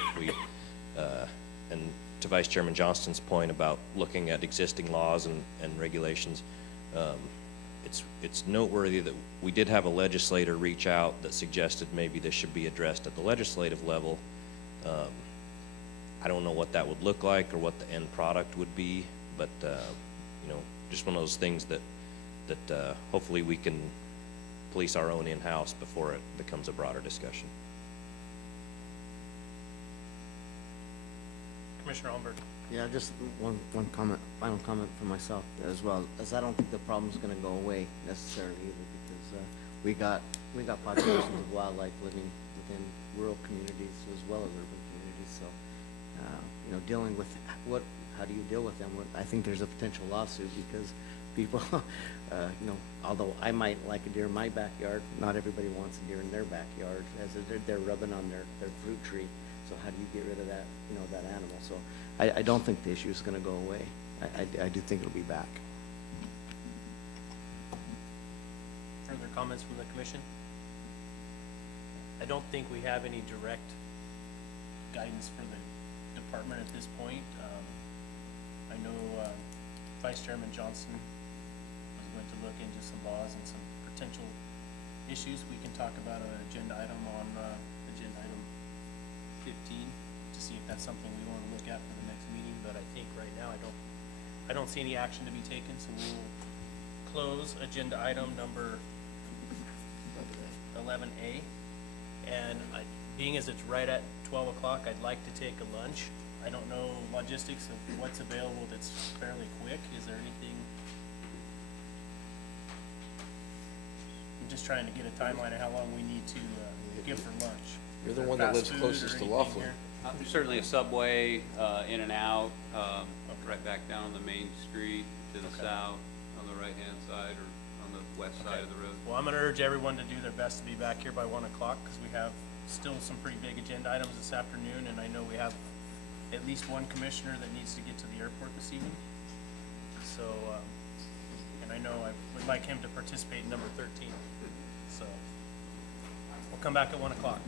And to Vice Chairman Johnston's point about looking at existing laws and regulations, it's noteworthy that we did have a legislator reach out that suggested maybe this should be addressed at the legislative level. I don't know what that would look like or what the end product would be, but just one of those things that hopefully we can police our own in-house before it becomes a broader discussion. Commissioner Olmberg. Yeah, just one comment, final comment for myself as well, as I don't think the problem's gonna go away necessarily either, because we got populations of wildlife living within rural communities as well as urban communities, so, dealing with how do you deal with them? I think there's a potential lawsuit because people, although I might like a deer in my backyard, not everybody wants a deer in their backyard, as they're rubbing on their fruit tree. So how do you get rid of that, that animal? So I don't think the issue is gonna go away. I do think it'll be back. Further comments from the commission? I don't think we have any direct guidance for the department at this point. I know Vice Chairman Johnson was going to look into some laws and some potential issues. We can talk about an agenda item on agenda item 15 to see if that's something we want to look at for the next meeting. But I think right now I don't see any action to be taken, so we'll close agenda item number 11A. And being as it's right at 12 o'clock, I'd like to take a lunch. I don't know logistics of what's available that's fairly quick. Is there anything? I'm just trying to get a timeline of how long we need to give for lunch. You're the one that lives closest to Laughlin. Certainly a Subway, in and out, right back down on the main street to the south, on the right-hand side or on the west side of the road. Well, I'm gonna urge everyone to do their best to be back here by 1 o'clock, because we have still some pretty big agenda items this afternoon, and I know we have at least one commissioner that needs to get to the airport this evening. So, and I know I would like him to participate in number 13. So, we'll come back at 1 o'clock.